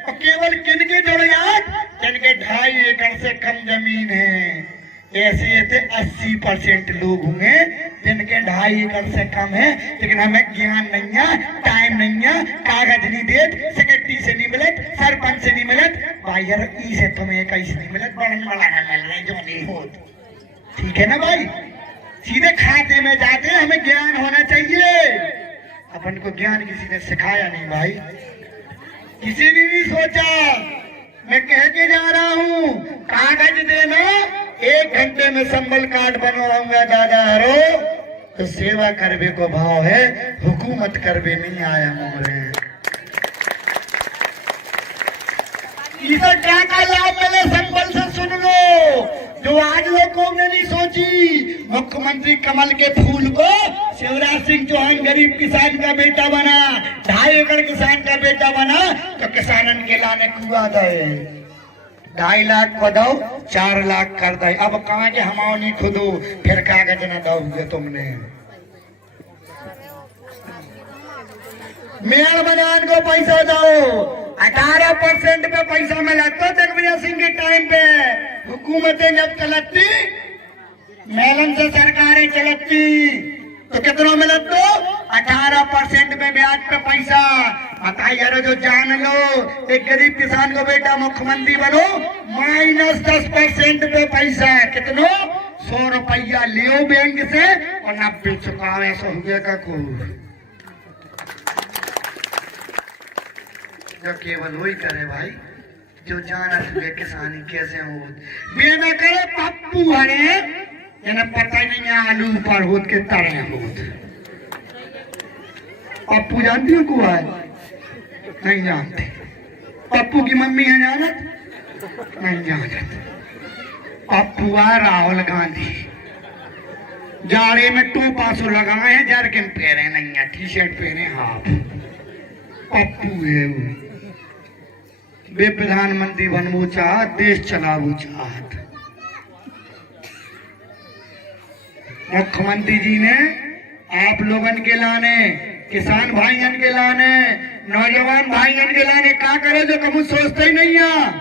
और केवल किनके जोड़े यार, जिनके 2.5 एकड़ से कम जमीन है। ऐसे ऐसे 80% लोग होंगे जिनके 2.5 एकड़ से कम है, लेकिन हमें ज्ञान नहीं है, टाइम नहीं है, कागज नहीं दे, सेक्रेटरी से नहीं मिलत, सरपंच से नहीं मिलत, भाई यार ई से तुम्हें कैसे नहीं मिलत, बड़ा जो नहीं हो। ठीक है ना भाई, सीधे खाते में जाते, हमें ज्ञान होना चाहिए। अपन को ज्ञान किसी ने सिखाया नहीं भाई, किसी ने नहीं सोचा। मैं कह के जा रहा हूँ, कागज देना, 1 घंटे में संबल कार्ड बनवाऊंगा दादा हरो, तो सेवा करवे को भाव है, हुकूमत करवे नहीं आया मोरे। इसे क्या का लाभ मिले संबल से सुन लो, जो आज लोगों ने नहीं सोची। मुख्यमंत्री कमल के फूल को शिवराज सिंह चौहान गरीब किसान का बेटा बना, 2.5 एकड़ किसान का बेटा बना, तो किसानन के लाने कुआ दे, 2.5 लाख को दो, 4 लाख कर दे। अब कहा कि हम नहीं खुदो, फिर कागज न दोगे तुमने। मेयर बनान को पैसा दो, 18% पे पैसा मिला तो दिग्विजय सिंह के टाइम पे हुकूमतें जब चलती, मेलन से सरकारें चलती, तो कितना मिला तो 18% में ब्याज पे पैसा। बताइए जो जान लो, एक गरीब किसान को बेटा मुख्यमंत्री बनो, -10% पे पैसा, कितनो 100 रुपया लियो बैंक से और 90 चुकावे, ऐसा हुए का को जो केवल वही करे भाई जो जाना तुझे किसानी कैसे हो। बेना करे पप्पू हरे, इन्हें पता ही नहीं आलू पर होत के तरे होत। पप्पू जानती हो को है? नहीं जानते। पप्पू की मम्मी है जानत? नहीं जानत। पप्पू है राहुल गांधी, जाड़े में टोपा सो लगाए हैं, जरकिन पहने नहीं है, टी-शर्ट पहने हाफ। पप्पू है वो, वे प्रधानमंत्री बनवो चाहत, देश चलावो चाहत। मुख्यमंत्री जी ने आप लोगन के लाने, किसान भाईयन के लाने, नौजवान भाईयन के लाने का करे जो कभी सोचते ही नहीं है।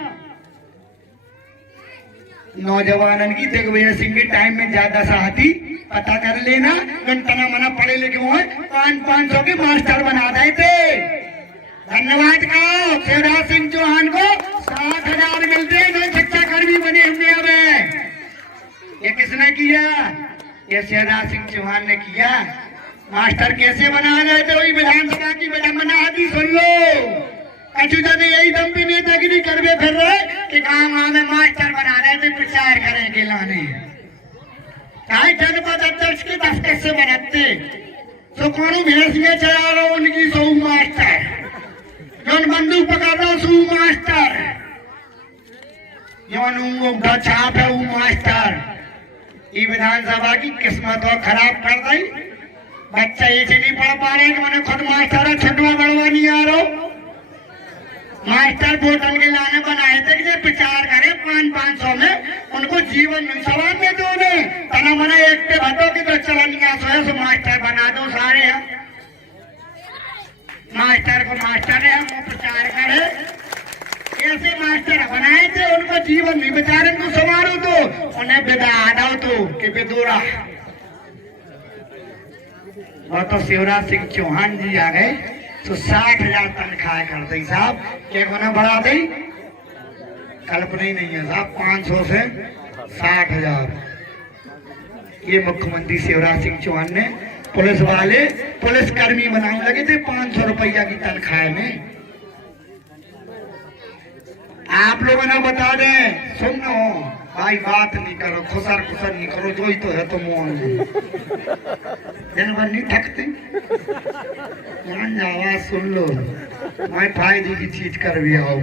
नौजवानन की दिग्विजय सिंह के टाइम में ज्यादा साथी पता कर लेना, तना मना पढ़े लिखे हुए 500 के मास्टर बना देते। धन्यवाद कहो शिवराज सिंह चौहान को, 60,000 मिलते हैं, नए शिक्षा कर्मी बने हुए। अब ये किसने किया? ये शिवराज सिंह चौहान ने किया। मास्टर कैसे बना रहे थे, वही विधानसभा की विडम्बना सुन लो। कचुदा ने यही दम पे नेतागिरी करवे फिर रहे कि गाँव में मास्टर बना रहे थे, प्रचार करें के लाने, चाहे जनपद अध्यक्ष के दफ्तर से बनाते, तो कौन भैंस में चला रहा उनकी सौ मास्टर, जौन बंदूक पकड़ रहा सू मास्टर, जौन उंगूठा छाप है वो मास्टर। ये विधानसभा की किस्मत और खराब कर दी। बच्चा ये नहीं पढ़ पा रहे कि मैंने खुद मास्टर है, छठवा बड़वा नहीं आ रहा। मास्टर बोतल के लाने बनाए थे कि प्रचार करे 500 में, उनको जीवन सवाल में दो ने तना मना एक पे भटो की तो चलनिया सो मास्टर बना दो सारे। मास्टर को मास्टर है, वो प्रचार करे, ऐसे मास्टर बनाए थे, उनको जीवन नहीं बेचारे को संवारो तो उन्हें विदा दो तो कि बेदोरा। वो तो शिवराज सिंह चौहान जी आ गए तो 60,000 तनख्वाह कर दी साहब, क्या गुना बढ़ा दी? कल्पना ही नहीं है साहब, 500 से 60,000। ये मुख्यमंत्री शिवराज सिंह चौहान ने पुलिस वाले पुलिस कर्मी बनाने लगे थे 500 रुपया की तनख्वाह में। आप लोगों ने बता दें, सुनो भाई, बात नहीं करो, खुसर खुसर नहीं करो, जो ही तो है तुम दिन भर नहीं थकते। आवाज सुन लो, मैं फायदे की चीज कर भी आऊ।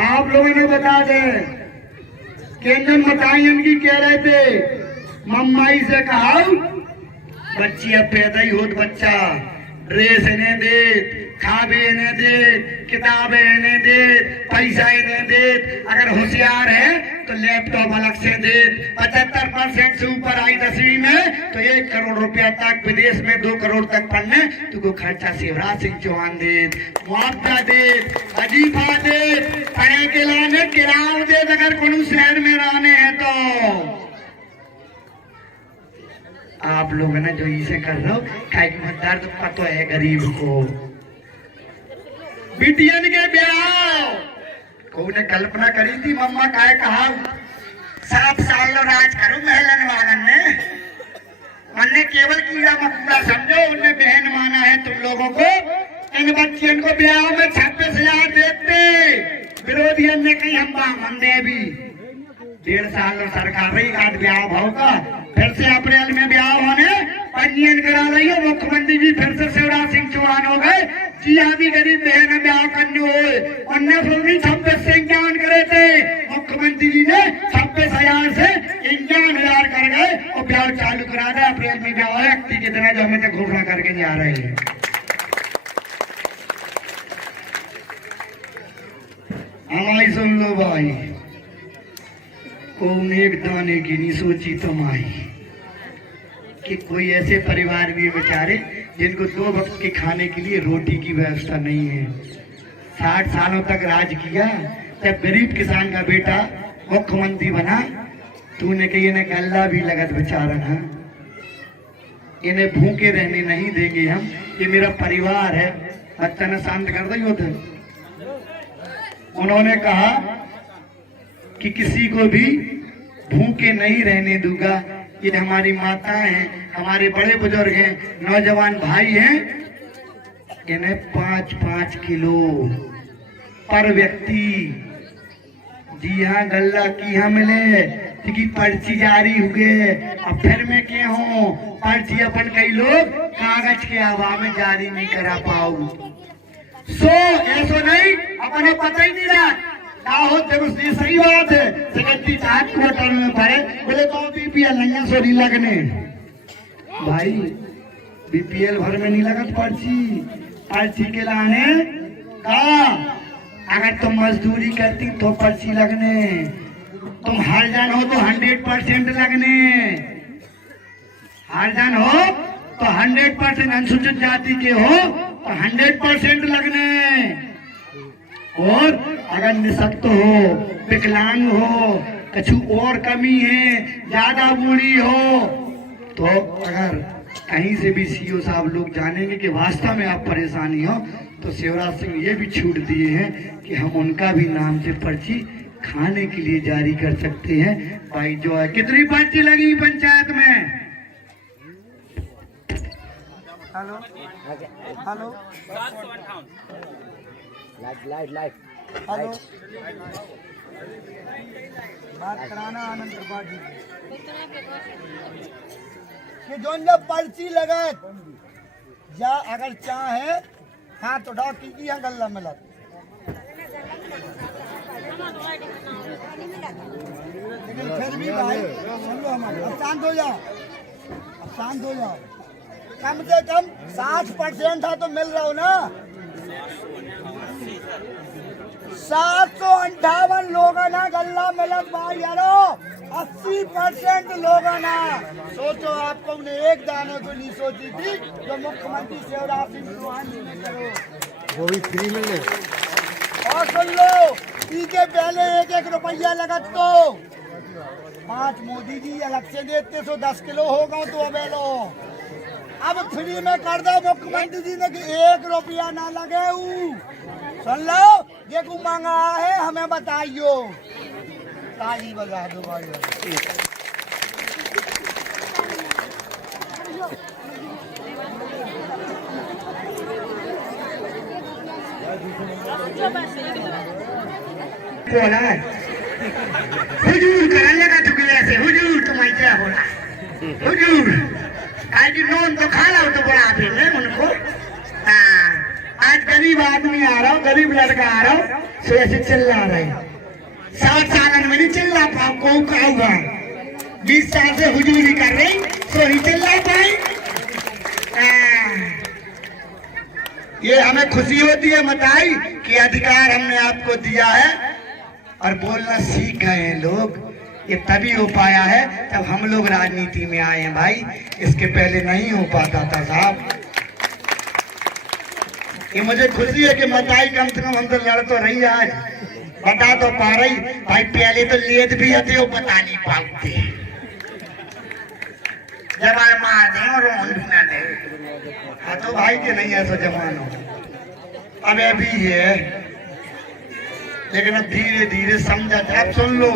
आप लोगों ने बता दें, केंद्र मतायन की कह रहे थे, मम्माई से कहा बच्ची अब पैदा ही होत बच्चा, ड्रेस इन्हें दे, खावे इन्हें दे, किताबें इन्हें दे, पैसा इन्हें दे। अगर होशियार है तो लैपटॉप अलग से दे। 75% से ऊपर आई 10वीं में तो 1 करोड़ रुपया तक, विदेश में 2 करोड़ तक पढ़ने तुमको खर्चा शिवराज सिंह चौहान दे। मुआवजा दे, वजीफा दे, पढ़े के लाने किराया दे अगर कोनो शहर में रहने हैं तो। आप लोग ना जो इसे कर रहे हो काहे की दर्द पता है गरीब को। बिटियन के ब्याह को ने कल्पना करी थी मम्मा काय कहा 7 साल लो राज करो महलन वालन ने मन्ने केवल कीड़ा मकोड़ा समझो। उन्हें बहन माना है तुम लोगों को। इन बच्चियों को ब्याह में 26,000 देते, विरोधियन ने कही हम बामन दे भी। 1.5 साल सरकार रही आज ब्याह भाव का, फिर से अप्रैल में ब्याह होने पंजीयन करा रही है। मुख्यमंत्री जी फिर से शिवराज सिंह चौहान हो गए। जी हाँ भी गरीब बहन ब्याह करने हो 26 से 51 करे थे। मुख्यमंत्री जी ने 26,000 से 51,000 कर गए और ब्याह चालू करा दिया। अप्रैल में ब्याह है अक्ति के दिन जो हमें घोषणा करके जा रहे हैं। हमारी सुन लो भाई, कौन एक दाने की नहीं सोची तुमाई कि कोई ऐसे परिवार भी बेचारे जिनको 2 वक्त के खाने के लिए रोटी की व्यवस्था नहीं है। 60 सालों तक राज किया, जब गरीब किसान का बेटा मुख्यमंत्री बना तूने कही इन्हें गल्ला भी लगत बेचारा ना, इन्हें भूखे रहने नहीं देंगे हम, ये मेरा परिवार है। बच्चा ने शांत कर दी उधर। उन्होंने कहा कि किसी को भी भूखे नहीं रहने दूंगा। ये हमारी माताएं हैं, हमारे बड़े बुजुर्ग हैं, नौजवान भाई हैं, इन्हें 5-5 किलो पर व्यक्ति जी हाँ गल्ला की हाँ मिले कि पर्ची जारी हुए। अब फिर मैं क्या हूँ पर्ची अपन कई लोग कागज के हवा में जारी नहीं करा पाऊ। ऐसा नहीं अपने पता ही नहीं रहा हो। ये सही बात है। सेक्रेटरी साहब क्वार्टर में पड़े बोले तो बीपीएल नहीं सो नहीं लगने भाई। बीपीएल भर में नहीं लगत पर्ची के लाने का। अगर तुम मजदूरी करती तो पर्ची लगने, तुम हरजन हो तो 100% लगने, हरजन हो तो 100% अनुसूचित जाति के हो तो 100% लगने। और अगर निशक्त हो, विकलांग हो, कछु और कमी है, ज्यादा बूढ़ी हो तो अगर कहीं से भी सीओ साहब लोग जानेंगे कि वास्तव में आप परेशानी हो तो शिवराज सिंह ये भी छूट दिए हैं कि हम उनका भी नाम से पर्ची खाने के लिए जारी कर सकते हैं। भाई जो है कितनी पर्ची लगी पंचायत में? हेलो हेलो लाइट हेलो बात कराना आनंद त्रिपाठी कि जो जब पर्ची लगे या अगर चाहे हाथ उठाओ की यहाँ गल्ला मिला। लेकिन फिर भी भाई सुन लो हमारे, अब शांत हो जाओ, अब शांत हो जाओ। कम से कम 60% था तो मिल रहा हो ना। 758 लोगों ना गल्ला मिलत भाई यारो, 80% लोगों ना। सोचो आपको उन्हें एक दाने को नहीं सोची थी जो मुख्यमंत्री शिवराज सिंह चौहान जी ने करो, वो भी फ्री मिलने। और सुन लो इसके पहले 1-1 रुपया लगत तो 5 मोदी जी अलग से देते सो 10 किलो होगा तो अब लो अब फ्री में कर दो मुख्यमंत्री जी ने कि 1 रुपया ना लगे। सुन लो ये को मांगा है हमें बताइयो, ताली बजा दो भाई। बोला हुजूर करने लगा चुके से हुजूर तुम्हारी क्या बोला हुजूर आज नोन तो खा लो तो बोला आपने उनको। आज गरीब आदमी आ रहा हो, गरीब लड़का आ रहा हो सो ऐसे चिल्ला रहे। 60 साल में नहीं चिल्ला पाओ को होगा, 20 साल से हुजूरी कर रही सो नहीं चिल्ला पाई। ये हमें खुशी होती है मताई कि अधिकार हमने आपको दिया है और बोलना सीख गए हैं लोग। ये तभी हो पाया है तब हम लोग राजनीति में आए हैं भाई, इसके पहले नहीं हो पाता था साहब। ये मुझे खुशी है कि मताई कम से कम हमसे लड़ तो रही है, आज बता तो पा रही। भाई पहले तो लेद भी आते हो बता नहीं पाते, जबार मार दे और रोन भी ना दे। हाँ तो भाई के नहीं ऐसा जमाना अब अभी है, लेकिन अब धीरे धीरे समझा। अब सुन लो